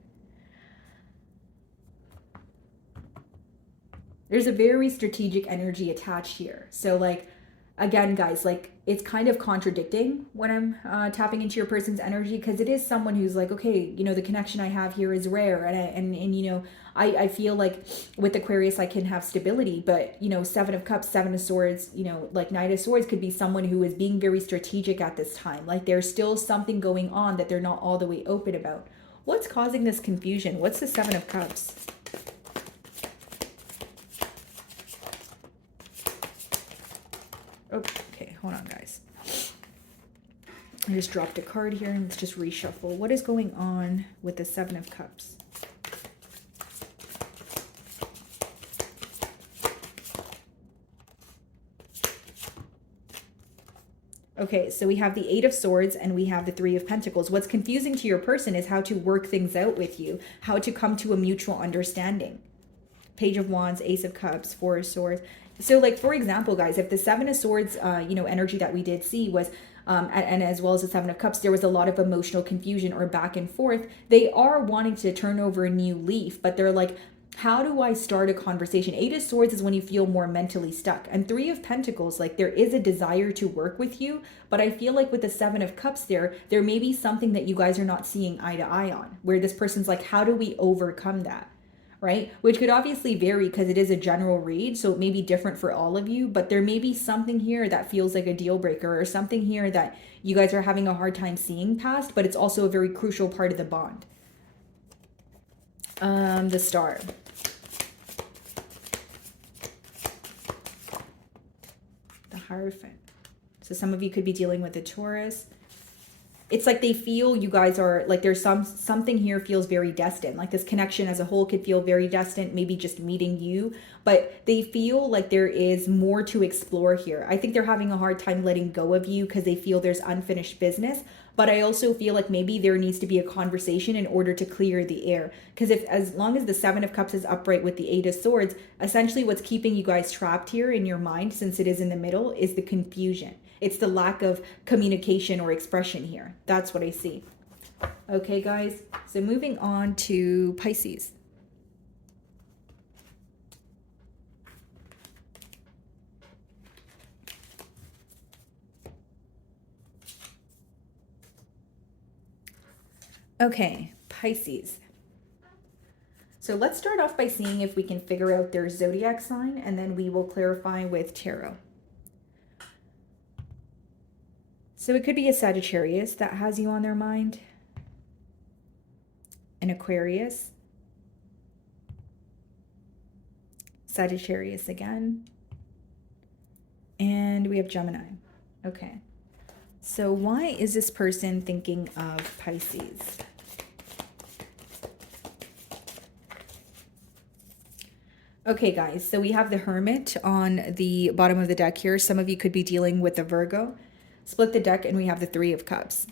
There's a very strategic energy attached here. So like, again, guys, like it's kind of contradicting when I'm tapping into your person's energy, because it is someone who's like, okay, you know, the connection I have here is rare, and you know, I feel like with Aquarius I can have stability, but you know, Seven of Cups, Seven of Swords, you know, like Knight of Swords could be someone who is being very strategic at this time. Like there's still something going on that they're not all the way open about. What's causing this confusion? What's the Seven of Cups? Okay, hold on, guys. I just dropped a card here, and let's just reshuffle. What is going on with the Seven of Cups? Okay, so we have the Eight of Swords and we have the Three of Pentacles. What's confusing to your person is how to work things out with you, how to come to a mutual understanding. Page of Wands, Ace of Cups, Four of Swords. So like, for example, guys, if the Seven of Swords, you know, energy that we did see was, and as well as the Seven of Cups, there was a lot of emotional confusion or back and forth. They are wanting to turn over a new leaf, but they're like, how do I start a conversation? Eight of Swords is when you feel more mentally stuck. And Three of Pentacles, like there is a desire to work with you, but I feel like with the Seven of Cups there may be something that you guys are not seeing eye to eye on, where this person's like, how do we overcome that? Right? Which could obviously vary because it is a general read, so it may be different for all of you, but there may be something here that feels like a deal breaker, or something here that you guys are having a hard time seeing past, but it's also a very crucial part of the bond. The Star. The Hierophant. So some of you could be dealing with a Taurus. It's like they feel you guys are like, there's something here feels very destined. Like this connection as a whole could feel very destined, maybe just meeting you, but they feel like there is more to explore here. I think they're having a hard time letting go of you because they feel there's unfinished business. But I also feel like maybe there needs to be a conversation in order to clear the air. Because as long as the Seven of Cups is upright with the Eight of Swords, essentially what's keeping you guys trapped here in your mind, since it is in the middle, is the confusion. It's the lack of communication or expression here. That's what I see. Okay, guys. So moving on to Pisces. Okay, Pisces. So let's start off by seeing if we can figure out their zodiac sign, and then we will clarify with tarot. So it could be a Sagittarius that has you on their mind, an Aquarius, Sagittarius again, and we have Gemini. Okay. So why is this person thinking of Pisces? Okay, guys, so we have the Hermit on the bottom of the deck here. Some of you could be dealing with the Virgo. Split the deck and we have the Three of Cups.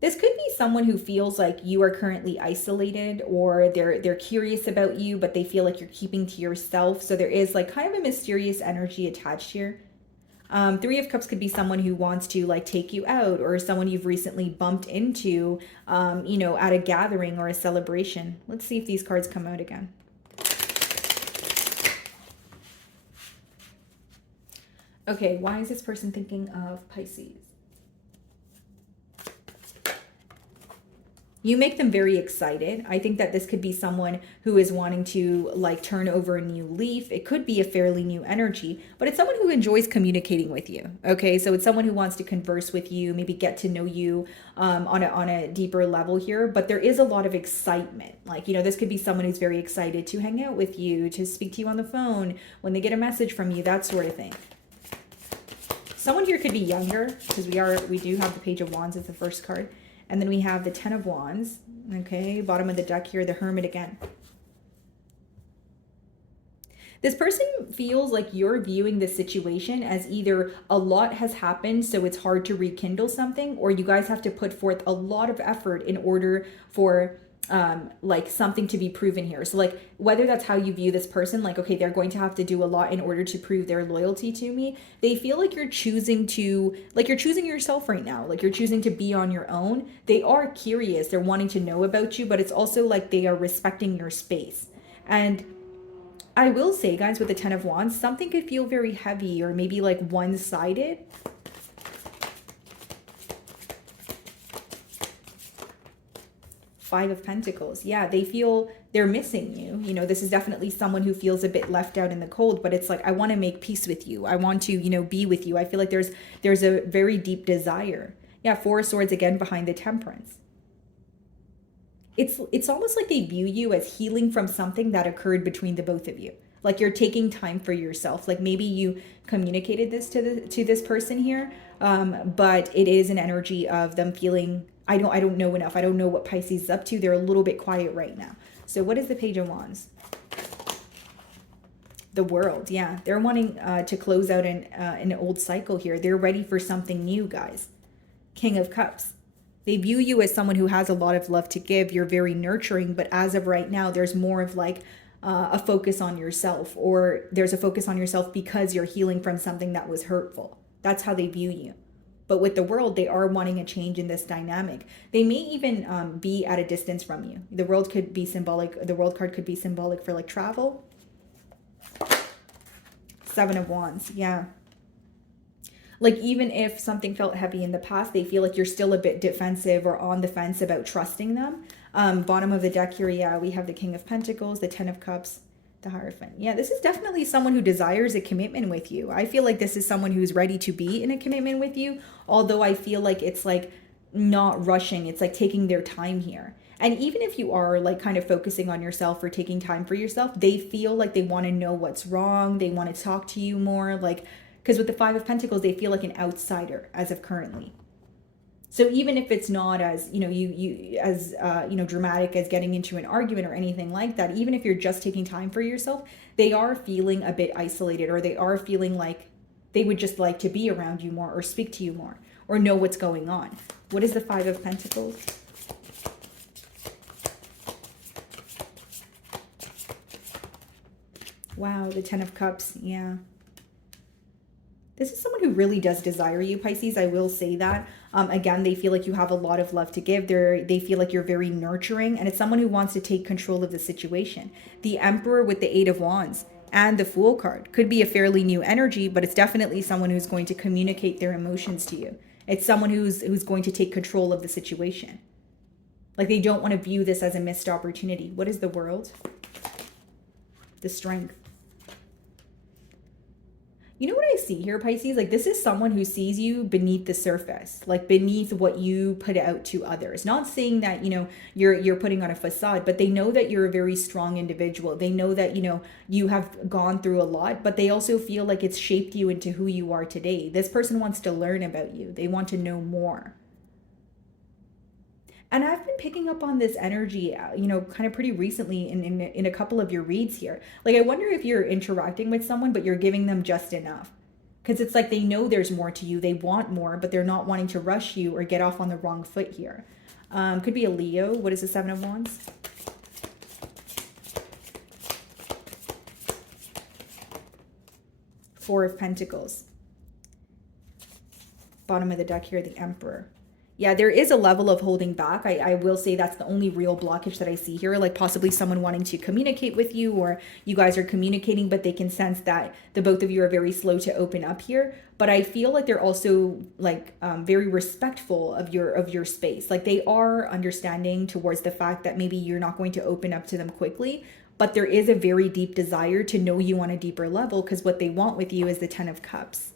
This could be someone who feels like you are currently isolated, or they're curious about you, but they feel like you're keeping to yourself. So there is like kind of a mysterious energy attached here. Three of Cups could be someone who wants to like take you out, or someone you've recently bumped into, you know, at a gathering or a celebration. Let's see if these cards come out again. Okay, why is this person thinking of Pisces? You make them very excited. I think that this could be someone who is wanting to like turn over a new leaf. It could be a fairly new energy, but it's someone who enjoys communicating with you. Okay, so it's someone who wants to converse with you, maybe get to know you on a deeper level here. But there is a lot of excitement. Like, you know, this could be someone who's very excited to hang out with you, to speak to you on the phone, when they get a message from you, that sort of thing. Someone here could be younger, because we do have the Page of Wands as the first card. And then we have the Ten of Wands, okay? Bottom of the deck here, the Hermit again. This person feels like you're viewing the situation as either a lot has happened, so it's hard to rekindle something, or you guys have to put forth a lot of effort in order for like something to be proven here. So like whether that's how you view this person, like, okay, they're going to have to do a lot in order to prove their loyalty to me. They feel like you're choosing yourself right now. Like you're choosing to be on your own. They are curious. They're wanting to know about you, but it's also like they are respecting your space. And I will say, guys, with the Ten of Wands, something could feel very heavy or maybe like one-sided. Five of Pentacles. Yeah, they feel they're missing you. You know, this is definitely someone who feels a bit left out in the cold, but it's like, I want to make peace with you. I want to, you know, be with you. I feel like there's a very deep desire. Yeah, Four of Swords again behind the Temperance. It's almost like they view you as healing from something that occurred between the both of you. Like you're taking time for yourself. Like maybe you communicated this to this person here, but it is an energy of them feeling, I don't know enough. I don't know what Pisces is up to. They're a little bit quiet right now. So what is the Page of Wands? The World. Yeah, they're wanting to close out an old cycle here. They're ready for something new, guys. King of Cups. They view you as someone who has a lot of love to give. You're very nurturing, but as of right now, there's more of like a focus on yourself, or there's a focus on yourself because you're healing from something that was hurtful. That's how they view you. But with the World, they are wanting a change in this dynamic. They may even be at a distance from you. The World could be symbolic. The World card could be symbolic for like travel. Seven of Wands. Yeah. Like even if something felt heavy in the past, they feel like you're still a bit defensive or on the fence about trusting them. Bottom of the deck here, yeah, we have the King of Pentacles, the Ten of Cups, the Hierophant. Yeah, this is definitely someone who desires a commitment with you. I feel like this is someone who's ready to be in a commitment with you, although I feel like it's like not rushing. It's like taking their time here. And even if you are like kind of focusing on yourself or taking time for yourself, they feel like they want to know what's wrong. They want to talk to you more, like, because with the Five of Pentacles, they feel like an outsider as of currently. So even if it's not as, you know, dramatic as getting into an argument or anything like that, even if you're just taking time for yourself, they are feeling a bit isolated, or they are feeling like they would just like to be around you more or speak to you more or know what's going on. What is the Five of Pentacles? Wow, the Ten of Cups. Yeah. This is someone who really does desire you, Pisces. I will say that. Again, they feel like you have a lot of love to give. They feel like you're very nurturing, and it's someone who wants to take control of the situation. The Emperor with the Eight of Wands and the Fool card could be a fairly new energy, but it's definitely someone who's going to communicate their emotions to you. It's someone who's going to take control of the situation. Like they don't want to view this as a missed opportunity. What is the World? The Strength. You know what I see here, Pisces? Like, this is someone who sees you beneath the surface, like beneath what you put out to others. Not saying that, you're putting on a facade, but they know that you're a very strong individual. They know that, you have gone through a lot, but they also feel like it's shaped you into who you are today. This person wants to learn about you. They want to know more. And I've been picking up on this energy, kind of pretty recently in a couple of your reads here. Like, I wonder if you're interacting with someone, but you're giving them just enough. Because it's like they know there's more to you. They want more, but they're not wanting to rush you or get off on the wrong foot here. Could be a Leo. What is the Seven of Wands? Four of Pentacles. Bottom of the deck here, the Emperor. Yeah, there is a level of holding back. I will say that's the only real blockage that I see here. Like, possibly someone wanting to communicate with you, or you guys are communicating, but they can sense that the both of you are very slow to open up here. But I feel like they're also like very respectful of your space. Like, they are understanding towards the fact that maybe you're not going to open up to them quickly, but there is a very deep desire to know you on a deeper level, because what they want with you is the Ten of Cups,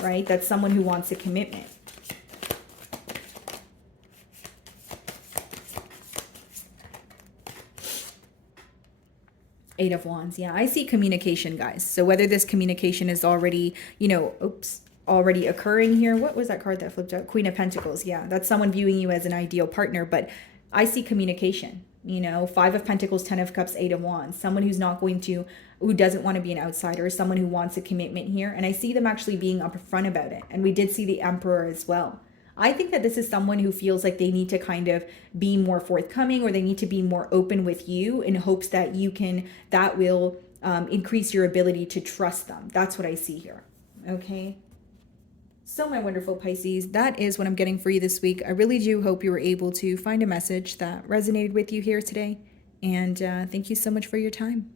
right? That's someone who wants a commitment. Eight of Wands. Yeah, I see communication, guys. So whether this communication is already, already occurring here. What was that card that flipped out? Queen of Pentacles. Yeah, that's someone viewing you as an ideal partner, but I see communication. Five of Pentacles, Ten of Cups, Eight of Wands. Someone who doesn't want to be an outsider, someone who wants a commitment here. And I see them actually being upfront about it. And we did see the Emperor as well. I think that this is someone who feels like they need to kind of be more forthcoming, or they need to be more open with you in hopes that that will increase your ability to trust them. That's what I see here. Okay. So my wonderful Pisces, that is what I'm getting for you this week. I really do hope you were able to find a message that resonated with you here today. And thank you so much for your time.